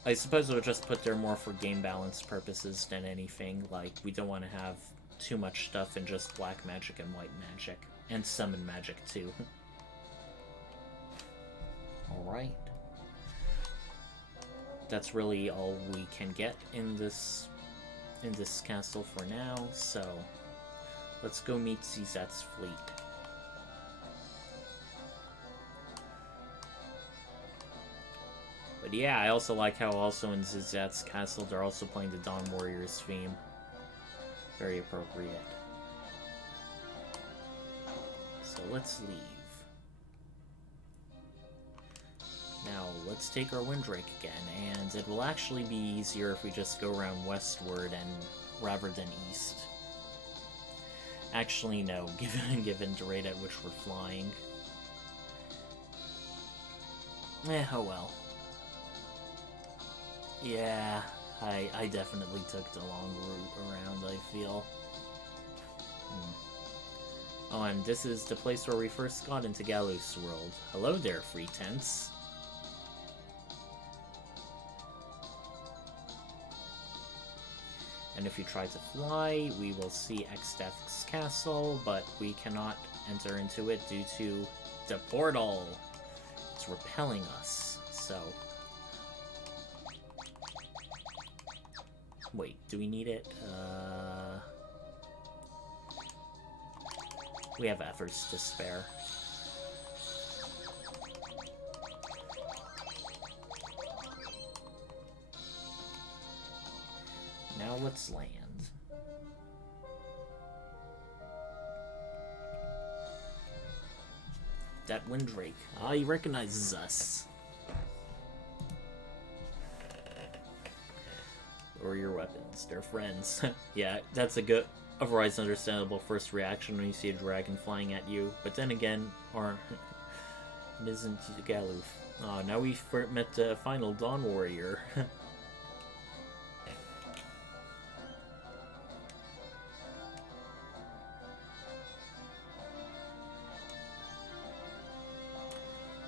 I suppose it would just put there more for game balance purposes than anything. Like, we don't want to have too much stuff in just black magic and white magic. And summon magic, too. Alright. That's really all we can get in this castle for now, so let's go meet Exdeath's fleet. But yeah, I also like how also in Exdeath's castle they're also playing the Dawn Warriors theme. Very appropriate. So let's leave. Now, let's take our Windrake again, and it will actually be easier if we just go around westward and rather than east. Actually, no, given the rate at which we're flying. Oh well. Yeah, I definitely took the long route around, I feel. Oh, and this is the place where we first got into Galuf's world. Hello there, free tents. And if you try to fly, we will see Exdeath's castle, but we cannot enter into it due to the portal. It's repelling us, so... Wait, do we need it? We have efforts to spare. Now let's land. That Windrake. Ah, he recognizes us. Or your weapons. They're friends. Yeah, that's a otherwise understandable first reaction when you see a dragon flying at you. But then again, it isn't Galuf. Oh, now we've met the final Dawn Warrior.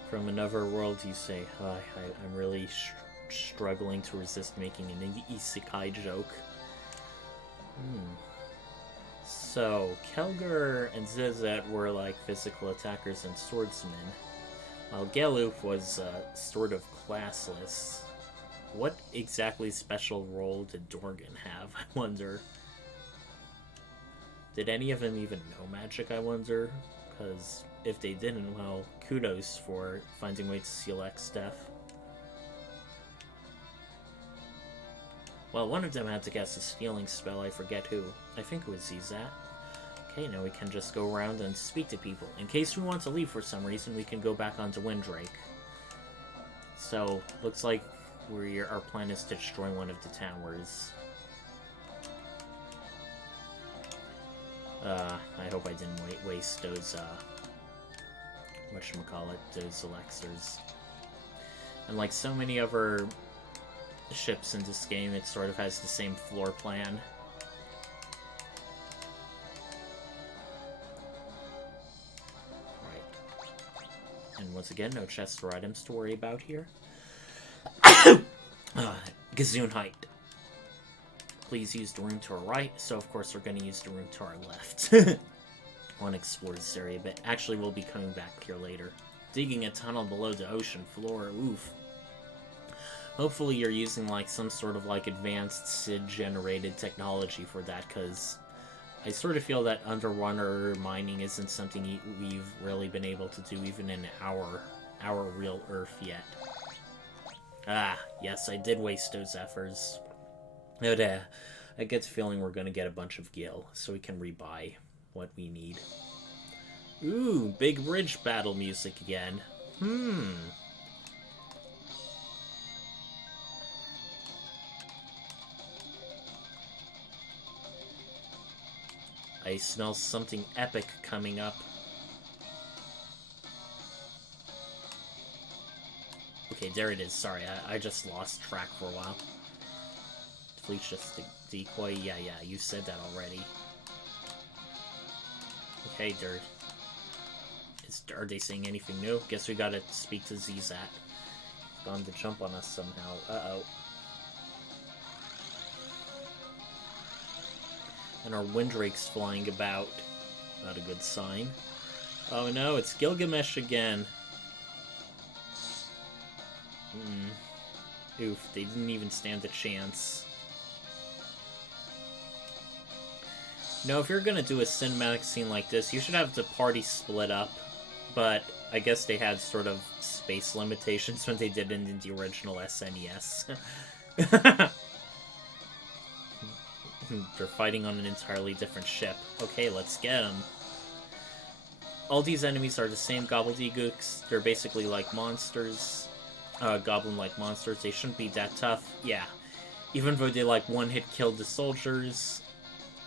From another world, you say, I'm really struggling to resist making an isekai joke. So, Kelgar and Exdeath were like physical attackers and swordsmen, while Galuf was sort of classless. What exactly special role did Dorgan have, I wonder? Did any of them even know magic, I wonder? Because if they didn't, well, kudos for finding a way to seal Exdeath. Well, one of them had to cast a stealing spell, I forget who. I think it was Exdeath. Okay, now we can just go around and speak to people. In case we want to leave for some reason, we can go back onto Windrake. So, looks like our plan is to destroy one of the towers. I hope I didn't waste those, whatchamacallit, those elixirs. And like so many other ships in this game, it sort of has the same floor plan. Right. And once again, no chests or items to worry about here. Gazoon height. Please use the room to our right, so of course we're going to use the room to our left. I want to explore this area a bit. Actually, we'll be coming back here later. Digging a tunnel below the ocean floor, oof. Hopefully you're using like some sort of like advanced SID-generated technology for that, because I sort of feel that underwater mining isn't something we've really been able to do even in our real Earth yet. Ah, yes, I did waste those efforts. But, I get the feeling we're gonna get a bunch of Gil, so we can rebuy what we need. Ooh, big bridge battle music again. I smell something epic coming up. Okay, there it is. Sorry, I just lost track for a while. Fleet's just a decoy? Yeah, you said that already. Okay, are they saying anything new? Guess we gotta speak to Zizat. Gone to jump on us somehow. Uh-oh. And our Windrake's flying about. Not a good sign. Oh no, it's Gilgamesh again. Oof, they didn't even stand a chance. No, if you're gonna do a cinematic scene like this, you should have the party split up. But I guess they had sort of space limitations when they did it in the original SNES. They're fighting on an entirely different ship. Okay, let's get them. All these enemies are the same gobbledygooks. They're basically like monsters. Goblin-like monsters. They shouldn't be that tough. Yeah. Even though they like one-hit killed the soldiers,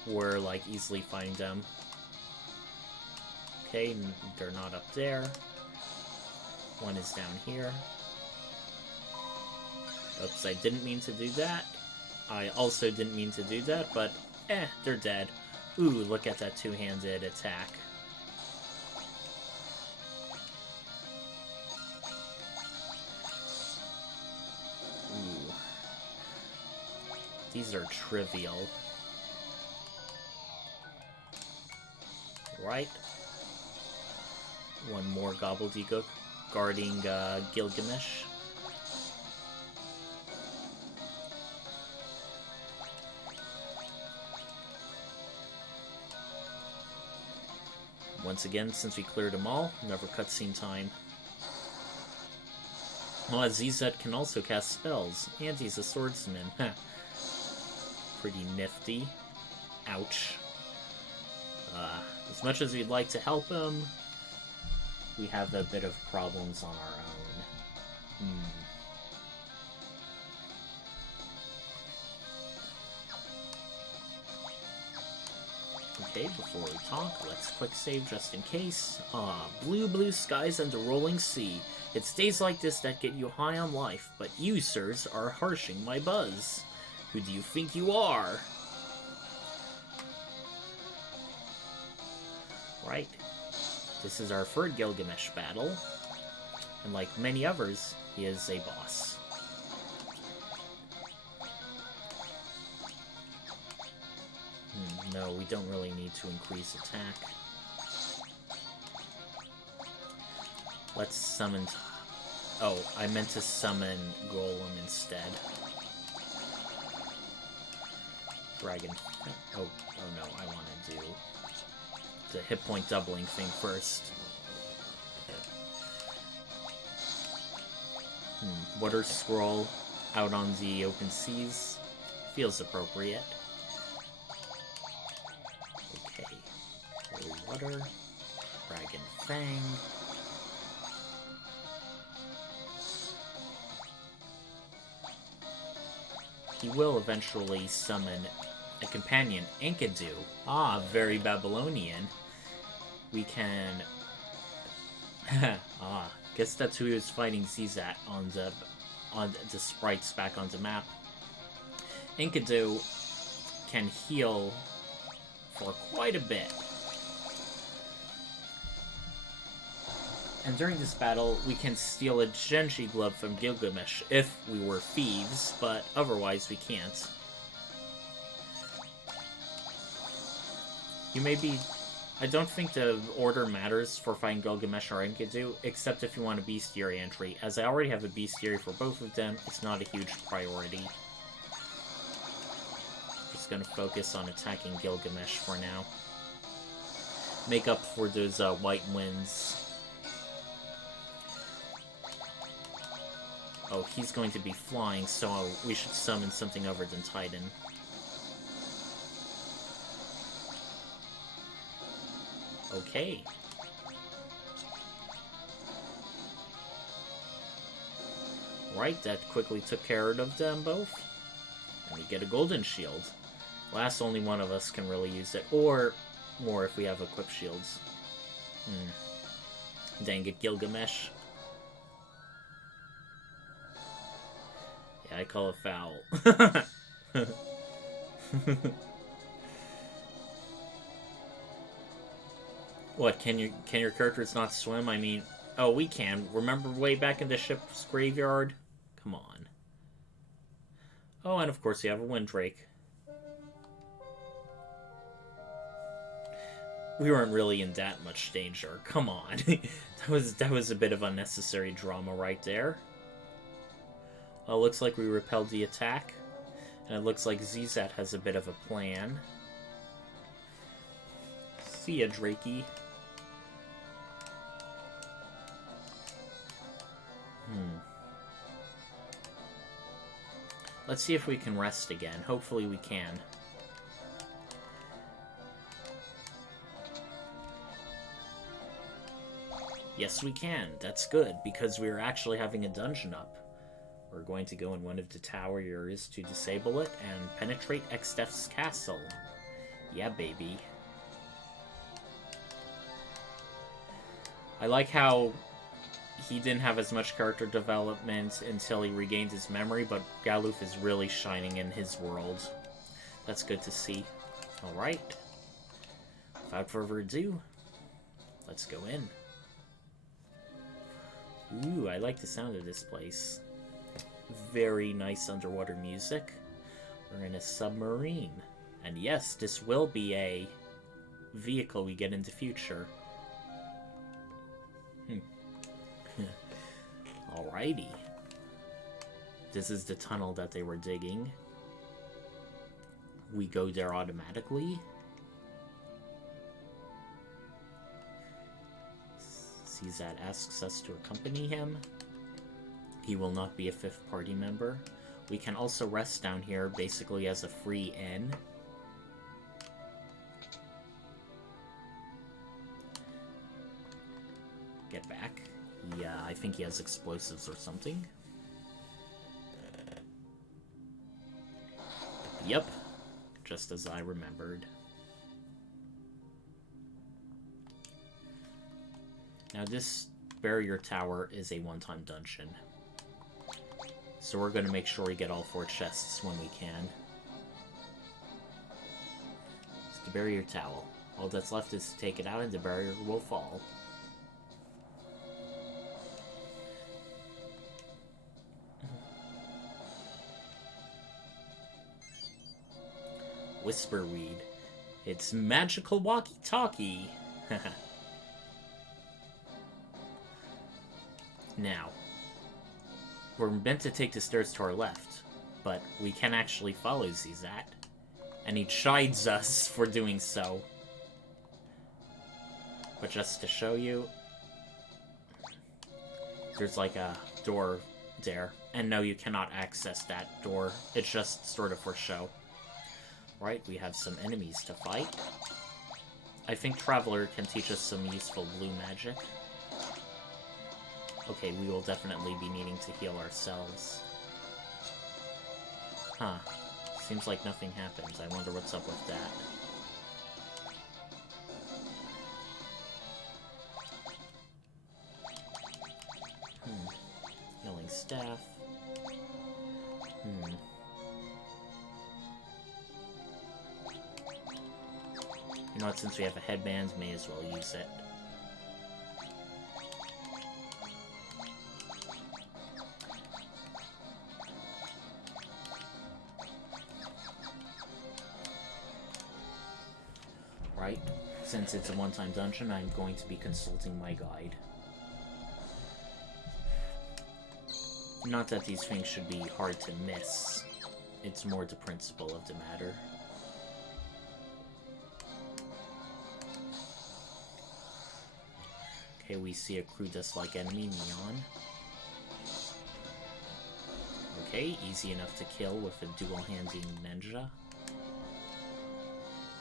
we're like easily fighting them. Okay, they're not up there. One is down here. Oops, I didn't mean to do that. I also didn't mean to do that, but they're dead. Ooh, look at that two-handed attack. Ooh. These are trivial. Right? One more gobbledygook guarding Gilgamesh. Once again, since we cleared them all, another cutscene time. Well, Zizat can also cast spells, and he's a swordsman. Pretty nifty. Ouch. As much as we'd like to help him, we have a bit of problems on our own. Okay, before we talk, let's quick save just in case. Blue skies and the rolling sea. It's days like this that get you high on life, but you, sirs, are harshing my buzz. Who do you think you are? Right. This is our third Gilgamesh battle, and like many others, he is a boss. No, we don't really need to increase attack. Let's summon... Oh, I meant to summon Golem instead. Dragon... Oh no, I want to do the hit point doubling thing first. Water Scroll out on the open seas feels appropriate. Okay. Water. Dragon Fang. He will eventually summon a companion, Enkidu. Ah, very Babylonian. We can... guess that's who he was fighting Zizat on the sprites back on the map. Enkidu can heal for quite a bit. And during this battle, we can steal a Genji glove from Gilgamesh if we were thieves, but otherwise we can't. You may be... I don't think the order matters for fighting Gilgamesh or Enkidu, except if you want a bestiary entry. As I already have a bestiary for both of them, it's not a huge priority. Just gonna focus on attacking Gilgamesh for now. Make up for those white wins. Oh, he's going to be flying, so we should summon something other than Titan. Okay. Right, that quickly took care of them both. And we get a golden shield. Last, only one of us can really use it. Or more if we have equipped shields. Dang it, Gilgamesh. Yeah, I call it foul. What, can your characters not swim? I mean, oh, we can. Remember way back in the ship's graveyard? Come on. Oh, and of course you have a Windrake. We weren't really in that much danger. Come on. that was a bit of unnecessary drama right there. Well, it looks like we repelled the attack. And it looks like Zizat has a bit of a plan. See ya, Drakey. Let's see if we can rest again. Hopefully we can. Yes, we can. That's good, because we're actually having a dungeon up. We're going to go in one of the towers to disable it and penetrate Exdeath's castle. Yeah, baby. I like how he didn't have as much character development until he regained his memory, but Galuf is really shining in his world. That's good to see. Alright. Without further ado, let's go in. Ooh, I like the sound of this place. Very nice underwater music. We're in a submarine. And yes, this will be a vehicle we get in the future. Alrighty. This is the tunnel that they were digging. We go there automatically. Zizat asks us to accompany him. He will not be a fifth party member. We can also rest down here basically as a free inn. Get back. Yeah, I think he has explosives or something. Yep, just as I remembered. Now this barrier tower is a one-time dungeon. So we're going to make sure we get all 4 chests when we can. It's the barrier towel. All that's left is to take it out and the barrier will fall. Whisperweed. It's magical walkie-talkie. Now, we're meant to take the stairs to our left, but we can actually follow Zizat, and he chides us for doing so. But just to show you, there's like a door there, and no, you cannot access that door. It's just sort of for show. Right, we have some enemies to fight. I think Traveler can teach us some useful blue magic. Okay, we will definitely be needing to heal ourselves. Huh. Seems like nothing happens. I wonder what's up with that. Healing staff. You know what, since we have a headband, may as well use it. Right? Since it's a one-time dungeon, I'm going to be consulting my guide. Not that these things should be hard to miss. It's more the principle of the matter. Okay, we see a crew dust-like enemy, Neon. Okay, easy enough to kill with a dual-handing ninja.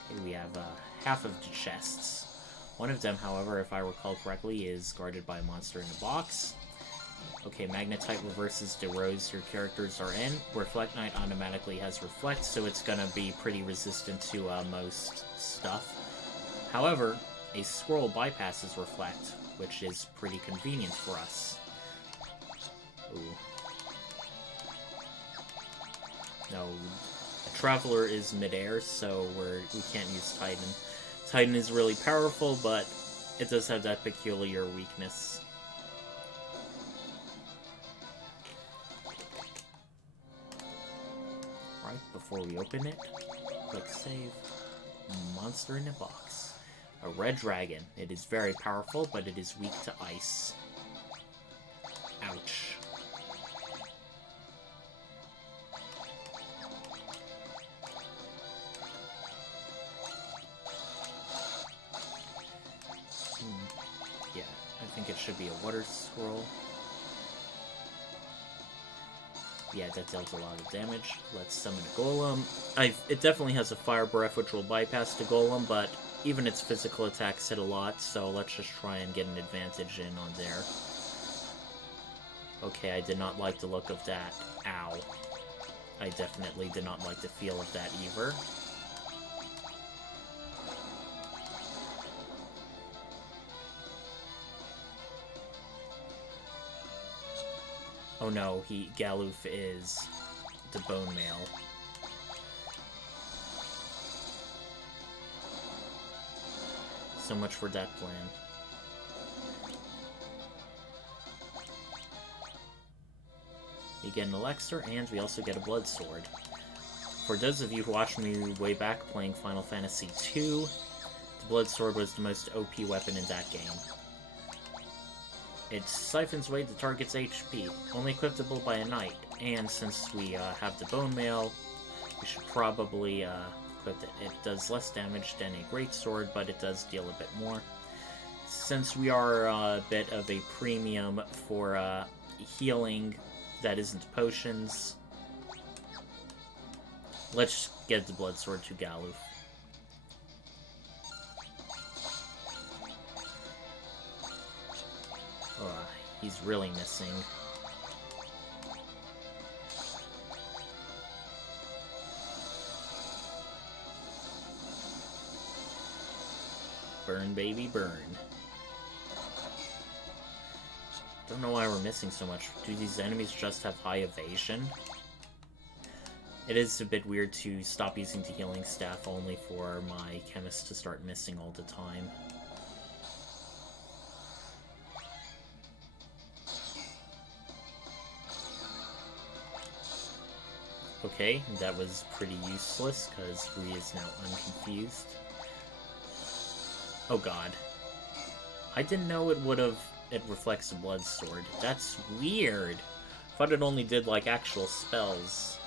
Okay, we have half of the chests. One of them, however, if I recall correctly, is guarded by a monster in a box. Okay, Magnetite reverses the rows your characters are in. Reflect Knight automatically has Reflect, so it's gonna be pretty resistant to most stuff. However, a scroll bypasses Reflect, which is pretty convenient for us. Ooh. No, Traveler is midair, so we can't use Titan. Titan is really powerful, but it does have that peculiar weakness. Right, before we open it, click save. Monster in a box. A red dragon. It is very powerful, but it is weak to ice. Ouch. Yeah, I think it should be a water scroll. Yeah, that dealt a lot of damage. Let's summon a golem. It definitely has a fire breath, which will bypass the golem, but even its physical attacks hit a lot, so let's just try and get an advantage in on there. Okay, I did not like the look of that. Ow. I definitely did not like the feel of that either. Oh no, Galuf is the bone mail. So much for that plan. We get an elixir, and we also get a blood sword. For those of you who watched me way back playing Final Fantasy II, the blood sword was the most OP weapon in that game. It siphons away the target's HP, only equipable by a knight, and since we have the bone mail, we should probably equip it. It does less damage than a greatsword, but it does deal a bit more. Since we are a bit of a premium for healing that isn't potions, let's get the blood sword to Galuf. He's really missing. Burn, baby, burn. Don't know why we're missing so much. Do these enemies just have high evasion? It is a bit weird to stop using the healing staff only for my chemist to start missing all the time. Okay, that was pretty useless, because Rui is now unconfused. Oh god. I didn't know it reflects a blood sword. That's weird. I thought it only did, like, actual spells.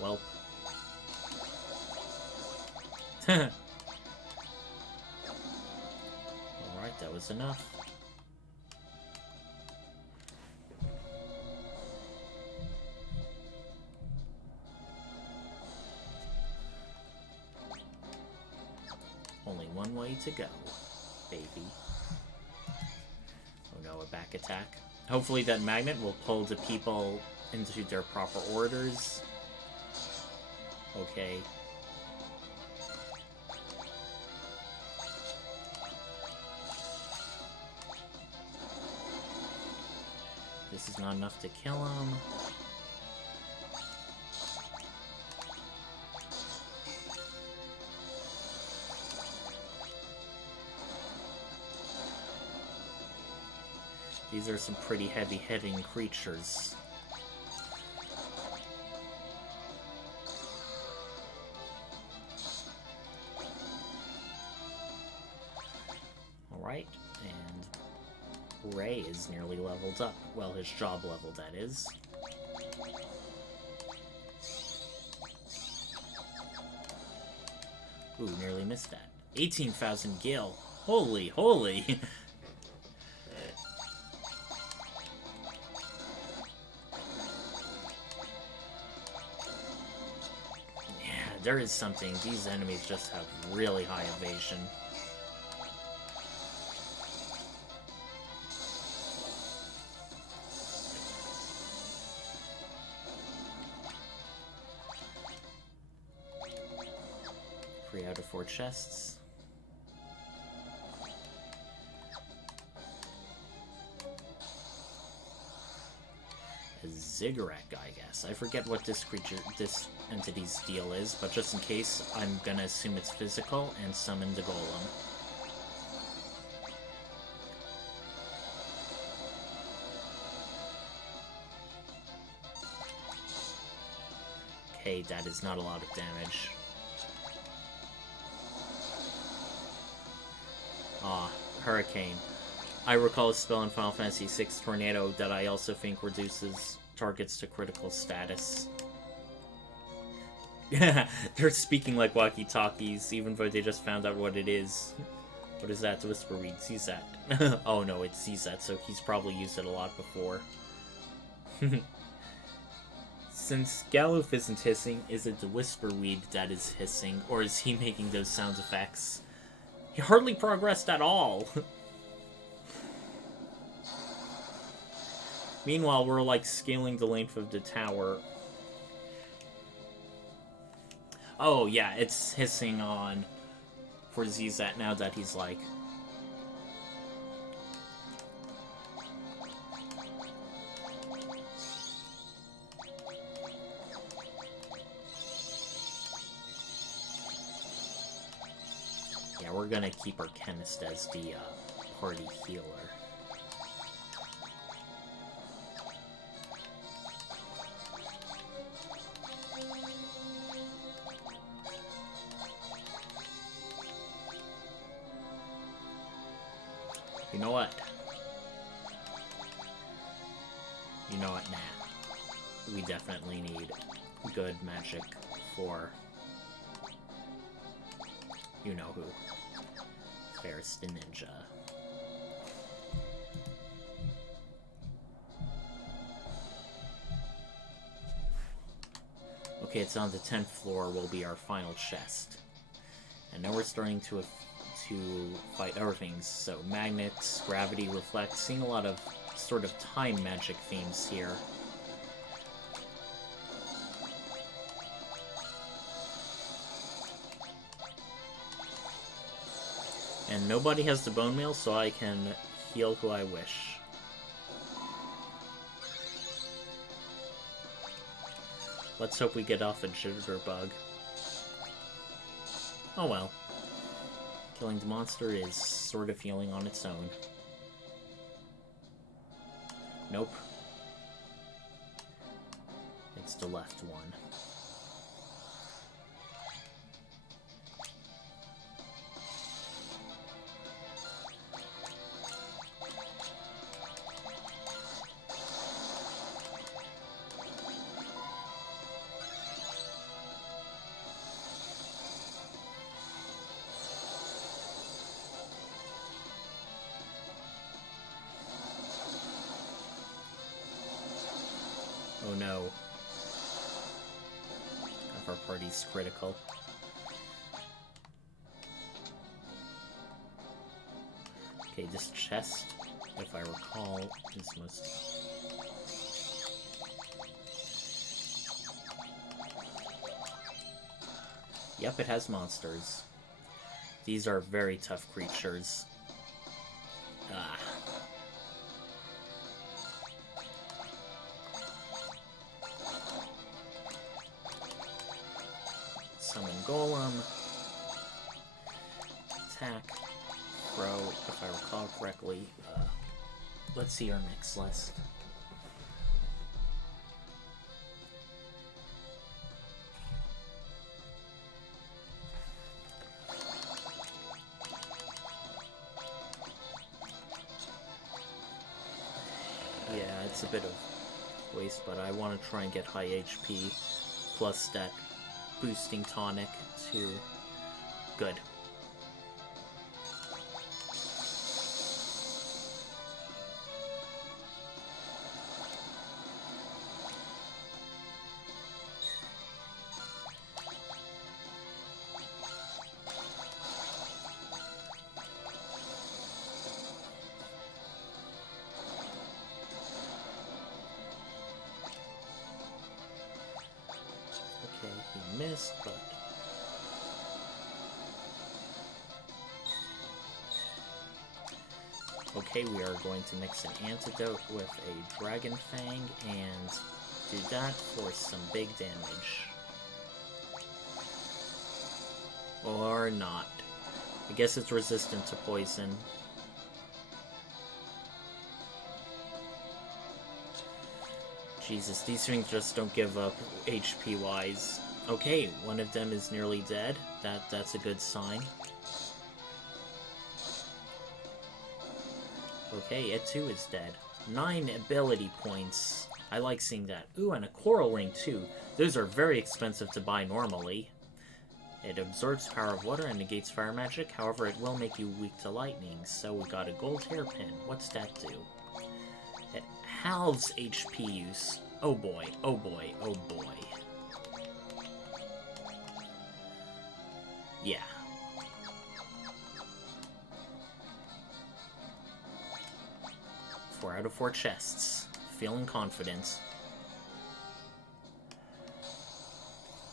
Welp. Alright, that was enough. one way to go, baby. Oh no, a back attack. Hopefully that magnet will pull the people into their proper orders. Okay. This is not enough to kill him. These are some pretty heavy-hitting creatures. Alright, and Ray is nearly leveled up. Well, his job level, that is. Ooh, nearly missed that. 18,000 gil. Holy, holy! There is something. These enemies just have really high evasion. Free out of 4 chests. A ziggurat, I guess. I forget what this entity's deal is, but just in case, I'm gonna assume it's physical and summon the golem. Okay, that is not a lot of damage. Ah, Hurricane. I recall a spell in Final Fantasy VI Tornado that I also think reduces targets to critical status. They're speaking like walkie-talkies, even though they just found out what it is. What is that? Whisperweed. Czat. Oh no, it's Czat, so he's probably used it a lot before. Since Galuf isn't hissing, is it the Whisperweed that is hissing, or is he making those sound effects? He hardly progressed at all! Meanwhile, we're like scaling the length of the tower. Oh yeah, it's hissing on for Czat now that he's like... Yeah, we're gonna keep our chemist as the party healer. You know what? You know what? Nah. We definitely need good magic for... You know who. Ferris the Ninja. Okay, it's on the 10th floor will be our final chest. And now we're starting to fight other things. So magnets, gravity, reflect, seeing a lot of sort of time magic themes here. And nobody has the bone meal, so I can heal who I wish. Let's hope we get off a jitterbug. Oh well. Killing the monster is sort of healing on its own. Nope. It's the left one. Oh no. Half our party's critical. Okay, this chest, if I recall, is most... Yep, it has monsters. These are very tough creatures. Ah. Summon Golem. Attack. Throw, if I recall correctly. Let's see our next list. Yeah, it's a bit of waste, but I want to try and get high HP, plus that boosting tonic too. Good. He missed, but... Okay, we are going to mix an antidote with a Dragon Fang and do that for some big damage. Or not. I guess it's resistant to poison. Jesus, these things just don't give up HP-wise. Okay, one of them is nearly dead. That's a good sign. Okay, it too is dead. 9 ability points. I like seeing that. Ooh, and a coral ring too. Those are very expensive to buy normally. It absorbs power of water and negates fire magic. However, it will make you weak to lightning. So we got a gold hairpin. What's that do? It halves HP use. Oh boy, oh boy, oh boy. Yeah. Four out of 4 chests. Feeling confident.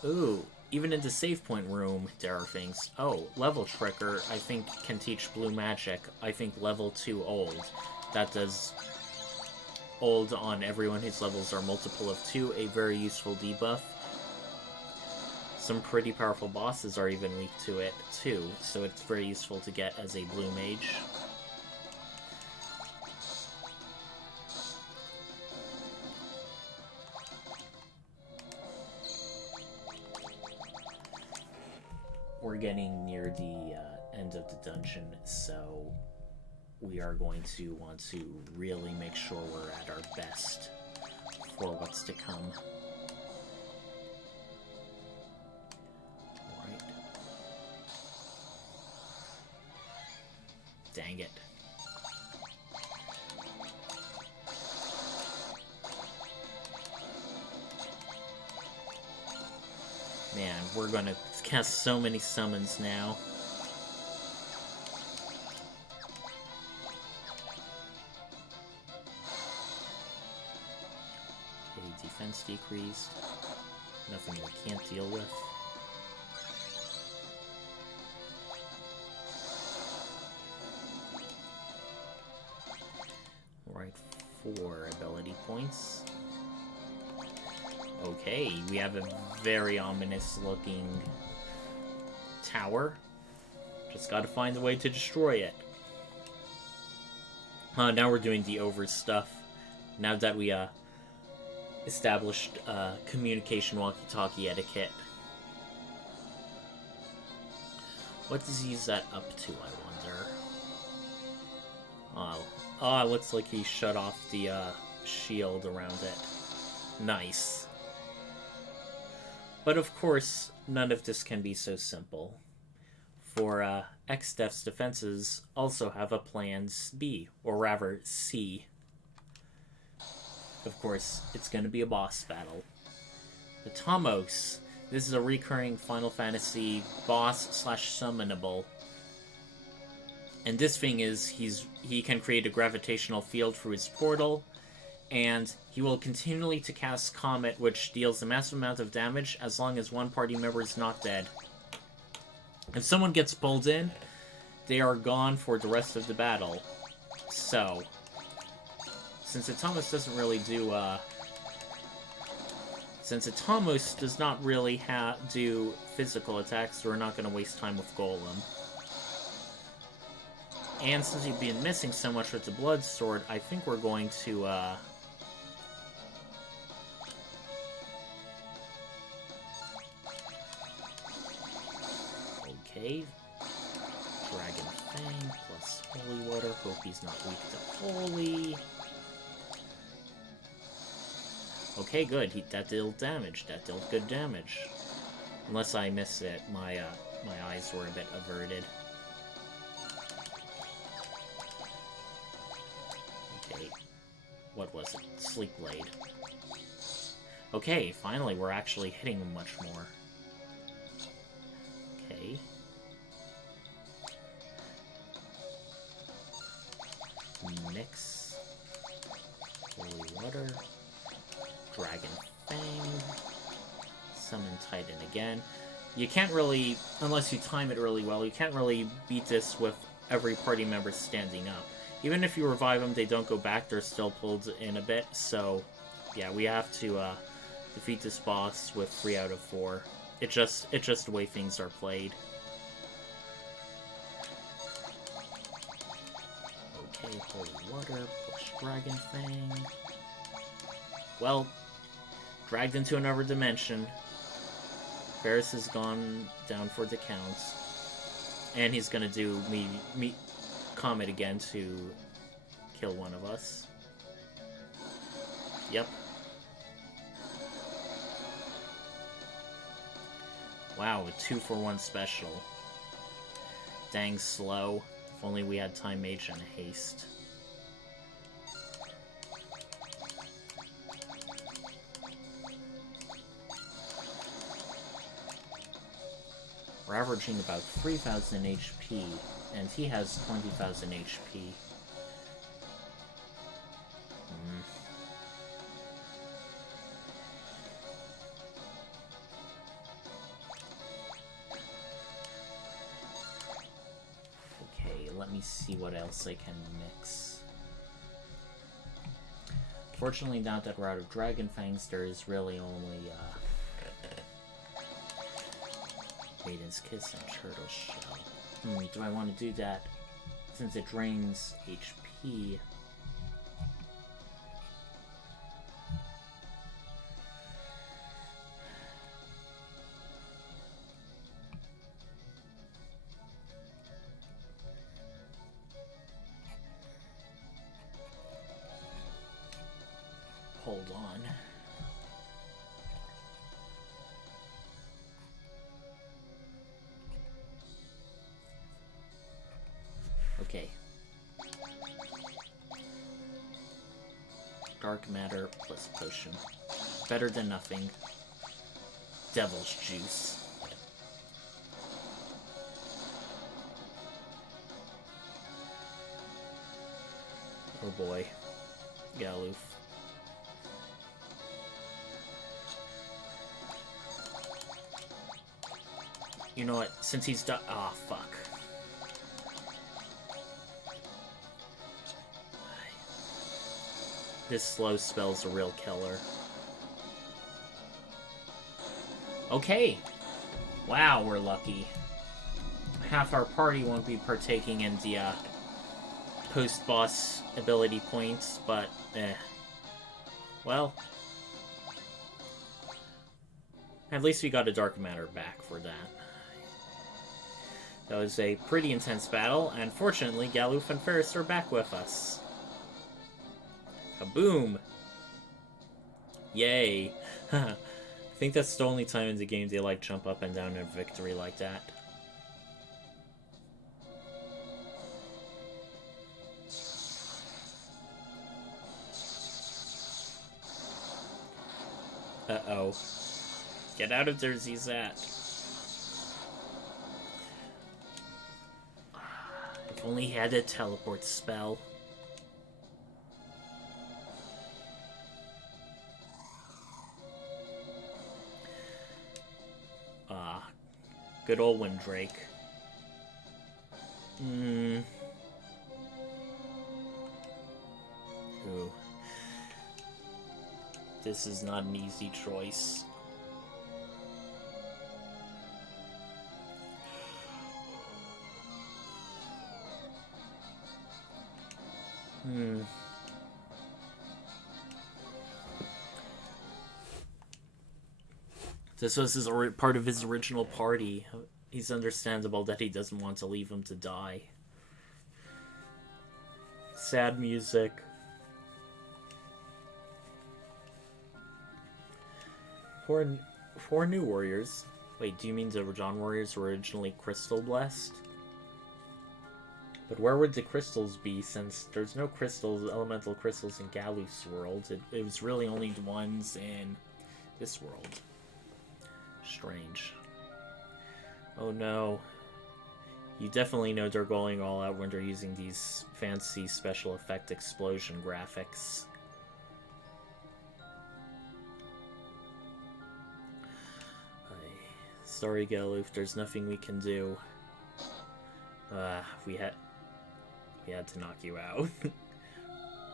Ooh, even in the save point room, there are things. Oh, level Tricker, I think, can teach blue magic. I think level 2 old. That does old on everyone whose levels are multiple of 2, a very useful debuff. Some pretty powerful bosses are even weak to it, too, so it's very useful to get as a blue mage. We're getting near the end of the dungeon, so we are going to want to really make sure we're at our best for what's to come. Alright. Dang it. Man, we're gonna cast so many summons now. Okay, defense decreased. Nothing we can't deal with. Alright, 4 ability points. Okay, we have a very ominous looking tower. Just gotta find the way to destroy it. Now we're doing the over stuff. Now that we established communication walkie-talkie etiquette. What disease is that up to, I wonder? Oh, it looks like he shut off the shield around it. Nice. But of course, none of this can be so simple. For Exdeath's defenses also have a plan B, or rather C. Of course, it's going to be a boss battle. The Tomos. This is a recurring Final Fantasy boss/summonable. And this thing is, he can create a gravitational field through his portal, and he will continually to cast Comet, which deals a massive amount of damage as long as one party member is not dead. If someone gets pulled in, they are gone for the rest of the battle. So, since Atomos doesn't really do, since Atomos does not really do physical attacks, we're not going to waste time with Golem. And since you've been missing so much with the Blood Sword, I think we're going to, okay. Dragon Fang plus Holy Water. Hope he's not weak to Holy. Okay, good. That dealt damage. That dealt good damage. Unless I missed it. My eyes were a bit averted. Okay. What was it? Sleep Blade. Okay, finally we're actually hitting him much more. Okay. Mix. Holy Water. Dragon Fang. Summon Titan again. You can't really, unless you time it really well, you can't really beat this with every party member standing up. Even if you revive them, they don't go back, they're still pulled in a bit, so yeah, we have to defeat this boss with 3 out of 4. It's just the way things are played. Okay, Holy Water, push Dragon Fang. Well, dragged into another dimension. Ferris has gone down for the count. And he's gonna do me Comet again to kill one of us. Yep. Wow, a 2-for-1 special. Dang slow. If only we had Time Mage and Haste. We're averaging about 3,000 HP, and he has 20,000 HP. Okay, let me see what else I can mix. Fortunately, now that we're out of Dragon Fangs, there is really only, Maiden's Kiss and Turtle Shell. Do I want to do that since it drains HP? Hold on. Okay. Dark Matter plus Potion. Better than nothing. Devil's Juice. Oh boy. Galuf. You know what? Since he's done... Ah, fuck. This slow spell's a real killer. Okay. Wow, we're lucky. Half our party won't be partaking in the post-boss ability points, but well. At least we got a Dark Matter back for that. That was a pretty intense battle, and fortunately, Galuf and Ferris are back with us. Kaboom! Yay! I think that's the only time in the game they like jump up and down in victory like that. Uh-oh. Get out of there, Zizat. If only he had a teleport spell. Good old Windrake. Ooh. This is not an easy choice. This was part of his original party. He's understandable that he doesn't want to leave him to die. Sad music. Four new warriors. Wait, do you mean the Rajan warriors were originally crystal blessed? But where would the crystals be, since there's no crystals, elemental crystals in Galuf's world? It was really only the ones in this world. Strange. Oh no. You definitely know they're going all out when they're using these fancy special effect explosion graphics. Sorry, Galuf, there's nothing we can do. We had to knock you out.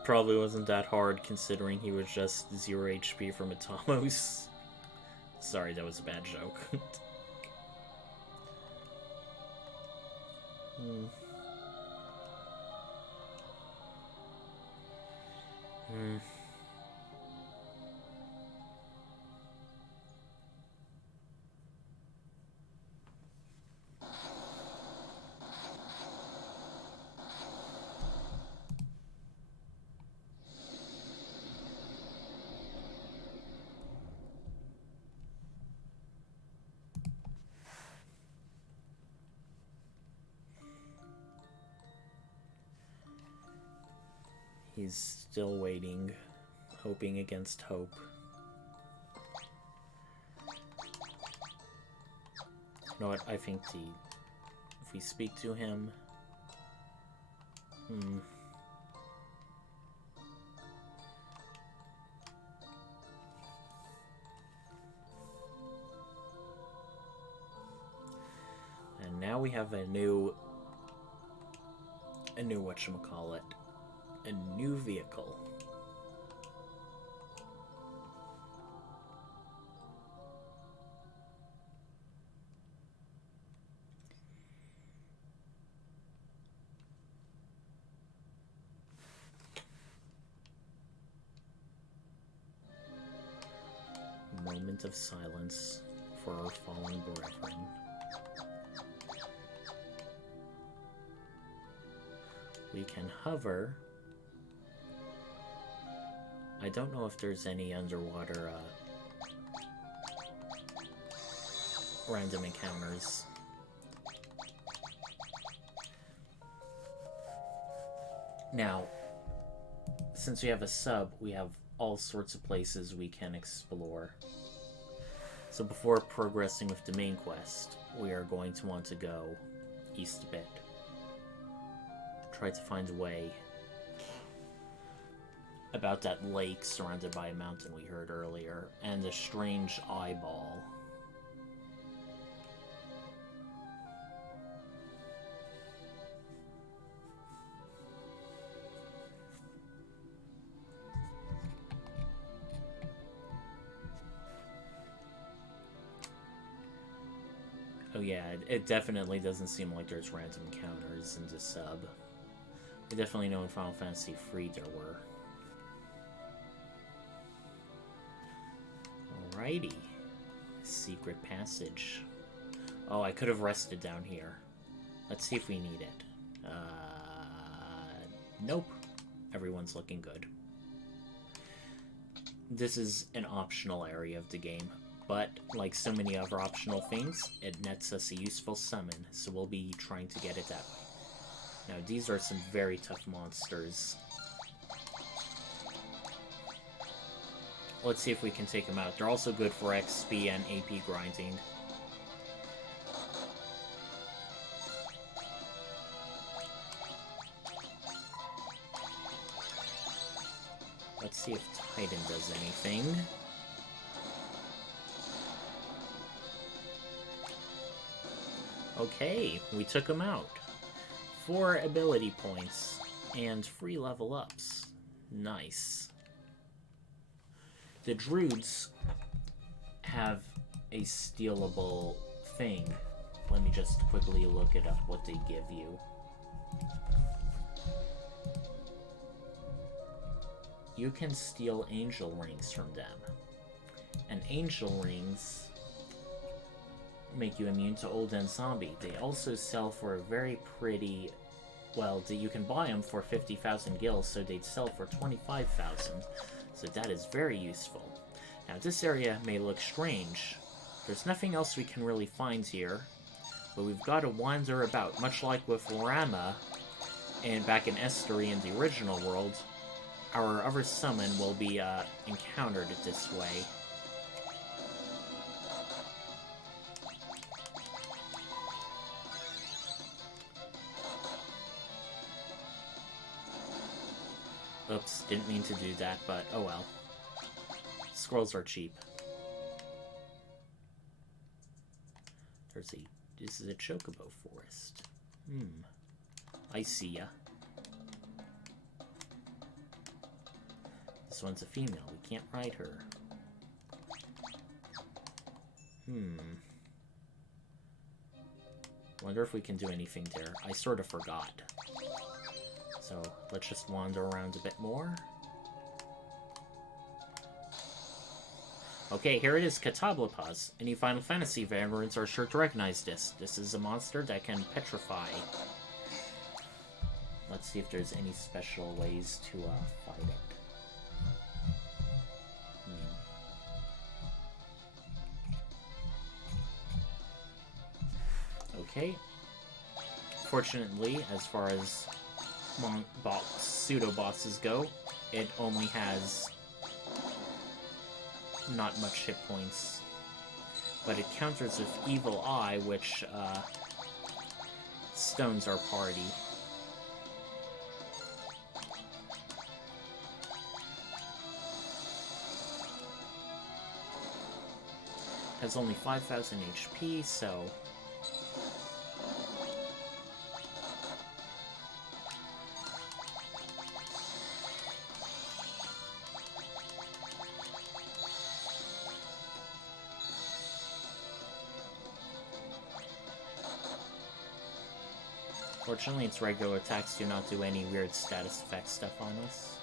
Probably wasn't that hard, considering he was just 0 HP from Atamos. Sorry, that was a bad joke. He's still waiting, hoping against hope. You know what, I think if we speak to him... And now we have a new whatchamacallit. A new vehicle. Moment of silence for our fallen brethren. We can hover. I don't know if there's any underwater random encounters. Now, since we have a sub, we have all sorts of places we can explore. So before progressing with the main quest, we are going to want to go east a bit. Try to find a way about that lake surrounded by a mountain we heard earlier, and the strange eyeball. Oh yeah, it definitely doesn't seem like there's random encounters in the sub. We definitely know in Final Fantasy III there were. Alrighty. Secret passage. Oh, I could have rested down here. Let's see if we need it. Nope. Everyone's looking good. This is an optional area of the game, but like so many other optional things, it nets us a useful summon, so we'll be trying to get it that way. Now, these are some very tough monsters. Let's see if we can take them out. They're also good for XP and AP grinding. Let's see if Titan does anything. Okay, we took him out. 4 ability points and free level ups. Nice. The Druids have a stealable thing. Let me just quickly look it up, what they give you. You can steal angel rings from them. And angel rings make you immune to old and zombie. They also sell for a very pretty... Well, you can buy them for 50,000 gil, so they'd sell for 25,000. So that is very useful. Now, this area may look strange. There's nothing else we can really find here. But we've got to wander about, much like with Rama, and back in Estery in the original world. Our other summon will be encountered this way. Oops, didn't mean to do that, but oh well. Scrolls are cheap. This is a chocobo forest. I see ya. This one's a female. We can't ride her. Wonder if we can do anything there. I sort of forgot. So, let's just wander around a bit more. Okay, here it is, Catoblepas. Any Final Fantasy veterans are sure to recognize this. This is a monster that can petrify. Let's see if there's any special ways to fight it. Okay. Fortunately, as far as pseudo-bosses go, it only has not much hit points. But it counters with Evil Eye, which stones our party. Has only 5,000 HP, so... Fortunately, its regular attacks do not do any weird status effect stuff on us.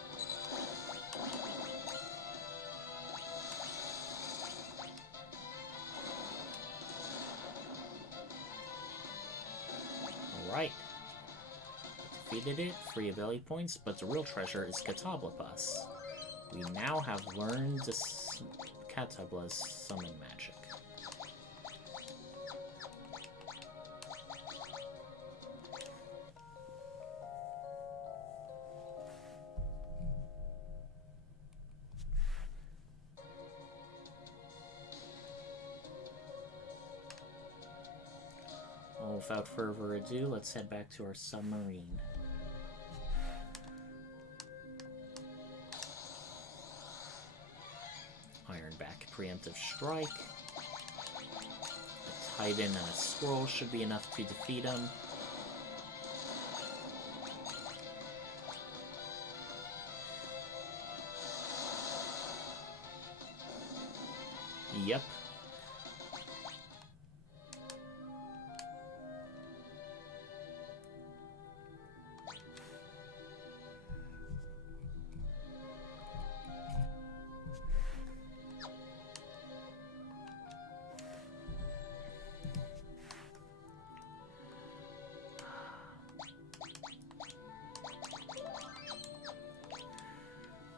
Alright. Defeated it, free ability points, but the real treasure is Catoblepas. We now have learned Catoble's summon magic. Without further ado, let's head back to our submarine. Ironback preemptive strike. A Titan and a Squirrel should be enough to defeat him. Yep.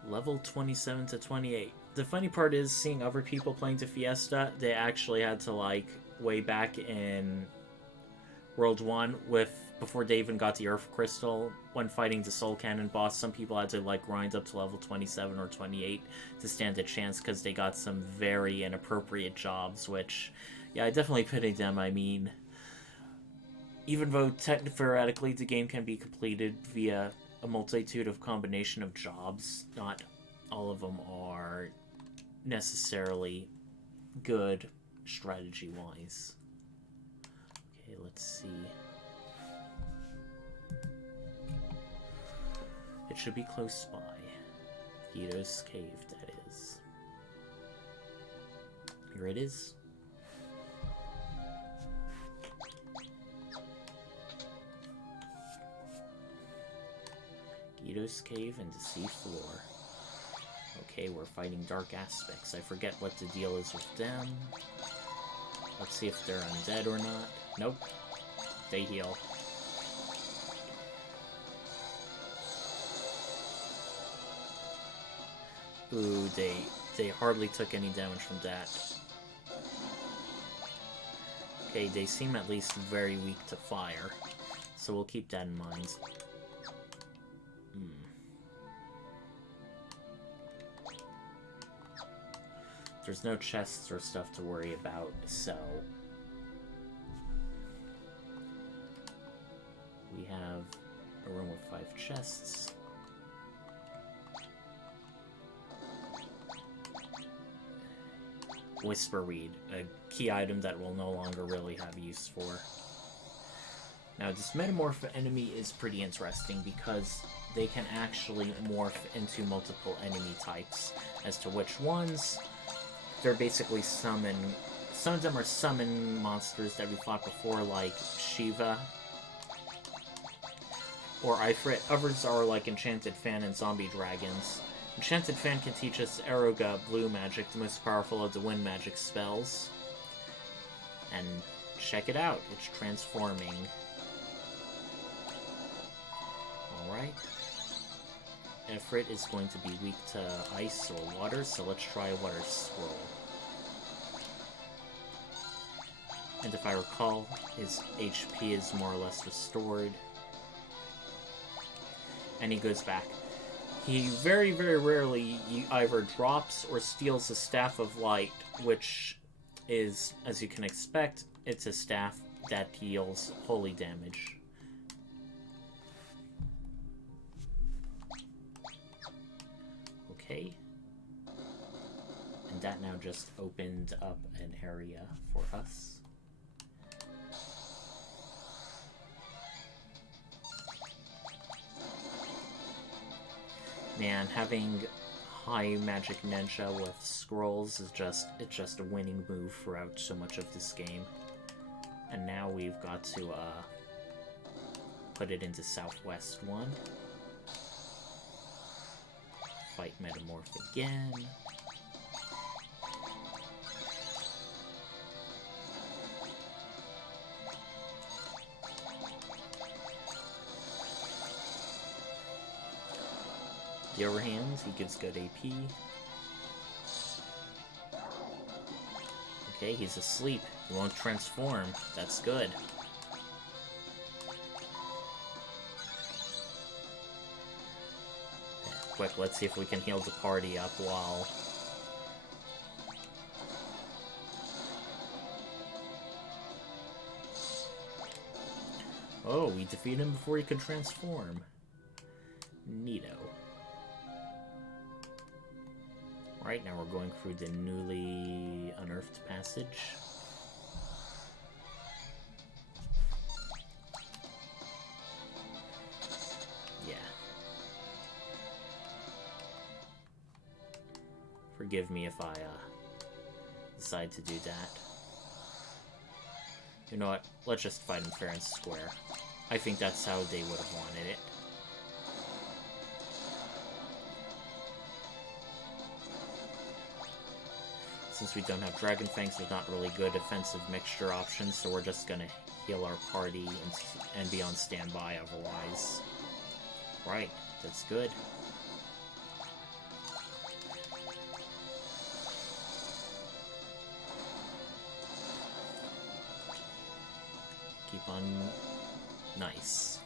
Level 27 to 28. The funny part is, seeing other people playing to Fiesta, they actually had to, like, way back in World 1, before they even got the Earth Crystal, when fighting the Soul Cannon boss, some people had to, like, grind up to level 27 or 28 to stand a chance, because they got some very inappropriate jobs, which, yeah, I definitely pity them. I mean, even though theoretically the game can be completed via a multitude of combination of jobs, not all of them are necessarily good strategy-wise. Okay, let's see. It should be close by. Guido's Cave, that is. Here it is. Guido's Cave and the sea floor. Okay, we're fighting dark aspects. I forget what the deal is with them. Let's see if they're undead or not. Nope. They heal. Ooh, they hardly took any damage from that. Okay, they seem at least very weak to fire. So we'll keep that in mind. There's no chests or stuff to worry about, so... We have a room with 5 chests. Whisper Reed, a key item that we'll no longer really have use for. Now, this metamorph enemy is pretty interesting because they can actually morph into multiple enemy types. As to which ones, they're basically summon. Some of them are summon monsters that we fought before, like Shiva or Ifrit. Others are like Enchanted Fan and Zombie Dragons. Enchanted Fan can teach us Eroga Blue Magic, the most powerful of the wind magic spells. And check it out, it's transforming. Alright. Ifrit is going to be weak to ice or water, so let's try Water Scroll. And if I recall, his HP is more or less restored. And he goes back. He very, very rarely either drops or steals a Staff of Light, which is, as you can expect, it's a staff that deals holy damage. Okay. And that now just opened up an area for us. Man, having high magic ninja with scrolls is just a winning move throughout so much of this game. And now we've got to put it into Southwest 1. Fight Metamorph again. The overhands, he gives good AP. Okay, he's asleep. He won't transform. That's good. Quick, let's see if we can heal the party up while... Oh, we defeated him before he could transform. Neato. Right, now we're going through the newly unearthed passage. Yeah. Forgive me if I decide to do that. You know what? Let's just fight him fair and square. I think that's how they would have wanted it. Since we don't have Dragon Fangs, there's not really good offensive mixture options, so we're just gonna heal our party and be on standby otherwise. Right, that's good. Keep on... Nice.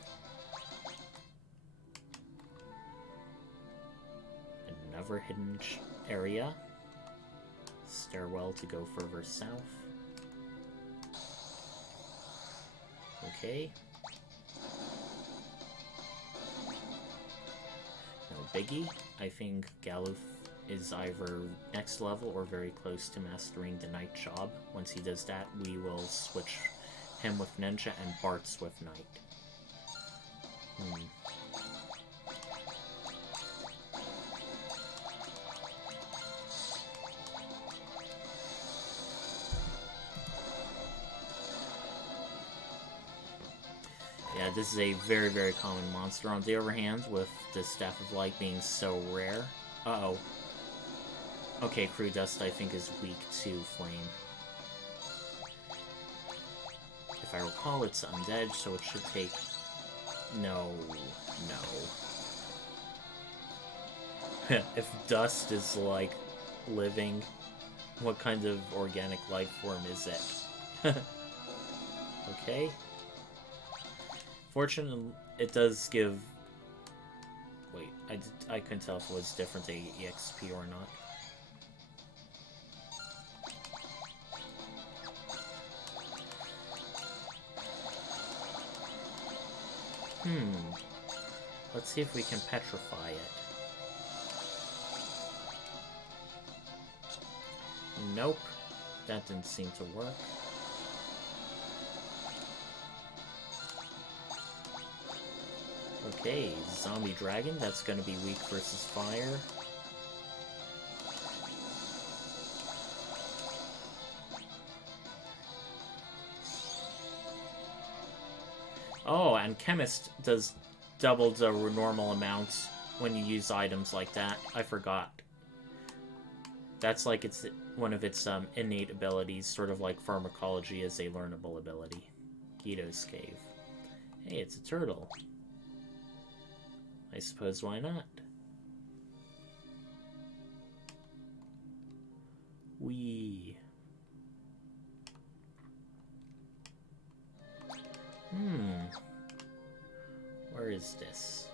Another hidden area. Stairwell to go further south. Okay. Now biggie. I think Galuf is either next level or very close to mastering the Knight job. Once he does that, we will switch him with Ninja and Bart's with Knight. Yeah, this is a very, very common monster. On the other hand, with the Staff of Light being so rare... Uh-oh. Okay, Crew Dust, I think, is weak to Flame. If I recall, it's undead, so it should take... No. If dust is, like, living, what kind of organic life form is it? Okay. Fortunately, it does give... Wait, I couldn't tell if it was different to EXP or not. Let's see if we can petrify it. Nope. That didn't seem to work. Okay, Zombie Dragon, that's gonna be weak versus fire. Oh, and Chemist does double the normal amounts when you use items like that. I forgot. That's like it's one of its innate abilities, sort of like Pharmacology is a learnable ability. Guido's Cave. Hey, it's a turtle. I suppose why not? Wee. Where is this?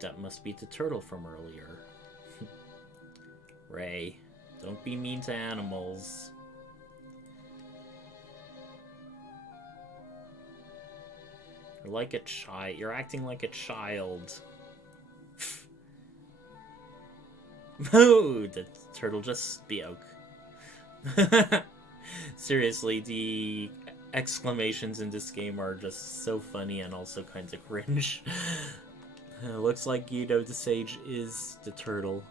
That must be the turtle from earlier. Ray, don't be mean to animals. You're like a child. You're acting like a child. Oh, the turtle just spoke. Seriously, the exclamations in this game are just so funny and also kind of cringe. Looks like Guido the Sage is the turtle.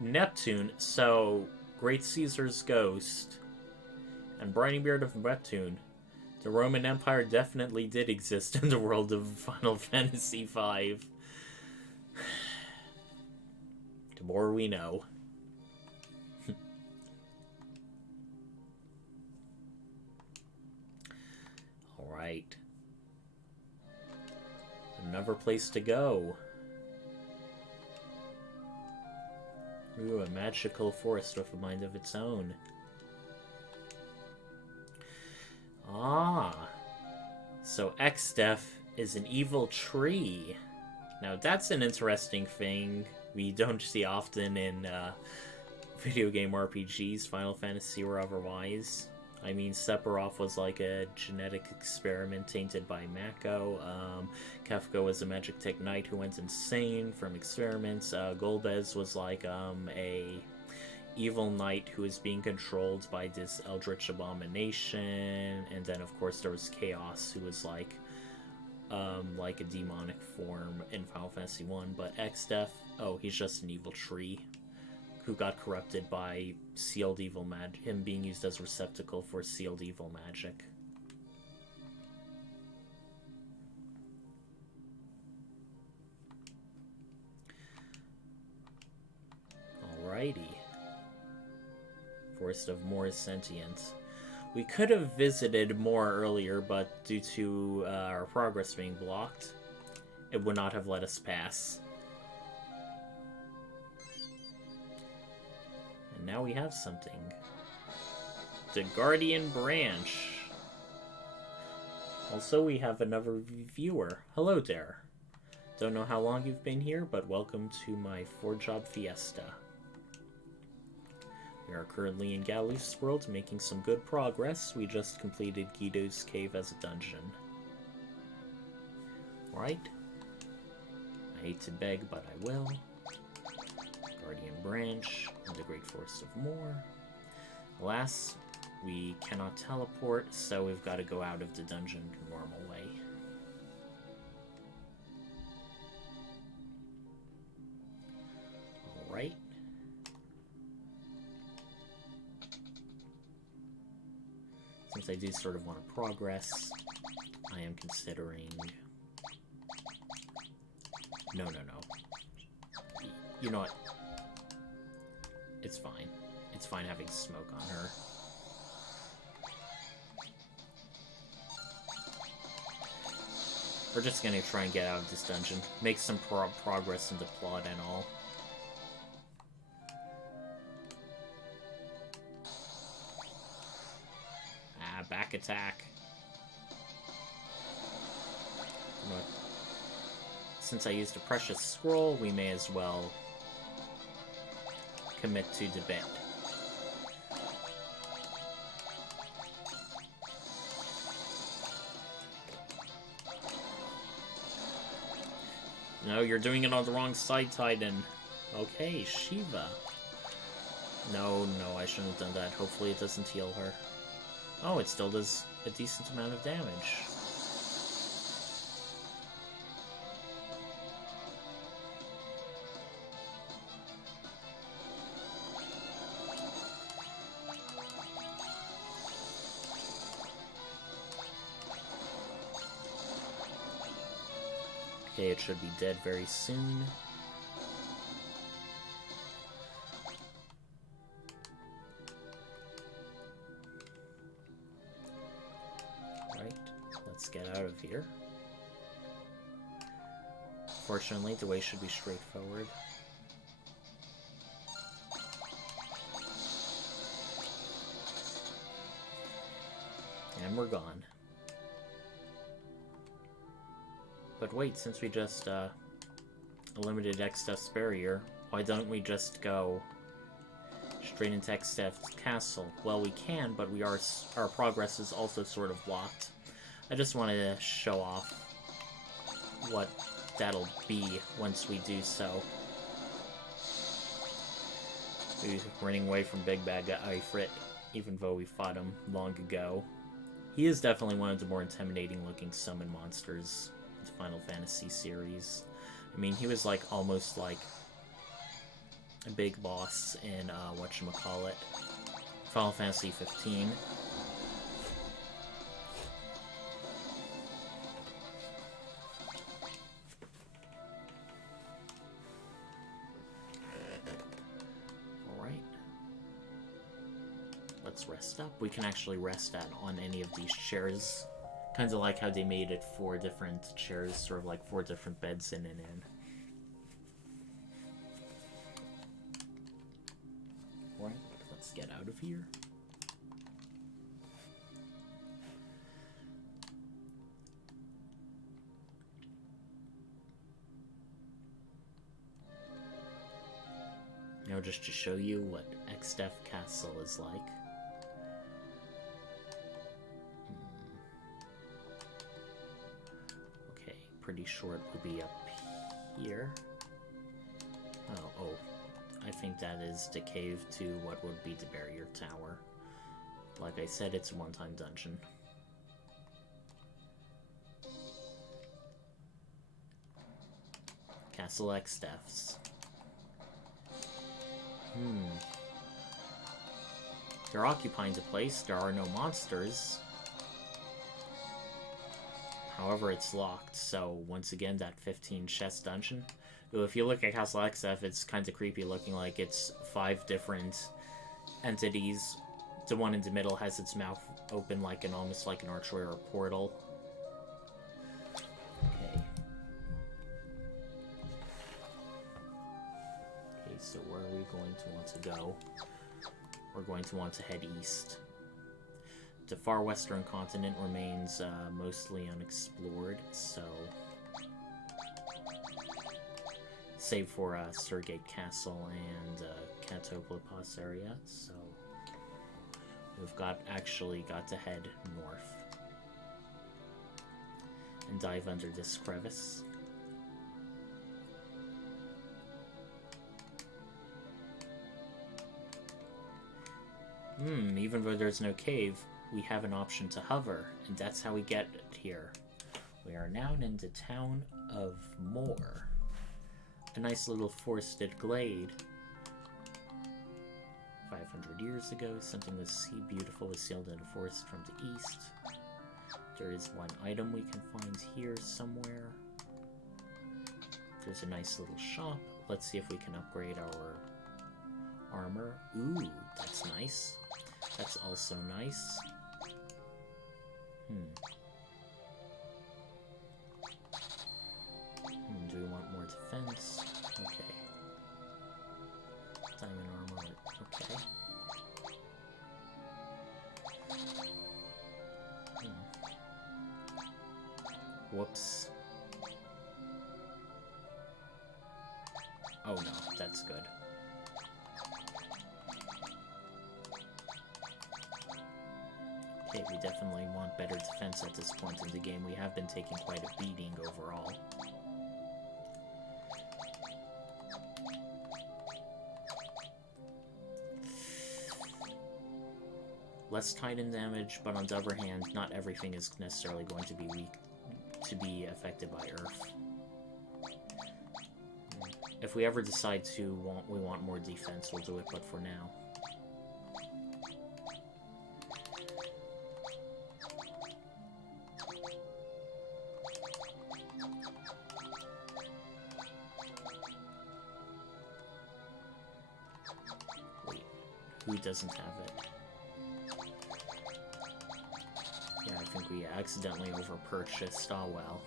Neptune, so Great Caesar's ghost and Briny Beard of Neptune. The Roman Empire definitely did exist in the world of Final Fantasy V. The more we know. Alright. Another place to go. Ooh, a magical forest with a mind of its own. Ah. So Exdeath is an evil tree. Now that's an interesting thing we don't see often in video game RPGs, Final Fantasy or otherwise. I mean, Sephiroth was like a genetic experiment tainted by Mako. Kefka was a Magic Tech Knight who went insane from experiments. Golbez was like a evil knight who was being controlled by this eldritch abomination. And then, of course, there was Chaos, who was like a demonic form in Final Fantasy 1. But Exdeath, oh, he's just an evil tree who got corrupted by sealed evil magic, him being used as a receptacle for sealed evil magic. Alrighty. Forest of Moor is sentient. We could have visited more earlier, but due to our progress being blocked, it would not have let us pass. And now we have something. The Guardian Branch. Also, we have another viewer. Hello there. Don't know how long you've been here, but welcome to my 4-job Fiesta. We are currently in Galuf's world, making some good progress. We just completed Guido's Cave as a dungeon. Right? I hate to beg, but I will. Guardian Branch and the Great Force of Moor. Alas, we cannot teleport, so we've got to go out of the dungeon the normal way. Alright. Since I do sort of want to progress, I am considering... No. You know what? It's fine. It's fine having smoke on her. We're just gonna try and get out of this dungeon. Make some progress in the plot and all. Back attack. You know what? Since I used a precious scroll, we may as well commit to the bit. No, you're doing it on the wrong side, Titan. Okay, Shiva. No, I shouldn't have done that. Hopefully it doesn't heal her. Oh, it still does a decent amount of damage. Okay, it should be dead very soon. Right, let's get out of here. Fortunately, the way should be straightforward. And we're gone. But wait, since we just eliminated Exdeath's barrier, why don't we just go straight into Exdeath's castle? Well, we can, but our progress is also sort of blocked. I just wanted to show off what that'll be once we do so. We're running away from Big Bad Guy Ifrit, even though we fought him long ago. He is definitely one of the more intimidating looking summon monsters in the Final Fantasy series. I mean, he was like almost like a big boss in whatchamacallit, Final Fantasy 15. Alright. Let's rest up. We can actually rest on any of these chairs. Kind of like how they made it 4 different chairs, sort of like 4 different beds in and in. Right, let's get out of here. Now just to show you what Exdeath Castle is like. Okay, pretty sure it will be up here. Oh, I think that is the cave to what would be the barrier tower. Like I said, it's a one-time dungeon. Castle Exdeath's. They're occupying the place. There are no monsters. However, it's locked, so once again, that 15 chest dungeon. Though if you look at Castle Exdeath, it's kind of creepy looking, like it's 5 different entities. The one in the middle has its mouth open like almost like an archway or a portal. Okay. Okay, so where are we going to want to go? We're going to want to head east. The far western continent remains mostly unexplored, so... Save for Surgate Castle and Catoplipas area, so... We've actually got to head north. and dive under this crevice. Even though there's no cave, we have an option to hover, and that's how we get here. We are now in the town of Moor. A nice little forested glade. 500 years ago, something beautiful was sailed in a forest from the east. There is one item we can find here somewhere. There's a nice little shop. Let's see if we can upgrade our armor. Ooh, that's nice. That's also nice. Do we want more defense? Okay. Diamond armor, okay. Whoops. Oh no, that's good. Okay, we definitely want better defense at this point in the game. We have been taking quite a beating overall. Less Titan damage, but on the other hand, not everything is necessarily going to be weak to be affected by Earth. If we ever decide we want more defense, we'll do it, but for now. Wait, who doesn't have it? Yeah, I think we accidentally over-purchased. Oh well.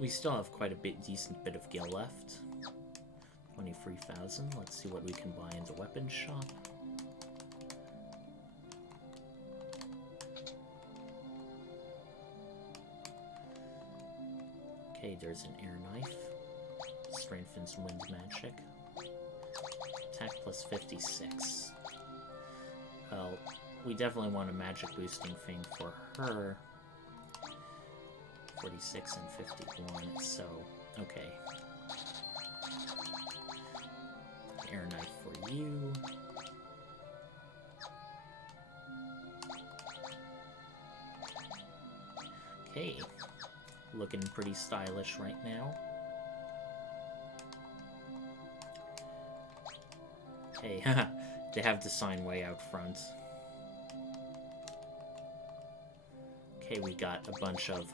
We still have quite a decent bit of gil left. 23,000. Let's see what we can buy in the weapons shop. Okay, there's an air knife. Strengthens wind magic. Attack plus 56. Well, we definitely want a magic boosting thing for her. 46 and 51, so, okay. Air knife for you. Okay. Looking pretty stylish right now. Okay, they have the sign way out front. Okay, we got a bunch of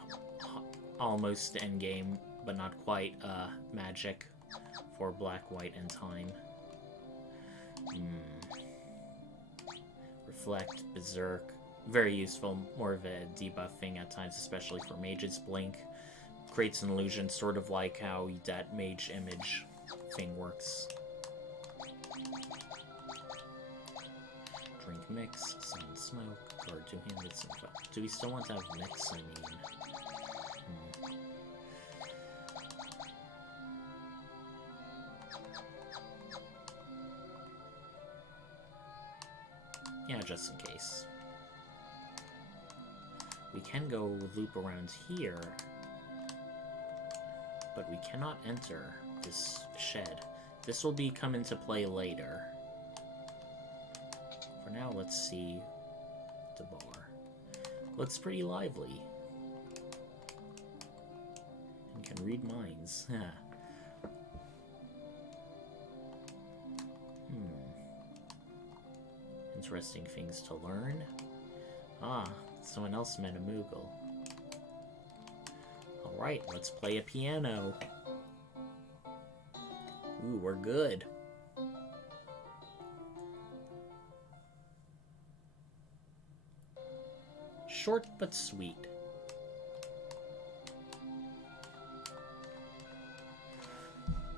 almost endgame, but not quite, magic for black, white, and time. Reflect, Berserk. Very useful, more of a debuff thing at times, especially for mages. Blink creates an illusion, sort of like how that mage image thing works. Drink mix, sun smoke, or two-handed sun. Do we still want to have mix? I mean, yeah, just in case. We can go loop around here, but we cannot enter this shed. This will come into play later. For now, let's see the bar. Looks pretty lively. And can read minds. Interesting things to learn. Ah, someone else met a Moogle. Alright, let's play a piano. Ooh, we're good. Short but sweet.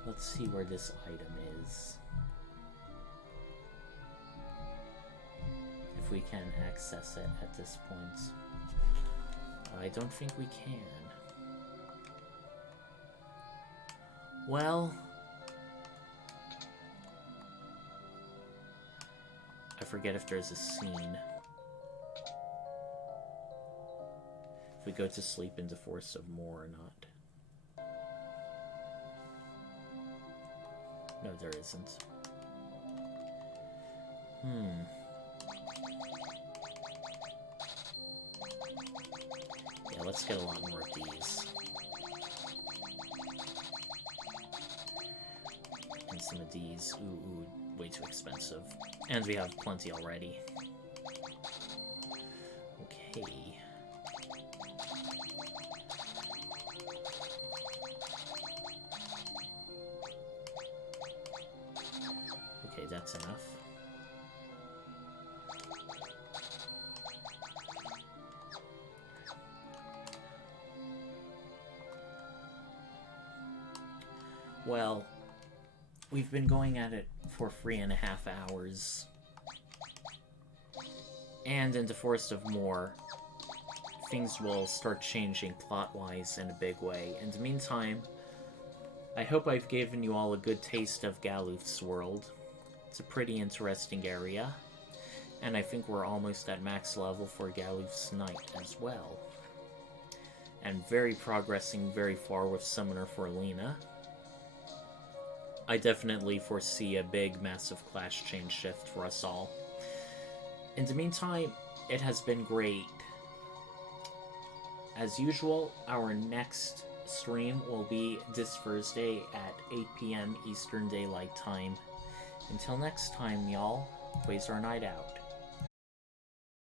Let's see where this item is. if we can access it at this point. I don't think we can. Well, I forget if there's a scene. If we go to sleep in the Forest of Moor or not. No, there isn't. Yeah, let's get a lot more of these. And some of these. Ooh, way too expensive. And we have plenty already. Okay. Okay, that's enough. Well, we've been going at it for 3.5 hours. And in the Forest of Moor, things will start changing plot-wise in a big way. In the meantime, I hope I've given you all a good taste of Galuf's world. It's a pretty interesting area. And I think we're almost at max level for Galuf's Night as well. And progressing very far with Summoner for Lena. I definitely foresee a big, massive class change shift for us all. In the meantime, it has been great. As usual, our next stream will be this Thursday at 8 p.m. Eastern Daylight Time. Until next time, y'all, Quasar Night out.